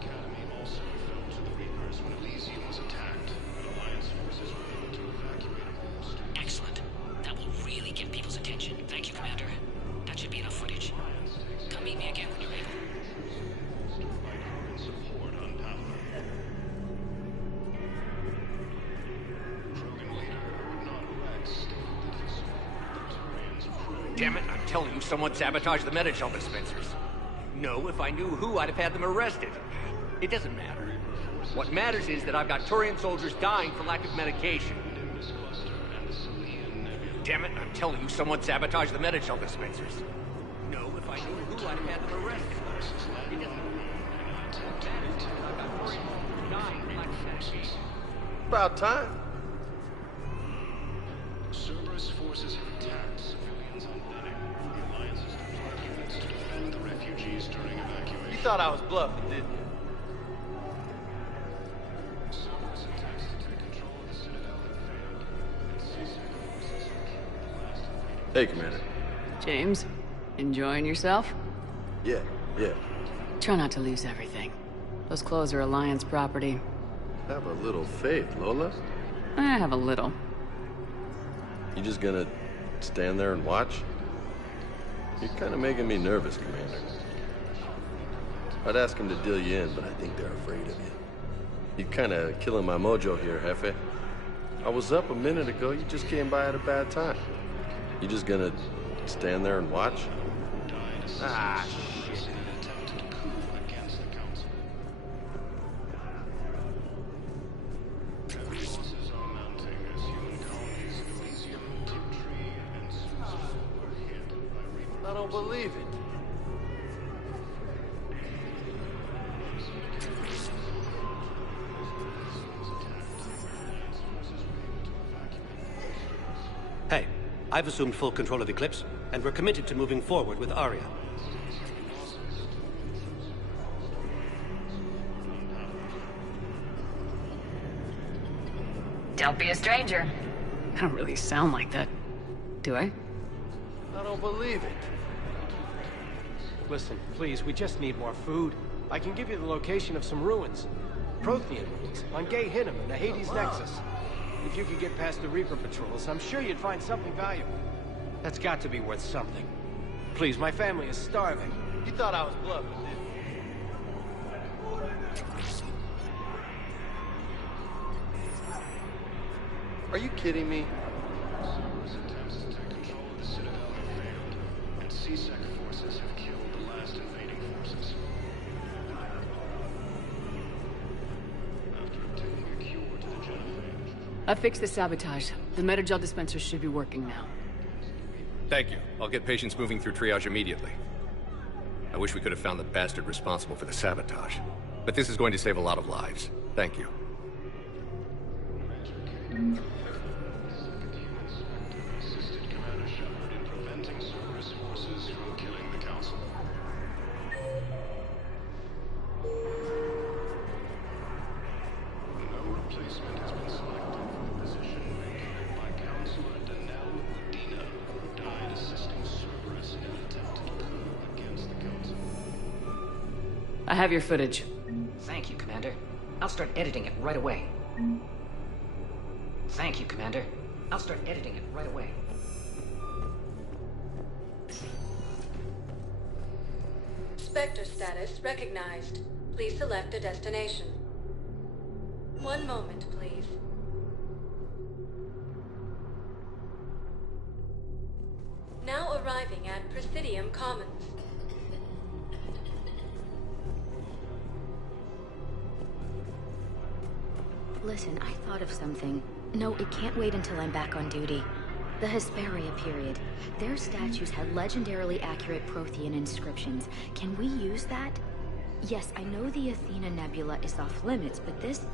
Academy also fell to the Reapers when Elysium was attacked, but Alliance forces were able to evacuate all students. Excellent. That will really get people's attention. Thank you, Commander. That should be enough footage. Damn it, I'm telling you, someone sabotaged the Metagel dispensers. No, if I knew who, I'd have had them arrested. It doesn't matter. What matters is that I've got Turian soldiers dying for lack of medication. Damn it, I'm telling you, someone sabotaged the Metagel dispensers. No, if I knew who, I'd have had them arrested. It doesn't matter. About time. Cerberus forces have attacked civilians on Bennett. The Alliance has deployed units to defend the refugees during evacuation. You thought I was bluffing, didn't you? Cerberus attempts to take control of the Citadel have failed, and CSEC forces have killed the last invading. Hey, Commander. James, enjoying yourself? Yeah. Try not to lose everything. Those clothes are Alliance property. Have a little faith, Lola. I have a little. You just gonna stand there and watch? You're kind of making me nervous, Commander. I'd ask them to deal you in, but I think they're afraid of you. You're kind of killing my mojo here, Jefe. I was up a minute ago. You just came by at a bad time. You just gonna stand there and watch? Ah, shit. Attempted coup against the Council. Heavy losses are mounting as human colonies of Elysium, Tiptree, and Susan were hit by Reaper. I don't believe it. Hey, I've assumed full control of Eclipse, and we're committed to moving forward with Arya. Don't be a stranger. I don't really sound like that, do I? I don't believe it. Listen, please, we just need more food. I can give you the location of some ruins. Prothean ruins, on Gay Hinnom and the Hades Nexus. If you could get past the Reaper patrols, I'm sure you'd find something valuable. That's got to be worth something. Please, my family is starving. You thought I was bluffing, didn't you? Are you kidding me? Cerberus attempts to take control of the Citadel have failed, and CSEC forces have killed the last invading forces. After obtaining a cure to the genophage. I fixed the sabotage. The Metagel dispensers should be working now. Thank you. I'll get patients moving through triage immediately. I wish we could have found the bastard responsible for the sabotage. But this is going to save a lot of lives. Thank you. Assisted Commander Shepard in preventing Cerberus forces from killing the Council. No replacement has been selected for the position vacated by Councilor Danelle Udina, who died assisting Cerberus in an attempted coup against the Council. I have your footage. Thank you, Commander. I'll start editing it right away. Thank you, Commander. I'll start editing it right away. Spectre status recognized. Please select a destination. One moment, please. Now arriving at Presidium Commons. Listen, I thought of something. No, it can't wait until I'm back on duty. The Hesperia period. Their statues had legendarily accurate Prothean inscriptions. Can we use that? Yes, I know the Athena Nebula is off limits, but this...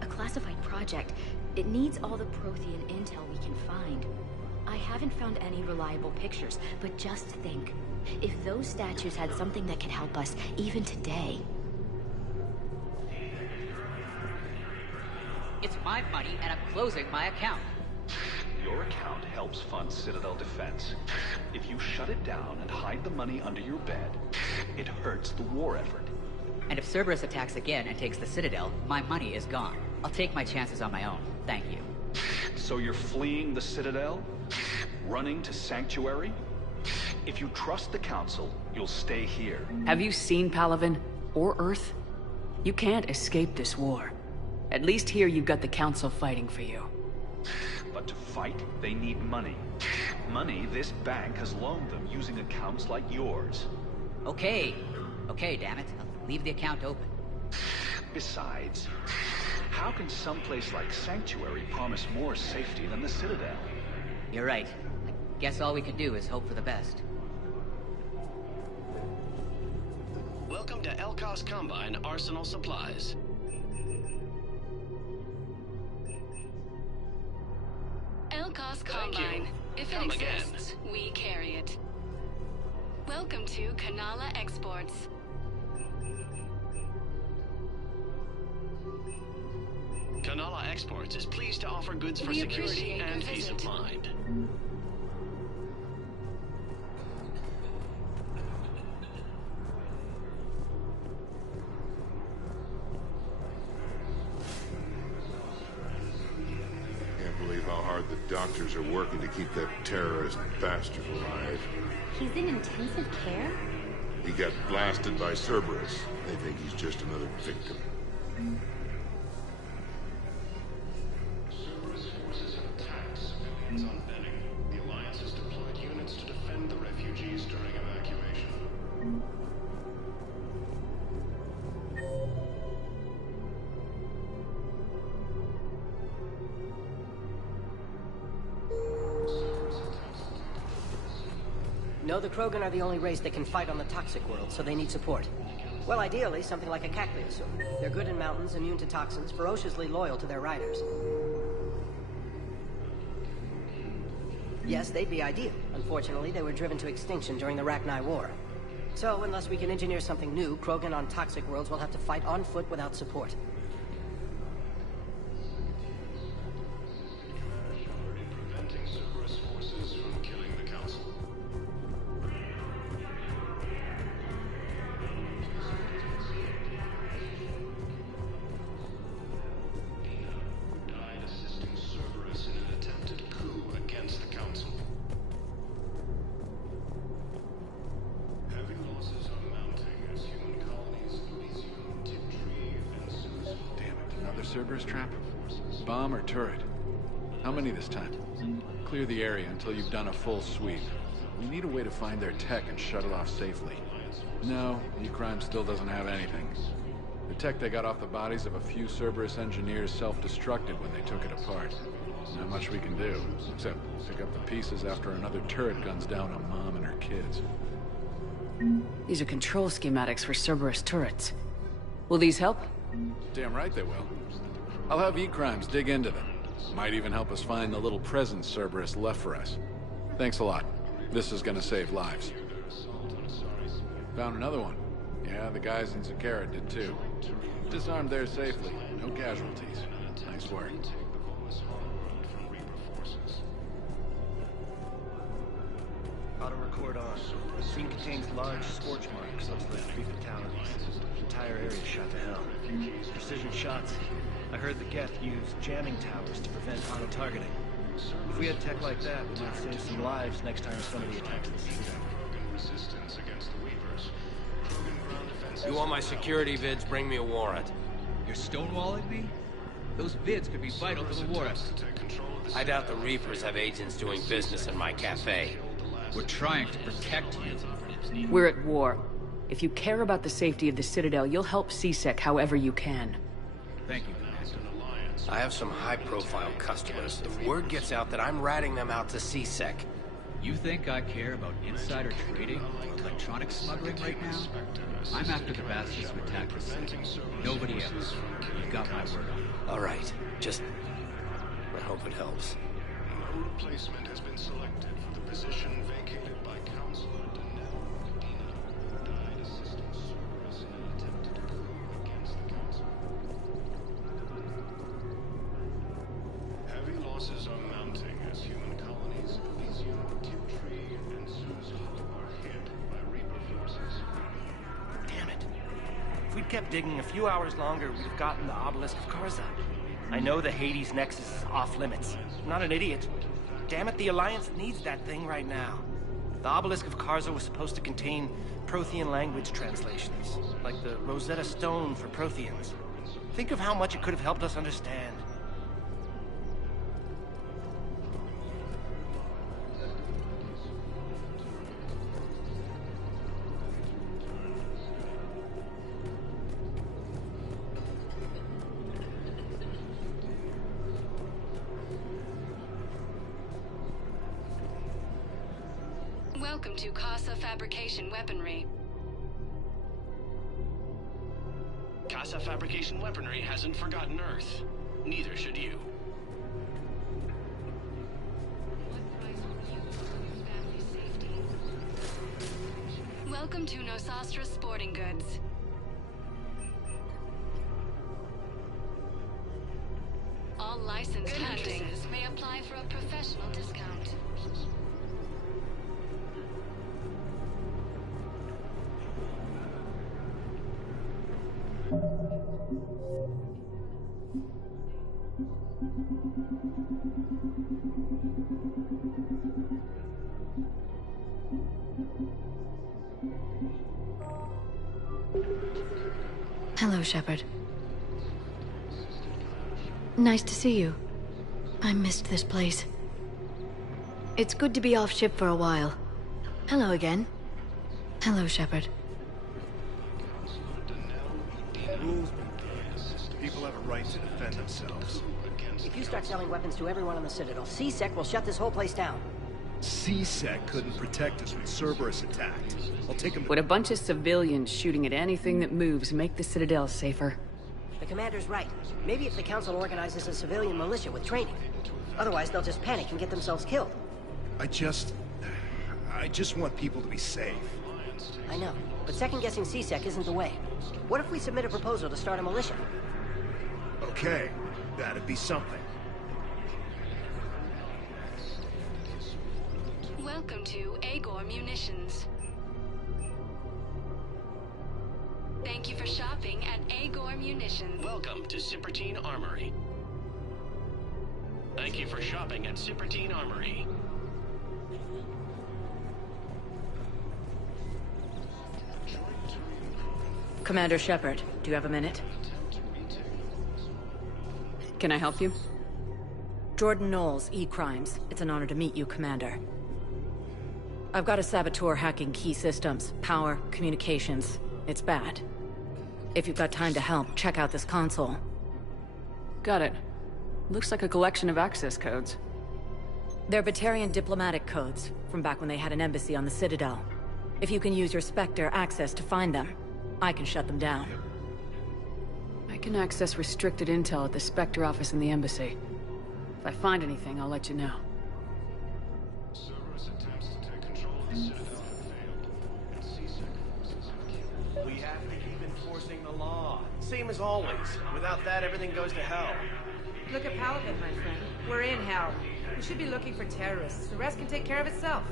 a classified project. It needs all the Prothean intel we can find. I haven't found any reliable pictures, but just think. If those statues had something that could help us, even today... It's my money, and I'm closing my account. Your account helps fund Citadel defense. If you shut it down and hide the money under your bed, it hurts the war effort. And if Cerberus attacks again and takes the Citadel, my money is gone. I'll take my chances on my own. Thank you. So you're fleeing the Citadel? Running to Sanctuary? If you trust the Council, you'll stay here. Have you seen Palaven? Or Earth? You can't escape this war. At least here you've got the Council fighting for you. But to fight, they need money. money this bank has loaned them using accounts like yours. Okay. Okay, damn it. I'll leave the account open. Besides, how can someplace like Sanctuary promise more safety than the Citadel? You're right. I guess all we can do is hope for the best. Welcome to Elkos Combine Arsenal Supplies. Elkos Combine. If it exists, we carry it. Welcome to Kanala Exports. Kanala Exports is pleased to offer goods for security and peace of mind. Can't believe how hard the doctors are working to keep that terrorist bastard alive. He's in intensive care? He got blasted by Cerberus. They think he's just another victim. Cerberus forces have attacked civilians on Benning. The Alliance has deployed units to defend the refugees during evacuation. No, the Krogan are the only race that can fight on the toxic world, so they need support. Well, ideally, something like a Cacliosome. They're good in mountains, immune to toxins, ferociously loyal to their riders. Yes, they'd be ideal. Unfortunately, they were driven to extinction during the Rachni War. So, unless we can engineer something new, Krogan on toxic worlds will have to fight on foot without support. Preventing Cerberus forces from killing the Council. Died assisting Cerberus in an attempted coup against the Council. Heavy losses are mounting as human colonies of Elysium, Tiptree, and Suzu. Damn it, another Cerberus trap? Bomb or turret? How many this time? Clear the area until you've done a full sweep. We need a way to find their tech and shut it off safely. No, E-Crime still doesn't have anything. The tech they got off the bodies of a few Cerberus engineers self-destructed when they took it apart. Not much we can do, except pick up the pieces after another turret guns down on Mom and her kids. These are control schematics for Cerberus turrets. Will these help? Damn right they will. I'll have E-Crimes dig into them. Might even help us find the little presents Cerberus left for us. Thanks a lot. This is gonna save lives. Found another one. Yeah, the guys in Zakara did too. Disarmed there safely. No casualties. Nice work. Auto-record on. The scene contains large scorch marks. Looks like 3 fatalities. The entire area shot to hell. Precision shots. I heard the Geth used jamming towers to prevent auto-targeting. If we had tech like that, we might save some lives next time somebody attacks the Citadel. Resistance against the Weavers. Krogan ground defenses. You want my security vids? Bring me a warrant. You're stonewalling me? Those vids could be vital to the war effort. I doubt the Reapers have agents doing business in my cafe. We're trying to protect you. We're at war. If you care about the safety of the Citadel, you'll help CSEC however you can. Thank you, Commander. I have some high-profile customers. If word gets out that I'm ratting them out to CSEC... You think I care about insider trading or electronic smuggling right now? I'm after the bastards who attacked the city. Nobody else. You've got my word on it. All right. Just... I hope it helps. No replacement has been selected for the position vacated by Counselor Denell Medina, who died assisting Cerberus in an attempted coup against the Council. Heavy losses are mounting as human colonies of Elysium, Tiptree, and Suzu are hit by Reaper forces. Damn it. If we'd kept digging a few hours longer, we'd have gotten the Obelisk of Karza. I know the Hades Nexus is off limits. I'm not an idiot. Damn it, the Alliance needs that thing right now. The Obelisk of Karza was supposed to contain Prothean language translations, like the Rosetta Stone for Protheans. Think of how much it could have helped us understand. Welcome to Casa Fabrication Weaponry. Casa Fabrication Weaponry hasn't forgotten Earth. Neither should you. Welcome to Nosastra Sporting Goods. All licensed hunters may apply for a professional discount. Hello, Shepard. Nice to see you. I missed this place. It's good to be off ship for a while. Hello again. Hello, Shepard. People have a right to defend themselves. If you start selling weapons to everyone on the Citadel, C-Sec will shut this whole place down. C-Sec couldn't protect us when Cerberus attacked. I'll take him to... Would a bunch of civilians shooting at anything that moves make the Citadel safer? The commander's right. Maybe if the Council organizes a civilian militia with training. Otherwise, they'll just panic and get themselves killed. I just want people to be safe. I know, but second-guessing C-Sec isn't the way. What if we submit a proposal to start a militia? Okay, that'd be something. Welcome to Agor Munitions. Thank you for shopping at Agor Munitions. Welcome to Cipertine Armory. Thank you for shopping at Cipertine Armory. Commander Shepard, do you have a minute? Can I help you? Jordan Knowles, E-Crimes. It's an honor to meet you, Commander. I've got a saboteur hacking key systems, power, communications. It's bad. If you've got time to help, check out this console. Got it. Looks like a collection of access codes. They're Batarian diplomatic codes, from back when they had an embassy on the Citadel. If you can use your Spectre access to find them, I can shut them down. I can access restricted intel at the Spectre office in the embassy. If I find anything, I'll let you know. Cerberus attempts to take control of the Citadel have failed, and C-Sec forces have killed. We have to keep enforcing the law. Same as always. Without that, everything goes to hell. Look at Paladin, my friend. We're in hell. We should be looking for terrorists. The rest can take care of itself.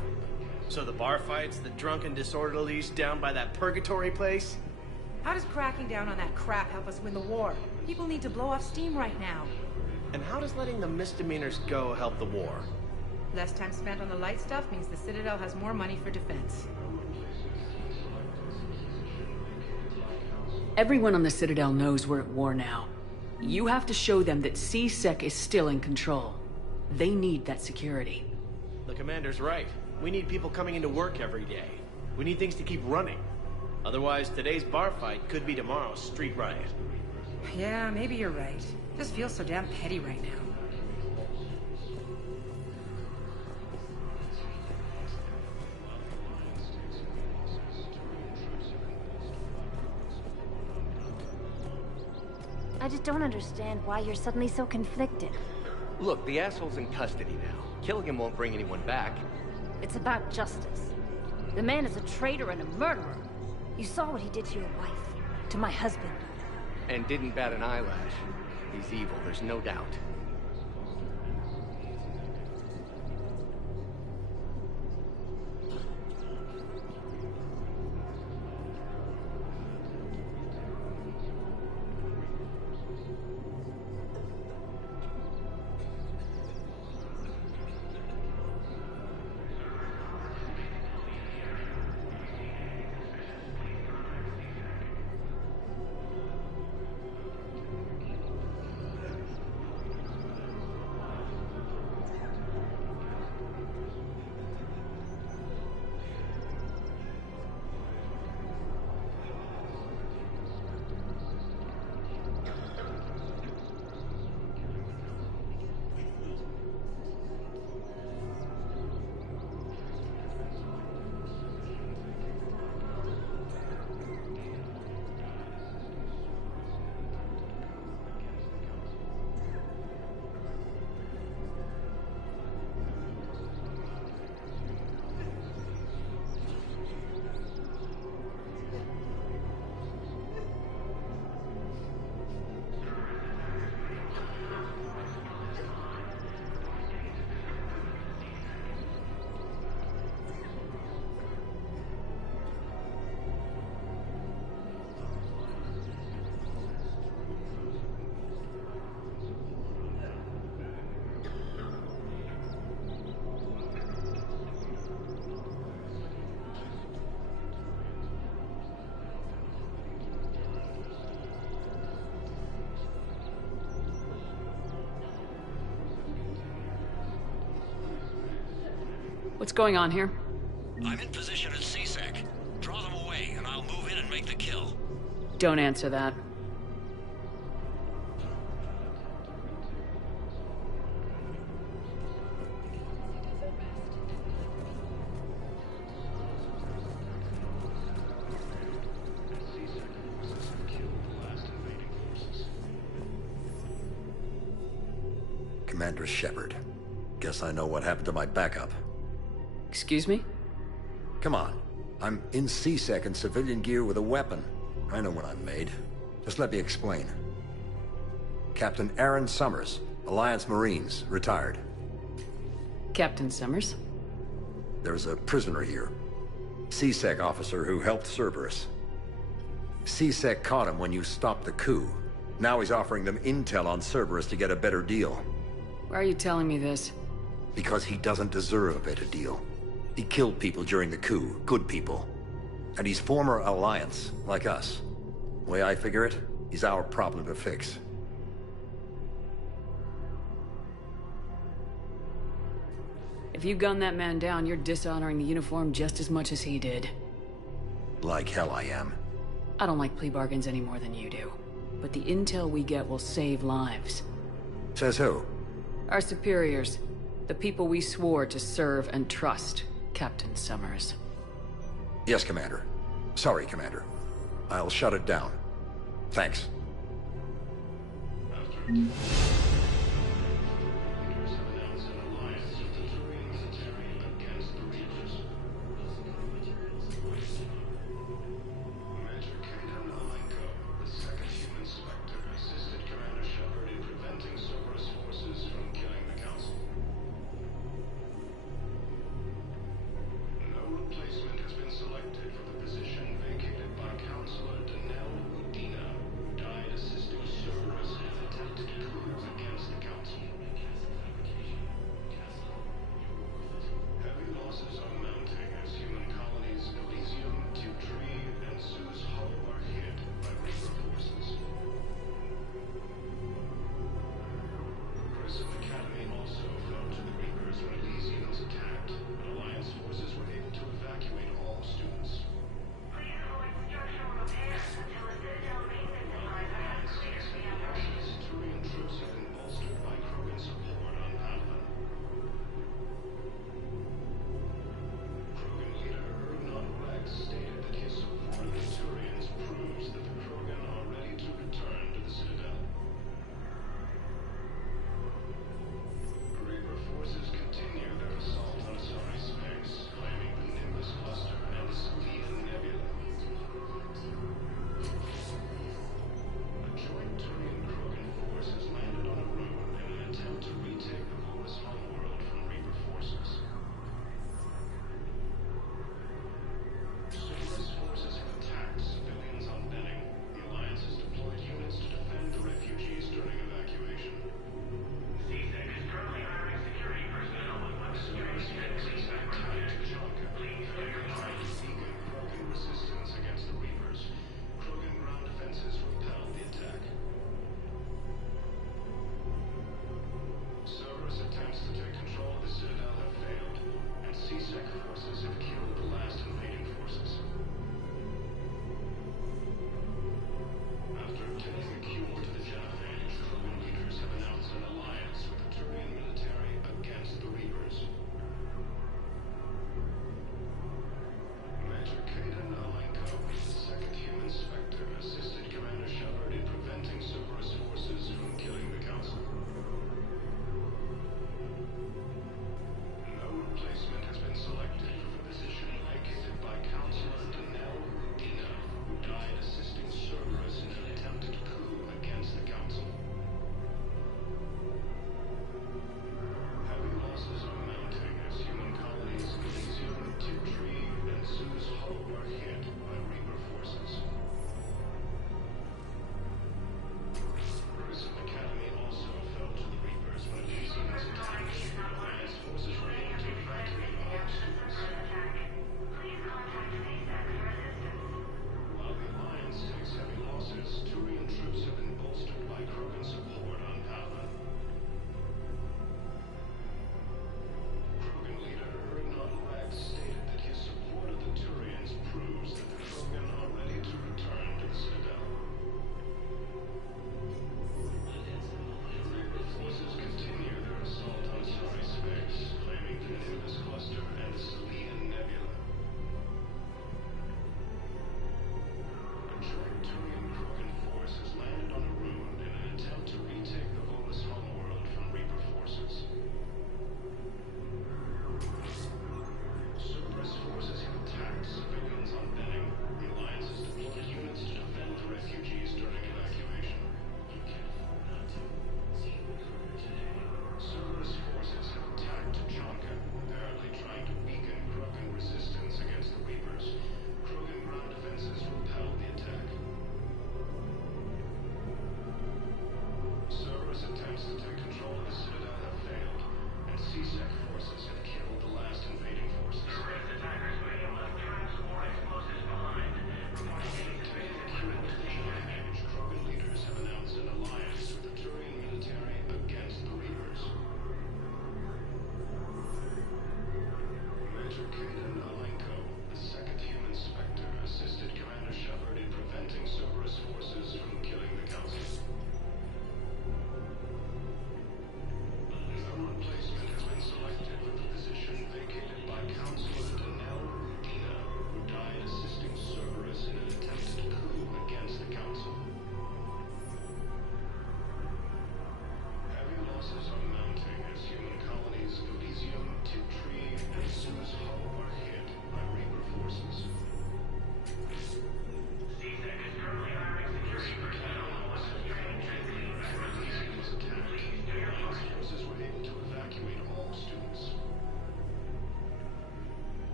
So the bar fights, the drunken disorderlies down by that purgatory place? How does cracking down on that crap help us win the war? People need to blow off steam right now. And how does letting the misdemeanors go help the war? Less time spent on the light stuff means the Citadel has more money for defense. Everyone on the Citadel knows we're at war now. You have to show them that C-Sec is still in control. They need that security. The commander's right. We need people coming into work every day. We need things to keep running. Otherwise, today's bar fight could be tomorrow's street riot. Yeah, maybe you're right. This feels so damn petty right now. I just don't understand why you're suddenly so conflicted. Look, the asshole's in custody now. Killing him won't bring anyone back. It's about justice. The man is a traitor and a murderer. You saw what he did to your wife, to my husband. And didn't bat an eyelash. He's evil, there's no doubt. What's going on here? I'm in position at CSEC. Draw them away, and I'll move in and make the kill. Don't answer that. Commander Shepard. Guess I know what happened to my backup. Excuse me? Come on. I'm in CSEC in civilian gear with a weapon. I know what I'm made. Just let me explain. Captain Aaron Summers, Alliance Marines, retired. Captain Summers? There's a prisoner here. CSEC officer who helped Cerberus. CSEC caught him when you stopped the coup. Now he's offering them intel on Cerberus to get a better deal. Why are you telling me this? Because he doesn't deserve a better deal. He killed people during the coup, good people. And he's former Alliance, like us. The way I figure it, he's our problem to fix. If you gun that man down, you're dishonoring the uniform just as much as he did. Like hell I am. I don't like plea bargains any more than you do. But the intel we get will save lives. Says who? Our superiors. The people we swore to serve and trust, Captain Summers. Yes, Commander. Sorry, Commander. I'll shut it down. Thanks.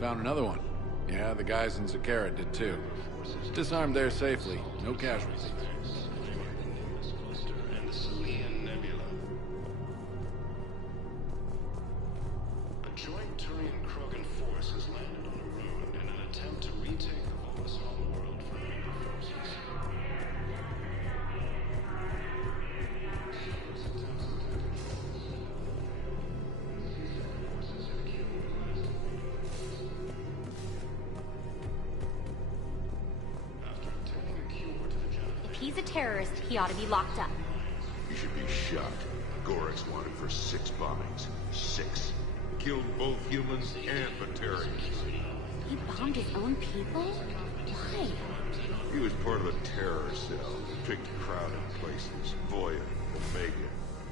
Found another one. Yeah, the guys in Zakara did too. Disarmed there safely. No casualties. A joint Turian-Krogan force has landed on a ruin in an attempt to retake the Volus homeworld from Reaper forces. If he's a terrorist, he ought to be locked up. You should be shot. Gorex wanted for 6 bombings. 6. Killed both humans and Batarians. He bombed his own people? Why? He was part of a terror cell. Picked crowded places. Voya, Omega.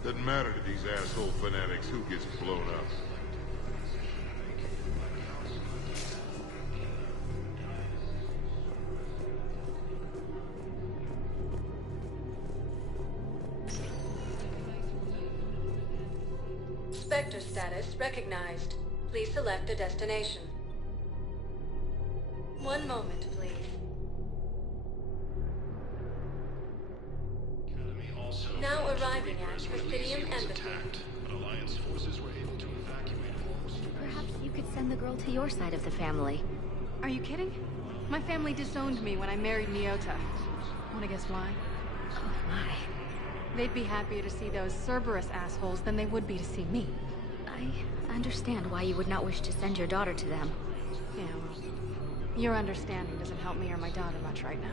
Doesn't matter to these asshole fanatics who gets blown up. Spectre status recognized. Please select a destination. One moment, please. Now arriving at Presidium Embassy. But Alliance forces were able to evacuate most. Perhaps you could send the girl to your side of the family. Are you kidding? My family disowned me when I married Nyota. Wanna guess why? Oh my. They'd be happier to see those Cerberus assholes than they would be to see me. I understand why you would not wish to send your daughter to them. Yeah, well, your understanding doesn't help me or my daughter much right now.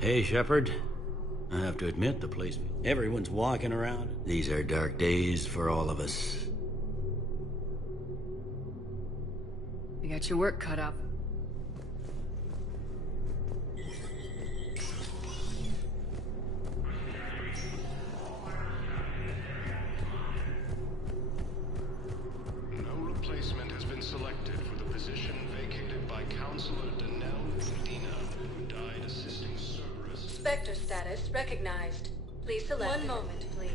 Hey, Shepard. I have to admit, the place... Everyone's walking around. These are dark days for all of us. You got your work cut out. No replacement has been selected for the position vacated by Counselor Danelle Medina, who died assisting Cerberus. Spectre status recognized. Please select. One moment, please.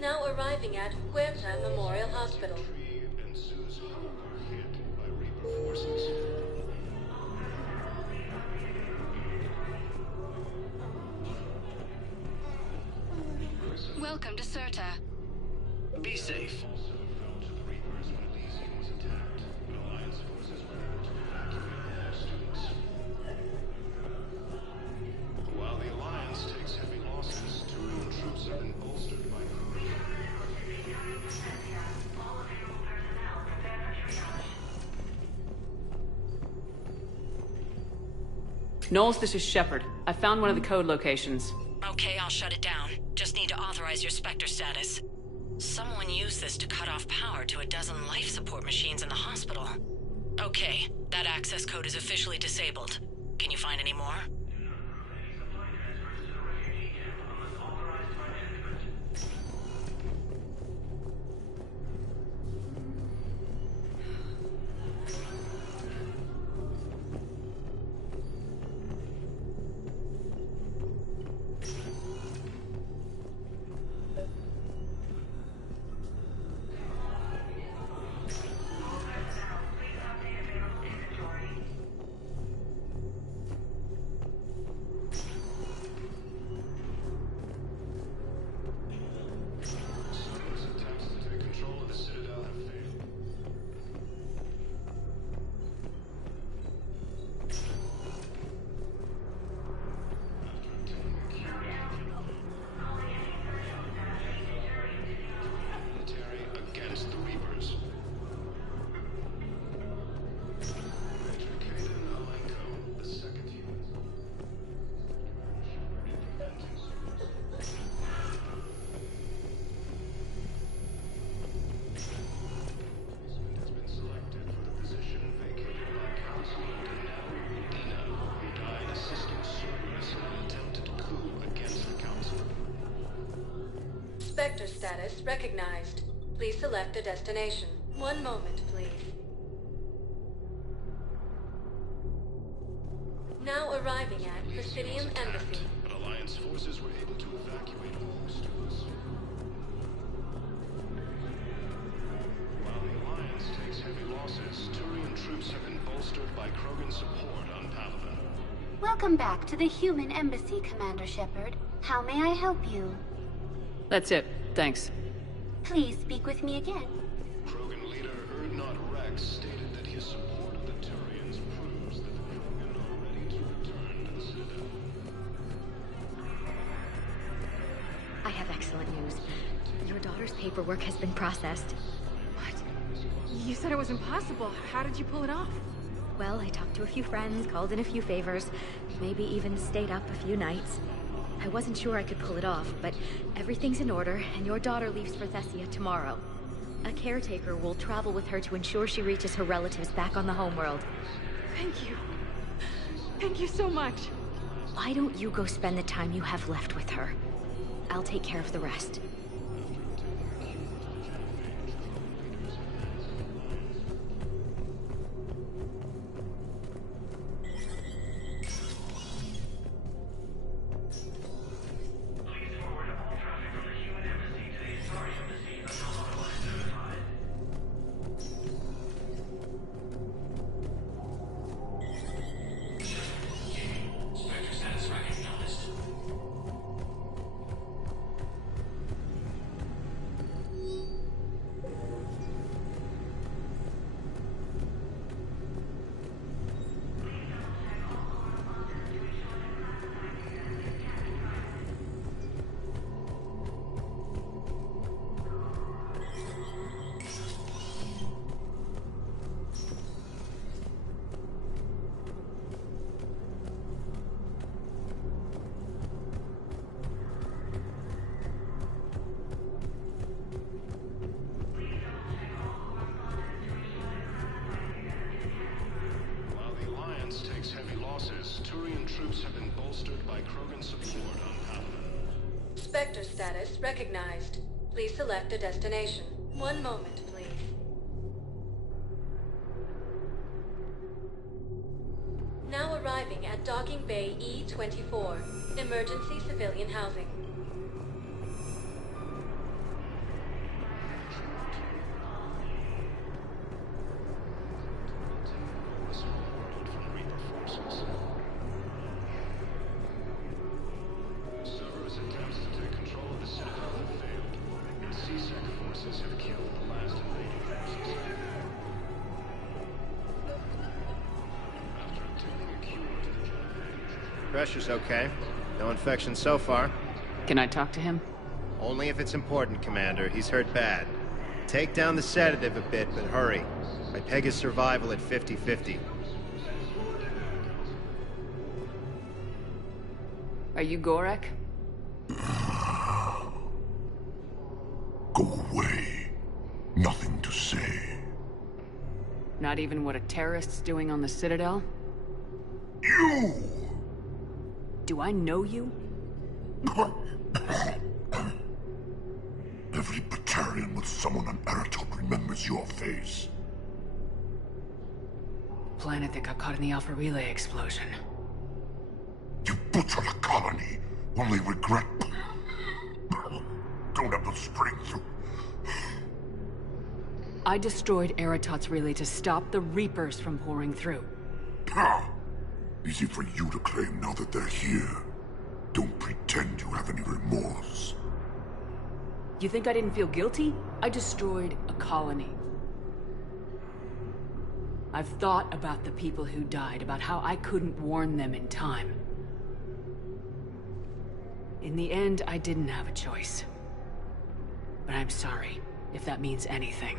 Now arriving at Huerta Memorial Hospital. And Sue's home are hit by Reaper forces. Welcome to Serta. Be safe. While the Alliance takes heavy losses, Turian troops have been bolstered by Knowles, this is Shepard. I found one of the code locations. Okay, I'll shut it down. Just need to authorize your Spectre status. Someone used this to cut off power to a dozen life support machines in the hospital. Okay, that access code is officially disabled. Can you find any more? Spectre status recognized. Please select a destination. One moment, please. Now arriving at Presidium Embassy. But Alliance forces were able to evacuate all students. While the Alliance takes heavy losses, Turian troops have been bolstered by Krogan support on Palaven. Welcome back to the human embassy, Commander Shepard. How may I help you? That's it. Thanks. Please speak with me again. Krogan leader Erdnot Rex stated that his support of the Turians proves that the Krogan are ready to return to the Citadel. I have excellent news. Your daughter's paperwork has been processed. What? You said it was impossible. How did you pull it off? Well, I talked to a few friends, called in a few favors, maybe even stayed up a few nights. I wasn't sure I could pull it off, but everything's in order, and your daughter leaves for Thessia tomorrow. A caretaker will travel with her to ensure she reaches her relatives back on the homeworld. Thank you. Thank you so much. Why don't you go spend the time you have left with her? I'll take care of the rest. Turian troops have been bolstered by Krogan support on Palaven. Spectre status recognized. Please select a destination. One moment, please. Now arriving at Docking Bay E-24. Emergency civilian housing. Pressure's okay. No infection so far. Can I talk to him? Only if it's important, Commander. He's hurt bad. Take down the sedative a bit, but hurry. I peg his survival at 50-50. Are you Gorek? Go away. Nothing to say. Not even what a terrorist's doing on the Citadel? You! Do I know you? Every Batarian with someone on Aratot remembers your face. Planet that got caught in the Alpha Relay explosion. You butchered a colony, only regret. Don't have the strength to... I destroyed Aratot's relay to stop the Reapers from pouring through. Easy for you to claim now that they're here. Don't pretend you have any remorse. You think I didn't feel guilty? I destroyed a colony. I've thought about the people who died, about how I couldn't warn them in time. In the end, I didn't have a choice. But I'm sorry, if that means anything.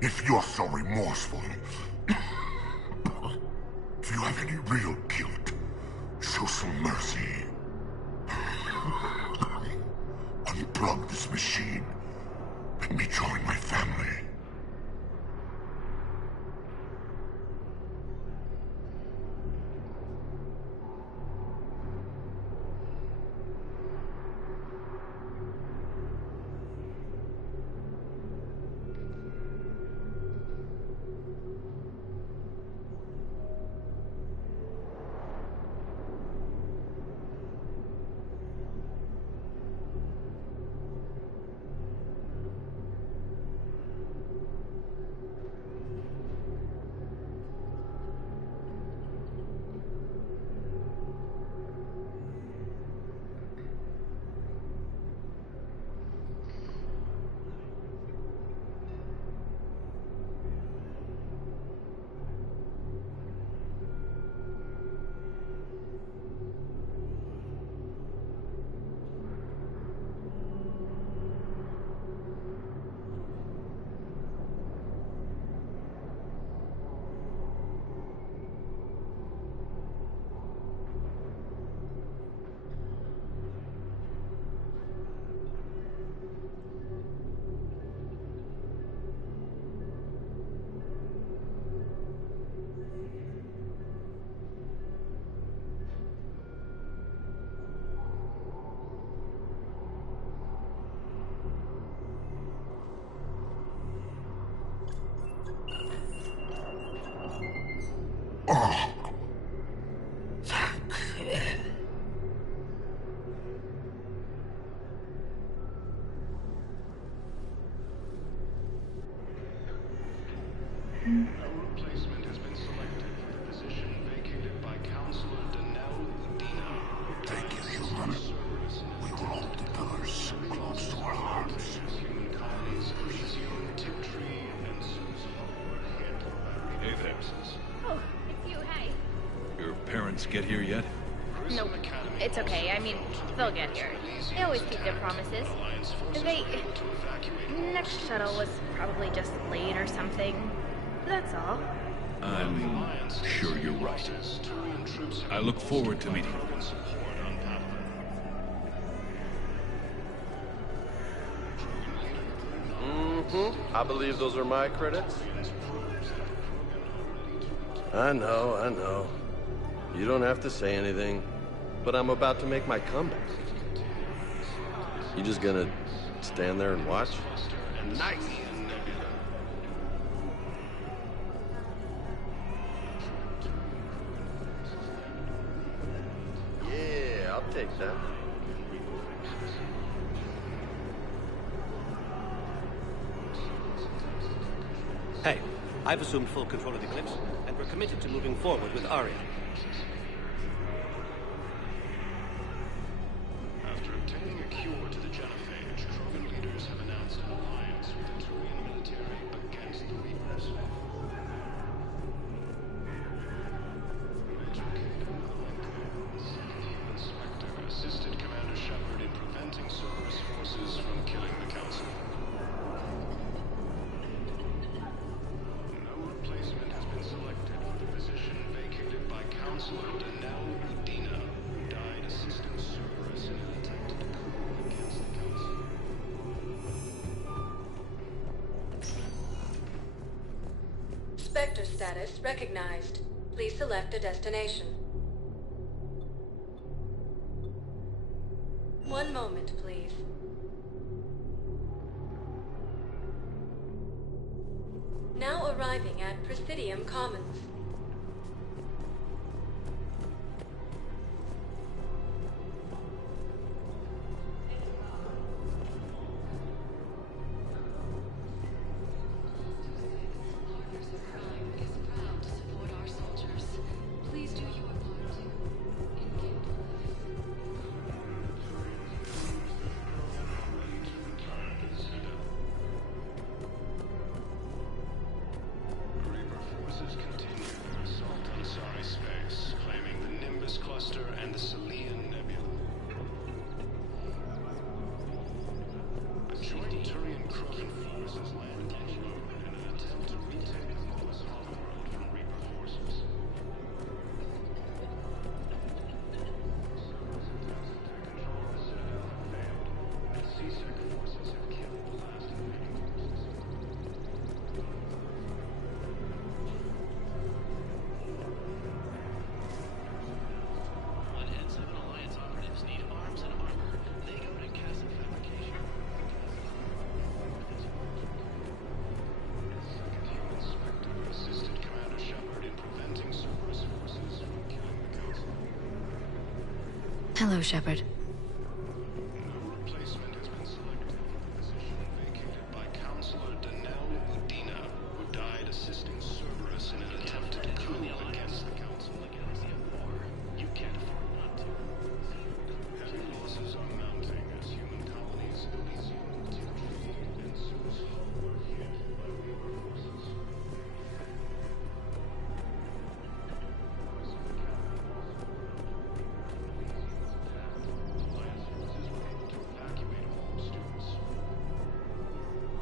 If you're so remorseful, if you have any real guilt, show some mercy. Unplug this machine. Let me join my family. Get here yet? Nope. It's okay. I mean, they'll get here. They always keep their promises. Next shuttle was probably just late or something. That's all. I'm sure you're right. I look forward to meeting you. I believe those are my credits. I know. You don't have to say anything, but I'm about to make my comeback. You just gonna stand there and watch? Nice! Yeah, I'll take that. Hey, I've assumed full control of the Eclipse, and we're committed to moving forward with Aria. After obtaining a cure to the genophage, Krogan leaders have announced an alliance with the Turian military against the Reapers. Major Caden Inspector assisted Commander Shepard in preventing Cerberus forces from killing the Council. No replacement has been selected for the position vacated by Counselor Danelle Udina. Spectre status recognized. Please select a destination. One moment, please. Now arriving at Presidium Commons. Hello, Shepard.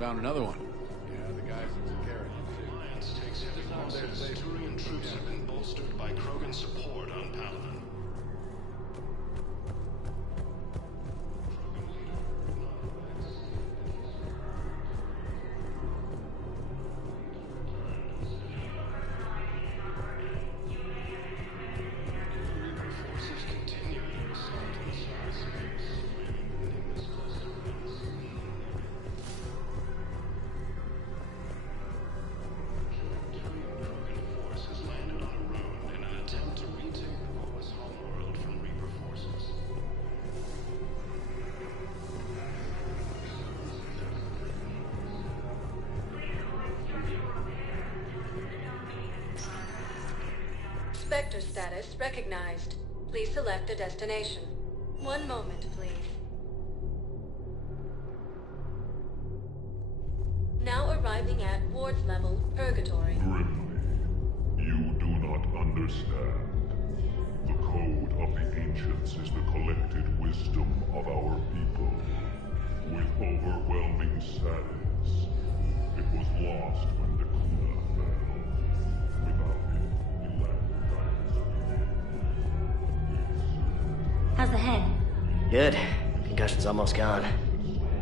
Found another one. Yeah, the guys in Zakara. Alliance takes heavy losses. Turian troops have been bolstered by Krogan support on Paladin. Spectre status recognized. Please select a destination. One moment, please. Now arriving at Ward's level, Purgatory. Grimly, you do not understand. The code of the ancients is the collected wisdom of our people. With overwhelming sadness, it was lost when the Kuna fell. Without it, we lack the guidance. How's the head? Good. Concussion's almost gone.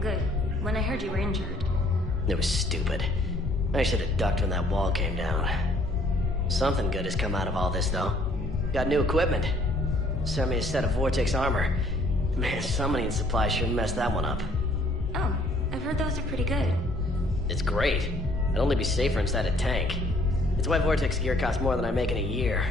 Good. When I heard you were injured. It was stupid. I should have ducked when that wall came down. Something good has come out of all this, though. Got new equipment. Sent me a set of Vortex armor. Man, summoning supply sure messed that one up. Oh, I've heard those are pretty good. It's great. I'd only be safer inside a tank. It's why Vortex gear costs more than I make in a year.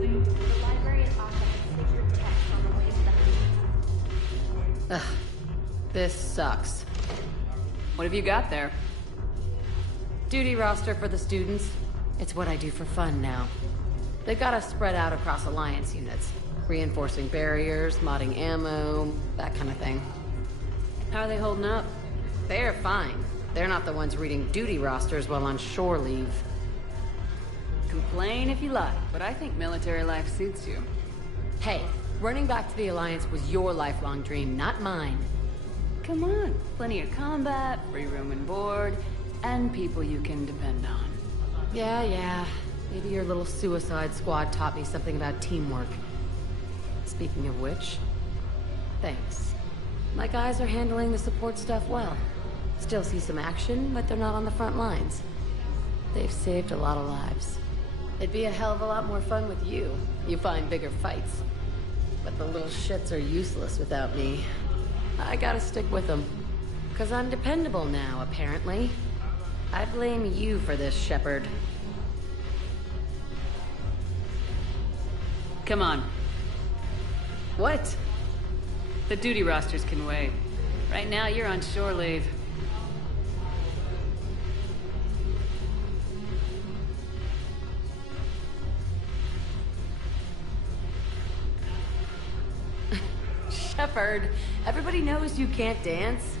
The library is occupied Ugh. This sucks. What have you got there? Duty roster for the students. It's what I do for fun now. They got us spread out across Alliance units. Reinforcing barriers, modding ammo, that kind of thing. How are they holding up? They're fine. They're not the ones reading duty rosters while on shore leave. Complain if you like, but I think military life suits you. Hey, running back to the Alliance was your lifelong dream, not mine. Come on, plenty of combat, free room and board, and people you can depend on. Yeah. Maybe your little suicide squad taught me something about teamwork. Speaking of which, thanks. My guys are handling the support stuff well. Still see some action, but they're not on the front lines. They've saved a lot of lives. It'd be a hell of a lot more fun with you. You find bigger fights. But the little shits are useless without me. I gotta stick with them. 'Cause I'm dependable now, apparently. I blame you for this, Shepard. Come on. What? The duty rosters can wait. Right now, you're on shore leave. Shepard, everybody knows you can't dance.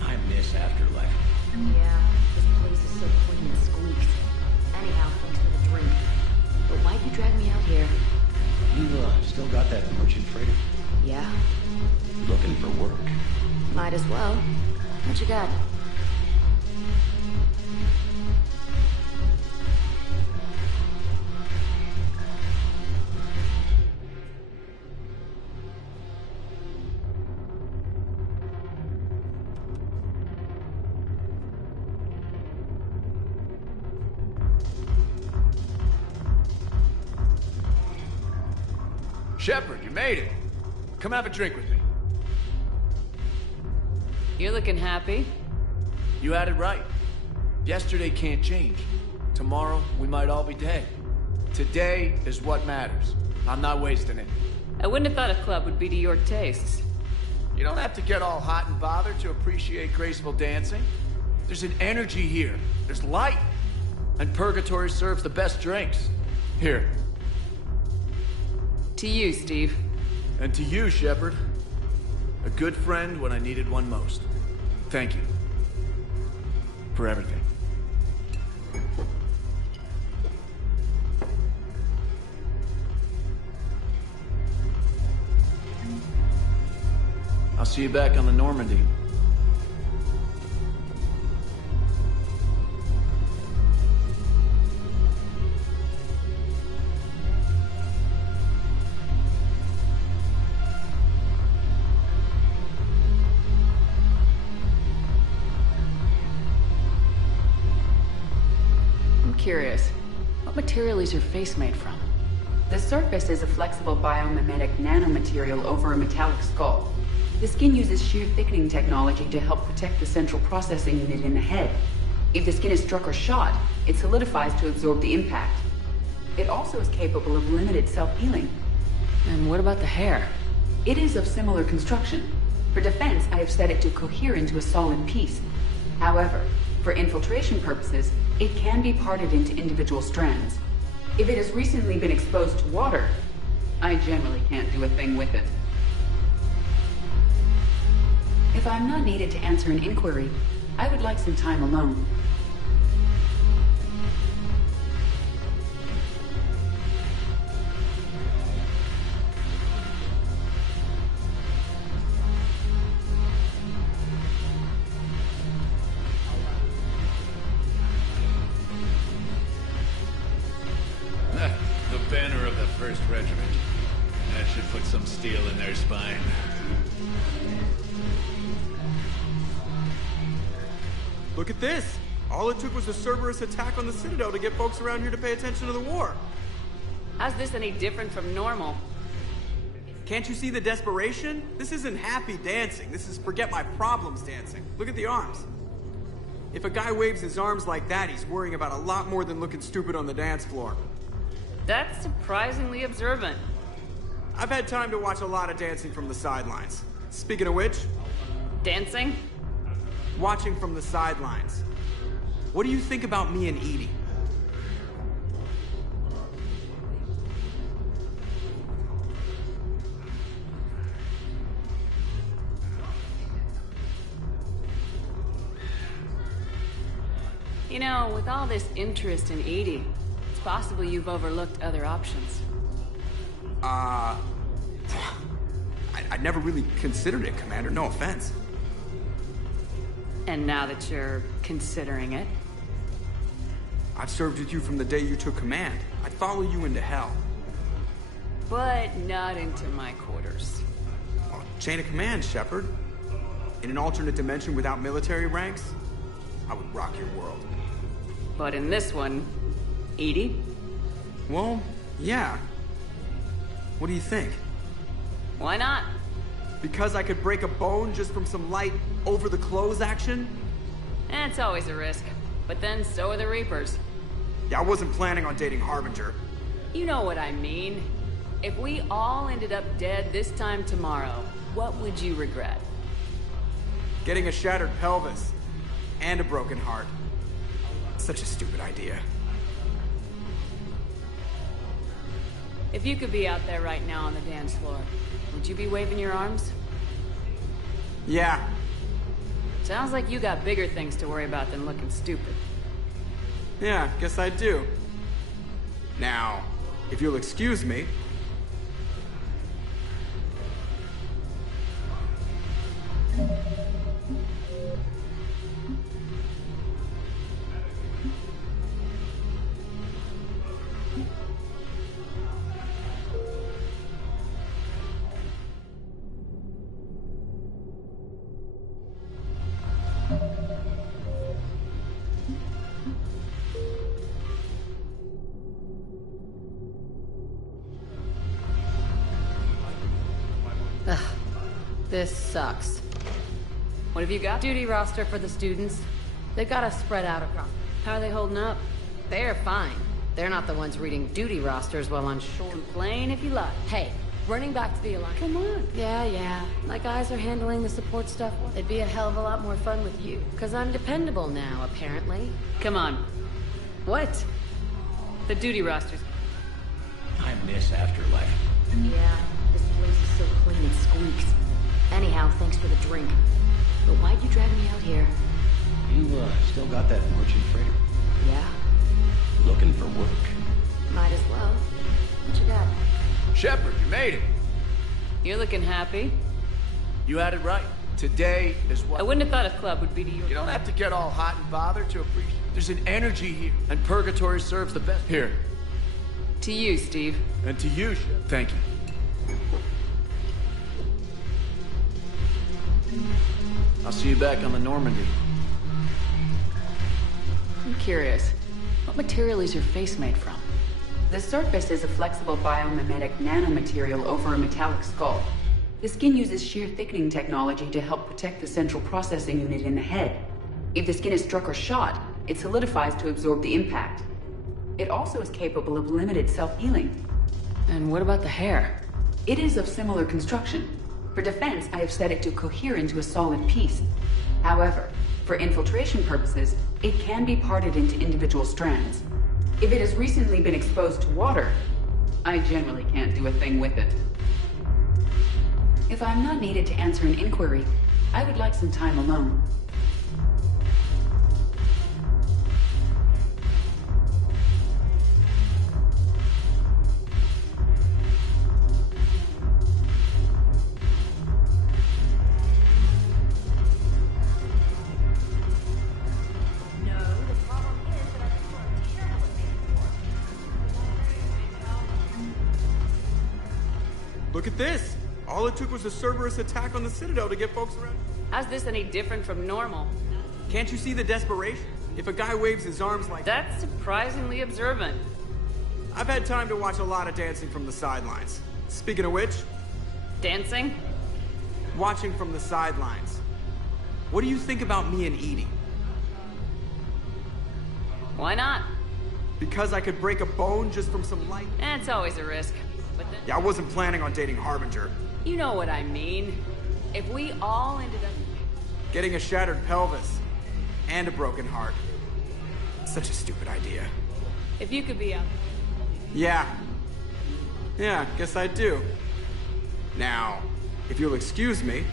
I miss Afterlife. Yeah, this place is so clean and squeaks. Anyhow, thanks for the drink. But why'd you drag me out here? You still got that merchant freighter? Yeah, Looking for work. might as well. What you got? Shepard, you made it. Come have a drink with me. You're looking happy. You had it right. Yesterday can't change. Tomorrow, we might all be dead. Today is what matters. I'm not wasting it. I wouldn't have thought a club would be to your tastes. You don't have to get all hot and bothered to appreciate graceful dancing. There's an energy here. There's light. And Purgatory serves the best drinks. Here. To you, Steve. And to you, Shepard. A good friend when I needed one most. Thank you. For everything. I'll see you back on the Normandy. Curious. What material is your face made from? The surface is a flexible biomimetic nanomaterial over a metallic skull. The skin uses shear thickening technology to help protect the central processing unit in the head. If the skin is struck or shot, it solidifies to absorb the impact. It also is capable of limited self-healing. And what about the hair? It is of similar construction. For defense, I have set it to cohere into a solid piece. However, for infiltration purposes, it can be parted into individual strands. If it has recently been exposed to water, I generally can't do a thing with it. If I'm not needed to answer an inquiry, I would like some time alone. The banner of the 1st Regiment. That should put some steel in their spine. Look at this! All it took was a Cerberus attack on the Citadel to get folks around here to pay attention to the war. How's this any different from normal? Can't you see the desperation? This isn't happy dancing. This is forget my problems dancing. Look at the arms. If a guy waves his arms like that, he's worrying about a lot more than looking stupid on the dance floor. That's surprisingly observant. I've had time to watch a lot of dancing from the sidelines. Speaking of which... Dancing? Watching from the sidelines. What do you think about me and Edie? You know, with all this interest in Edie, it's possible you've overlooked other options. I never really considered it, Commander. No offense. And now that you're considering it? I've served with you from the day you took command. I'd follow you into hell. But not into my quarters. Well, chain of command, Shepard. In an alternate dimension without military ranks, I would rock your world. But in this one, Edie? Well, yeah. What do you think? Why not? Because I could break a bone just from some light over-the-clothes action? It's always a risk. But then so are the Reapers. Yeah, I wasn't planning on dating Harbinger. You know what I mean. If we all ended up dead this time tomorrow, what would you regret? Getting a shattered pelvis. And a broken heart. Such a stupid idea. If you could be out there right now on the dance floor, would you be waving your arms? Yeah. Sounds like you got bigger things to worry about than looking stupid. Yeah, guess I do. Now, if you'll excuse me... Ugh, this sucks. What have you got? Duty roster for the students. They've got us spread out across. How are they holding up? They're fine. They're not the ones reading duty rosters while on shore. Complain if you like. Hey, running back to the Alliance. Come on. Yeah. My guys are handling the support stuff. It'd be a hell of a lot more fun with you. Because I'm dependable now, apparently. Come on. What? The duty rosters. I miss Afterlife. Yeah, this place is so clean it squeaks. Anyhow, thanks for the drink. But why'd you drag me out here? You, still got that merchant freighter? Yeah, Looking for work? might as well. What you got? Shepard, you made it. You're looking happy. You had it right. Today is what... I wouldn't have thought a club would be to your... You don't have to get all hot and bothered to appreciate... There's an energy here, and Purgatory serves the best... Here. To you, Steve. And to you, Shep. Thank you. I'll see you back on the Normandy. I'm curious. What material is your face made from? The surface is a flexible biomimetic nanomaterial over a metallic skull. The skin uses shear thickening technology to help protect the central processing unit in the head. If the skin is struck or shot, it solidifies to absorb the impact. It also is capable of limited self-healing. And what about the hair? It is of similar construction. For defense, I have set it to cohere into a solid piece. However, for infiltration purposes, it can be parted into individual strands. If it has recently been exposed to water, I generally can't do a thing with it. If I'm not needed to answer an inquiry, I would like some time alone. Look at this! All it took was a Cerberus attack on the Citadel to get folks around. How's this any different from normal? Can't you see the desperation? If a guy waves his arms like... That's surprisingly observant. I've had time to watch a lot of dancing from the sidelines. Speaking of which... Dancing? Watching from the sidelines. What do you think about me and Edie? Why not? Because I could break a bone just from some light? It's always a risk. But then... Yeah, I wasn't planning on dating Harbinger. You know what I mean. If we all ended up... Getting a shattered pelvis. And a broken heart. Such a stupid idea. If you could be up... Yeah. Yeah, guess I do. Now, if you'll excuse me...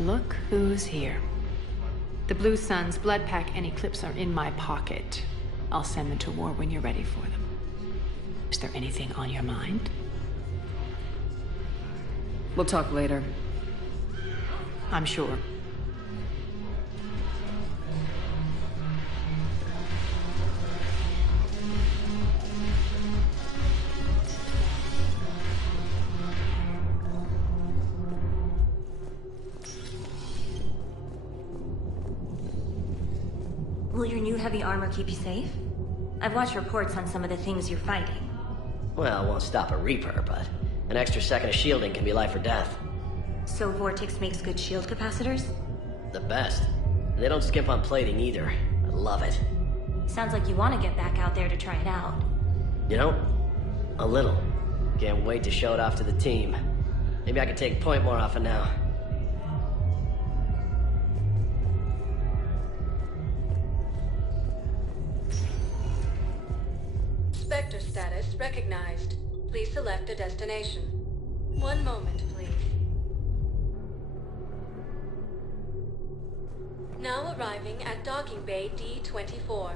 Look who's here. The Blue Suns, Blood Pack, and Eclipse are in my pocket. I'll send them to war when you're ready for them. Is there anything on your mind? We'll talk later. I'm sure. Will your new heavy armor keep you safe? I've watched reports on some of the things you're fighting. Well, it won't stop a Reaper, but an extra second of shielding can be life or death. So Vortex makes good shield capacitors? The best. And they don't skimp on plating either. I love it. Sounds like you want to get back out there to try it out. You know? A little. Can't wait to show it off to the team. Maybe I can take point more often now. Spectre status recognized. Please select a destination. One moment, please. Now arriving at docking bay D-24.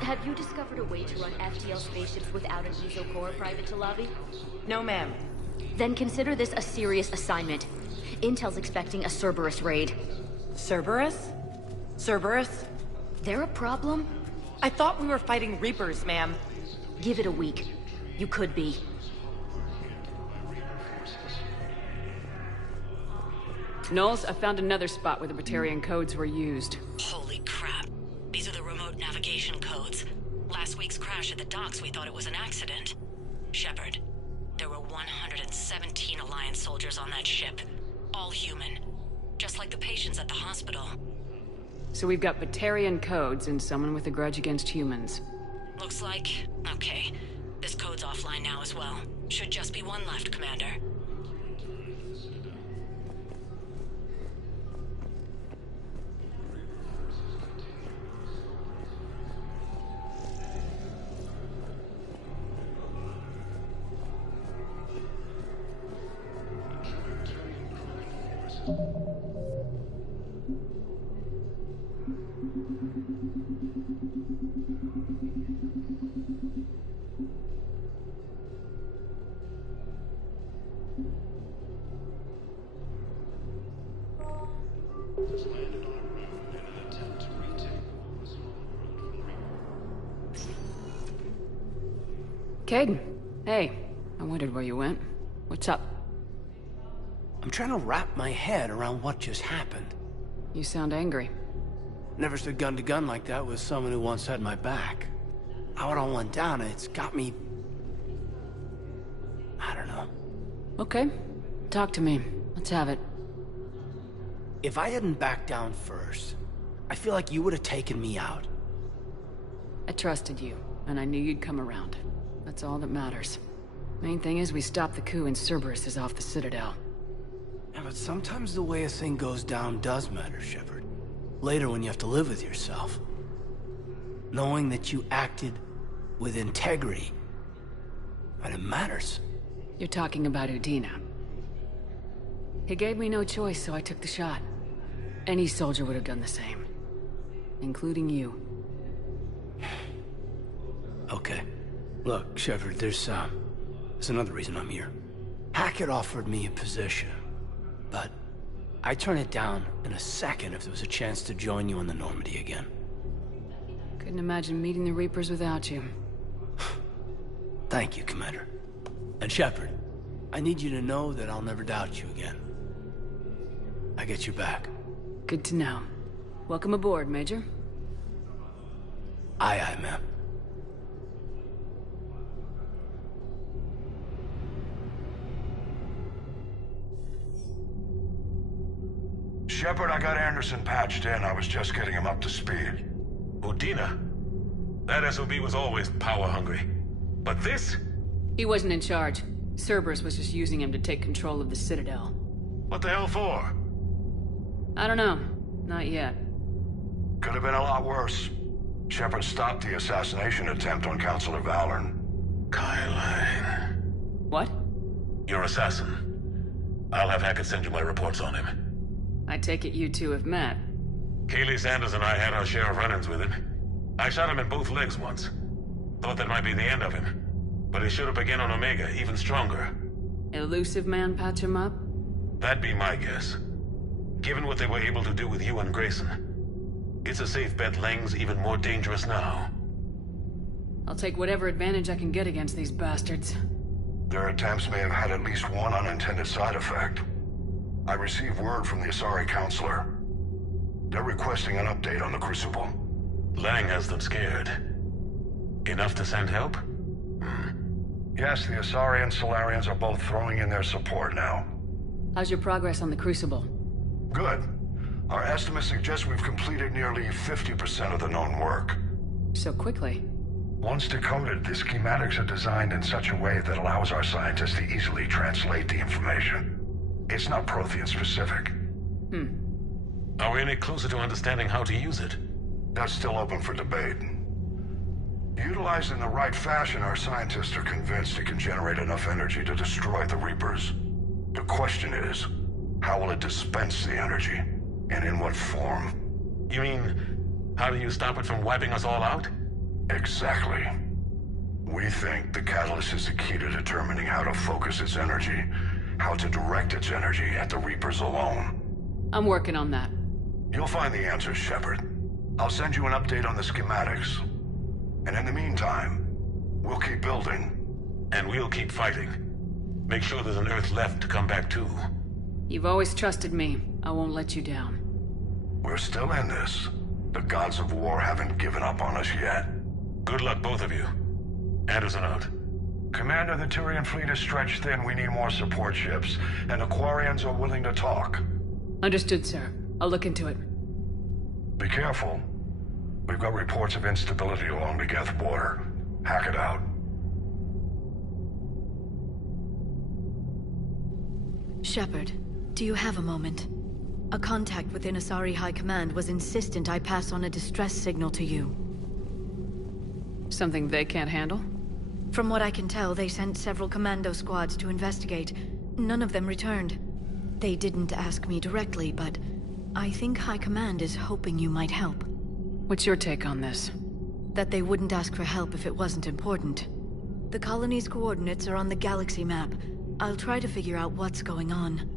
Have you discovered a way to run FTL spaceships without an Ezo core private to lobby? No, ma'am. Then consider this a serious assignment. Intel's expecting a Cerberus raid. Cerberus? Cerberus? They're a problem? I thought we were fighting Reapers, ma'am. Give it a week. You could be. Knowles, I found another spot where the Batarian codes were used. Holy crap. These are the remote navigation codes. Last week's crash at the docks, we thought it was an accident. Shepard, there were 117 Alliance soldiers on that ship. All human. Just like the patients at the hospital. So we've got Batarian codes and someone with a grudge against humans. Looks like... okay. This code's offline now as well. Should just be one left, Commander. Caden, hey. I wondered where you went. What's up? I'm trying to wrap my head around what just happened. You sound angry. Never stood gun to gun like that with someone who once had my back. How it all went down, it's got me... I don't know. Okay. Talk to me. Let's have it. If I hadn't backed down first, I feel like you would have taken me out. I trusted you, and I knew you'd come around. That's all that matters. Main thing is we stopped the coup and Cerberus is off the Citadel. Yeah, but sometimes the way a thing goes down does matter, Shepard. Later when you have to live with yourself. Knowing that you acted with integrity. And it matters. You're talking about Udina. He gave me no choice, so I took the shot. Any soldier would have done the same. Including you. Okay. Look, Shepard, there's another reason I'm here. Hackett offered me a position, but I'd turn it down in a second if there was a chance to join you on the Normandy again. Couldn't imagine meeting the Reapers without you. Thank you, Commander. And Shepard, I need you to know that I'll never doubt you again. I get your back. Good to know. Welcome aboard, Major. Aye, aye, ma'am. Shepard, I got Anderson patched in. I was just getting him up to speed. Udina? That SOB was always power-hungry. But this? He wasn't in charge. Cerberus was just using him to take control of the Citadel. What the hell for? I don't know. Not yet. Could have been a lot worse. Shepard stopped the assassination attempt on Councilor Valorn. Kyle. What? Your assassin. I'll have Hackett send you my reports on him. I take it you two have met. Kaylee Sanders and I had our share of run-ins with him. I shot him in both legs once. Thought that might be the end of him. But he showed up again on Omega, even stronger. Elusive man patch him up? That'd be my guess. Given what they were able to do with you and Grayson, it's a safe bet Lang's even more dangerous now. I'll take whatever advantage I can get against these bastards. Their attempts may have had at least one unintended side effect. I received word from the Asari Councilor. They're requesting an update on the Crucible. Lang has them scared. Enough to send help? Yes, the Asari and Solarians are both throwing in their support now. How's your progress on the Crucible? Good. Our estimates suggest we've completed nearly 50% of the known work. So quickly? Once decoded, the schematics are designed in such a way that allows our scientists to easily translate the information. It's not Prothean specific. Are we any closer to understanding how to use it? That's still open for debate. Utilized in the right fashion, our scientists are convinced it can generate enough energy to destroy the Reapers. The question is, how will it dispense the energy? And in what form? You mean, how do you stop it from wiping us all out? Exactly. We think the catalyst is the key to determining how to focus its energy, how to direct its energy at the Reapers alone. I'm working on that. You'll find the answers, Shepard. I'll send you an update on the schematics. And in the meantime, we'll keep building. And we'll keep fighting. Make sure there's an Earth left to come back to. You've always trusted me. I won't let you down. We're still in this. The gods of war haven't given up on us yet. Good luck, both of you. Anderson out. Commander, the Turian fleet is stretched thin. We need more support ships. And Aquarians are willing to talk. Understood, sir. I'll look into it. Be careful. We've got reports of instability along the Geth border. Hack it out. Shepard, do you have a moment? A contact within Asari High Command was insistent I pass on a distress signal to you. Something they can't handle? From what I can tell, they sent several commando squads to investigate. None of them returned. They didn't ask me directly, but I think High Command is hoping you might help. What's your take on this? That they wouldn't ask for help if it wasn't important. The colony's coordinates are on the galaxy map. I'll try to figure out what's going on.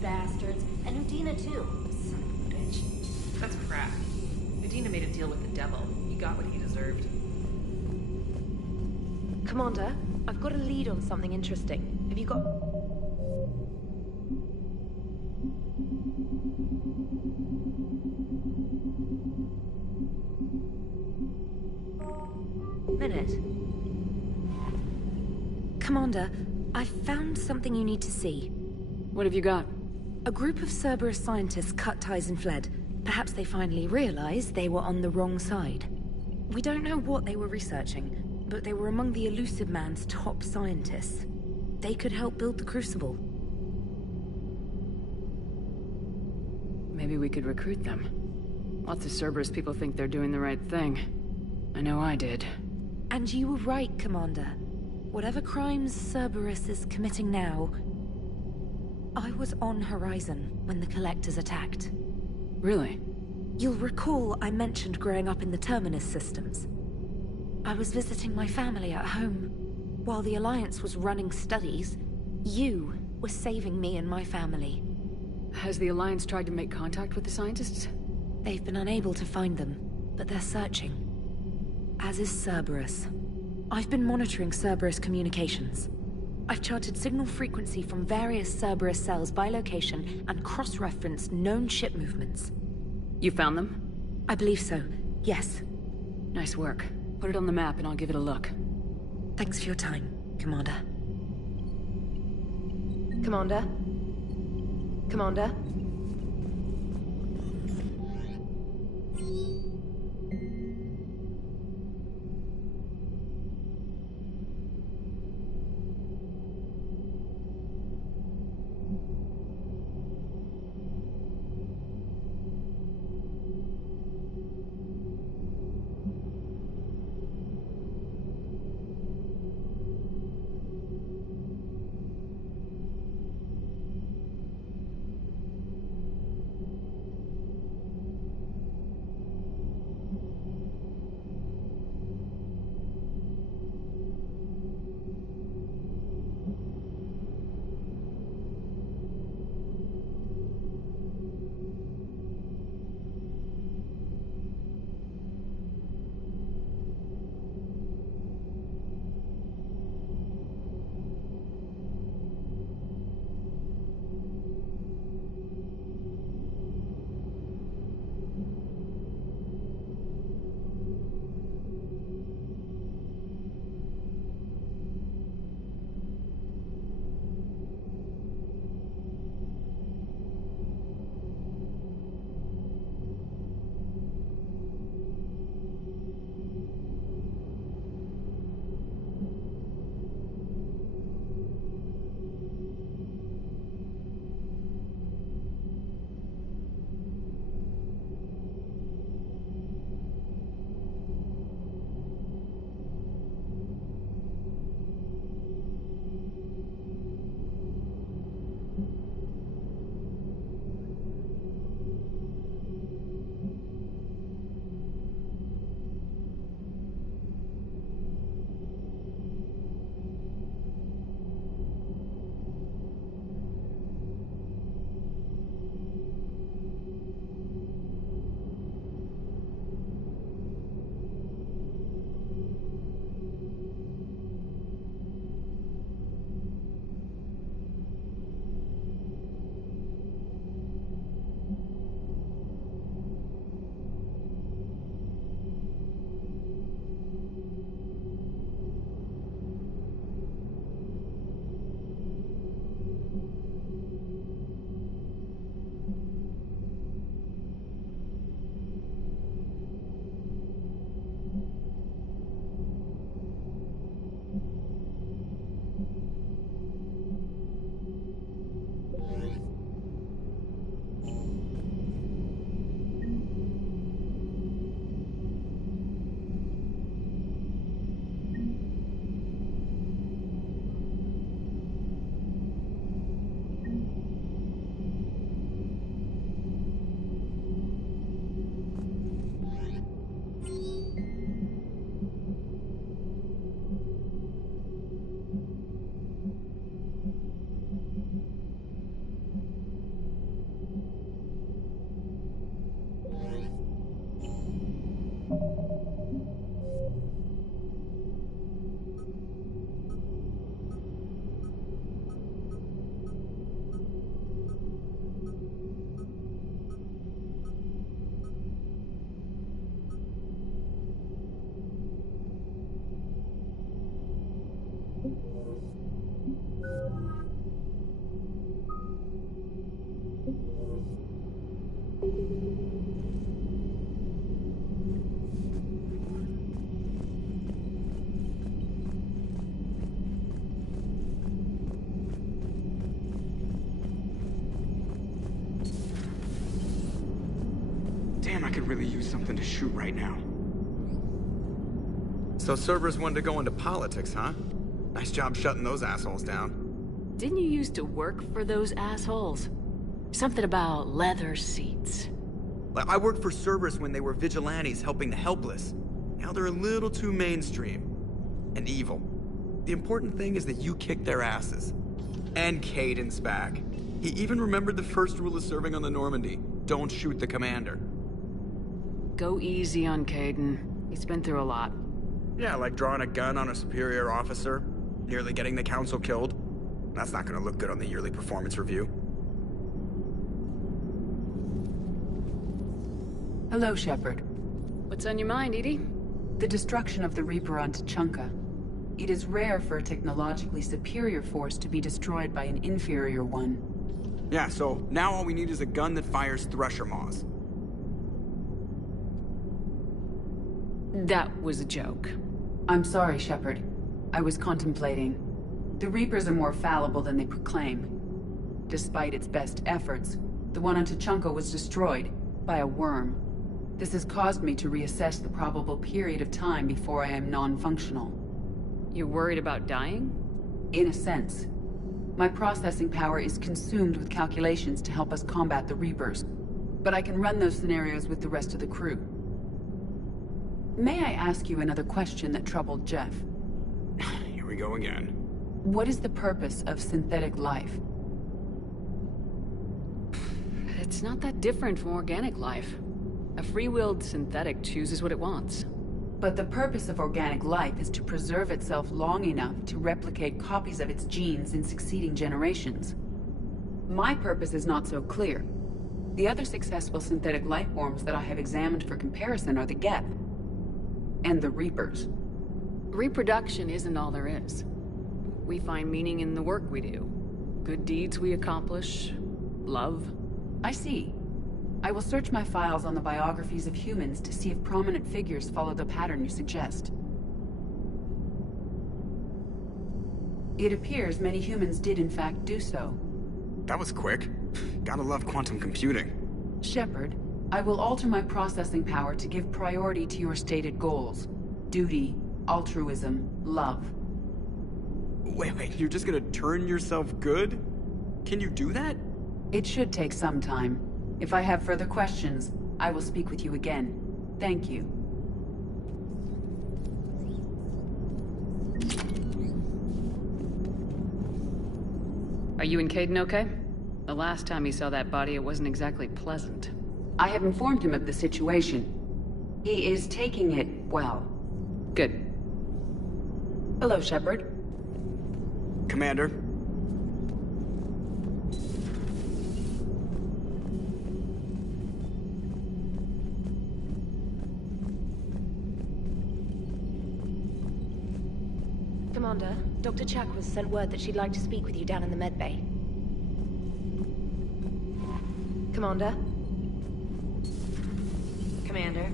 Bastards. And Udina, too. Son of a bitch. That's crap. Udina made a deal with the devil. He got what he deserved. Commander, I've got a lead on something interesting. Have you got... Minute. Commander, I've found something you need to see. What have you got? A group of Cerberus scientists cut ties and fled. Perhaps they finally realized they were on the wrong side. We don't know what they were researching, but they were among the Elusive Man's top scientists. They could help build the Crucible. Maybe we could recruit them. Lots of Cerberus people think they're doing the right thing. I know I did. And you were right, Commander. Whatever crimes Cerberus is committing now, I was on Horizon when the Collectors attacked. Really? You'll recall I mentioned growing up in the Terminus systems. I was visiting my family at home. While the Alliance was running studies, you were saving me and my family. Has the Alliance tried to make contact with the scientists? They've been unable to find them, but they're searching. As is Cerberus. I've been monitoring Cerberus communications. I've charted signal frequency from various Cerberus cells by location and cross-referenced known ship movements. You found them? I believe so, yes. Nice work. Put it on the map and I'll give it a look. Thanks for your time, Commander. Commander? Commander? I could really use something to shoot right now. So Cerberus wanted to go into politics, huh? Nice job shutting those assholes down. Didn't you used to work for those assholes? Something about leather seats. I worked for Cerberus when they were vigilantes helping the helpless. Now they're a little too mainstream. And evil. The important thing is that you kicked their asses. And Caden's back. He even remembered the first rule of serving on the Normandy. Don't shoot the commander. Go easy on Caden. He's been through a lot. Yeah, like drawing a gun on a superior officer, nearly getting the council killed. That's not gonna look good on the yearly performance review. Hello, Shepard. What's on your mind, Edie? The destruction of the Reaper on Tuchanka. It is rare for a technologically superior force to be destroyed by an inferior one. Yeah, so now all we need is a gun that fires Thresher Maws. That was a joke. I'm sorry, Shepard. I was contemplating. The Reapers are more fallible than they proclaim. Despite its best efforts, the one on Tuchanka was destroyed by a worm. This has caused me to reassess the probable period of time before I am non-functional. You're worried about dying? In a sense. My processing power is consumed with calculations to help us combat the Reapers, but I can run those scenarios with the rest of the crew. May I ask you another question that troubled Jeff? Here we go again. What is the purpose of synthetic life? It's not that different from organic life. A free-willed synthetic chooses what it wants. But the purpose of organic life is to preserve itself long enough to replicate copies of its genes in succeeding generations. My purpose is not so clear. The other successful synthetic life forms that I have examined for comparison are the Geth and the Reapers. Reproduction isn't all there is. We find meaning in the work we do. Good deeds we accomplish. Love. I see. I will search my files on the biographies of humans to see if prominent figures follow the pattern you suggest. It appears many humans did in fact do so. That was quick. Gotta love quantum computing. Shepard, I will alter my processing power to give priority to your stated goals. Duty, altruism, love. Wait, you're just gonna turn yourself good? Can you do that? It should take some time. If I have further questions, I will speak with you again. Thank you. Are you and Caden okay? The last time he saw that body, it wasn't exactly pleasant. I have informed him of the situation. He is taking it well. Good. Hello, Shepard. Commander. Commander, Dr. Chakwas sent word that she'd like to speak with you down in the medbay. Commander? Commander.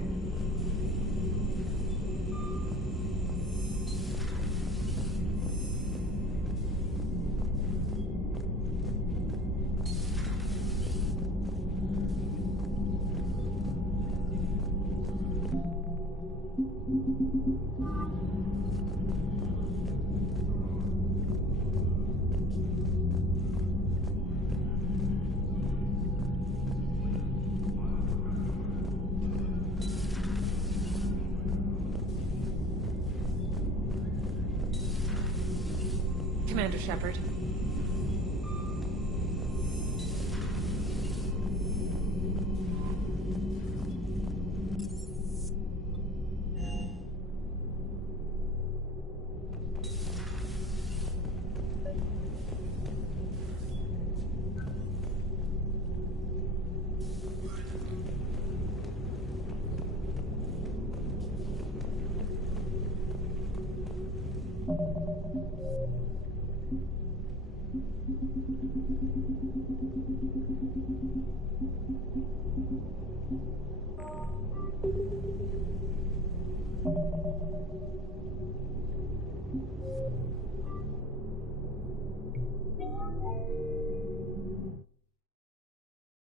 Commander Shepard.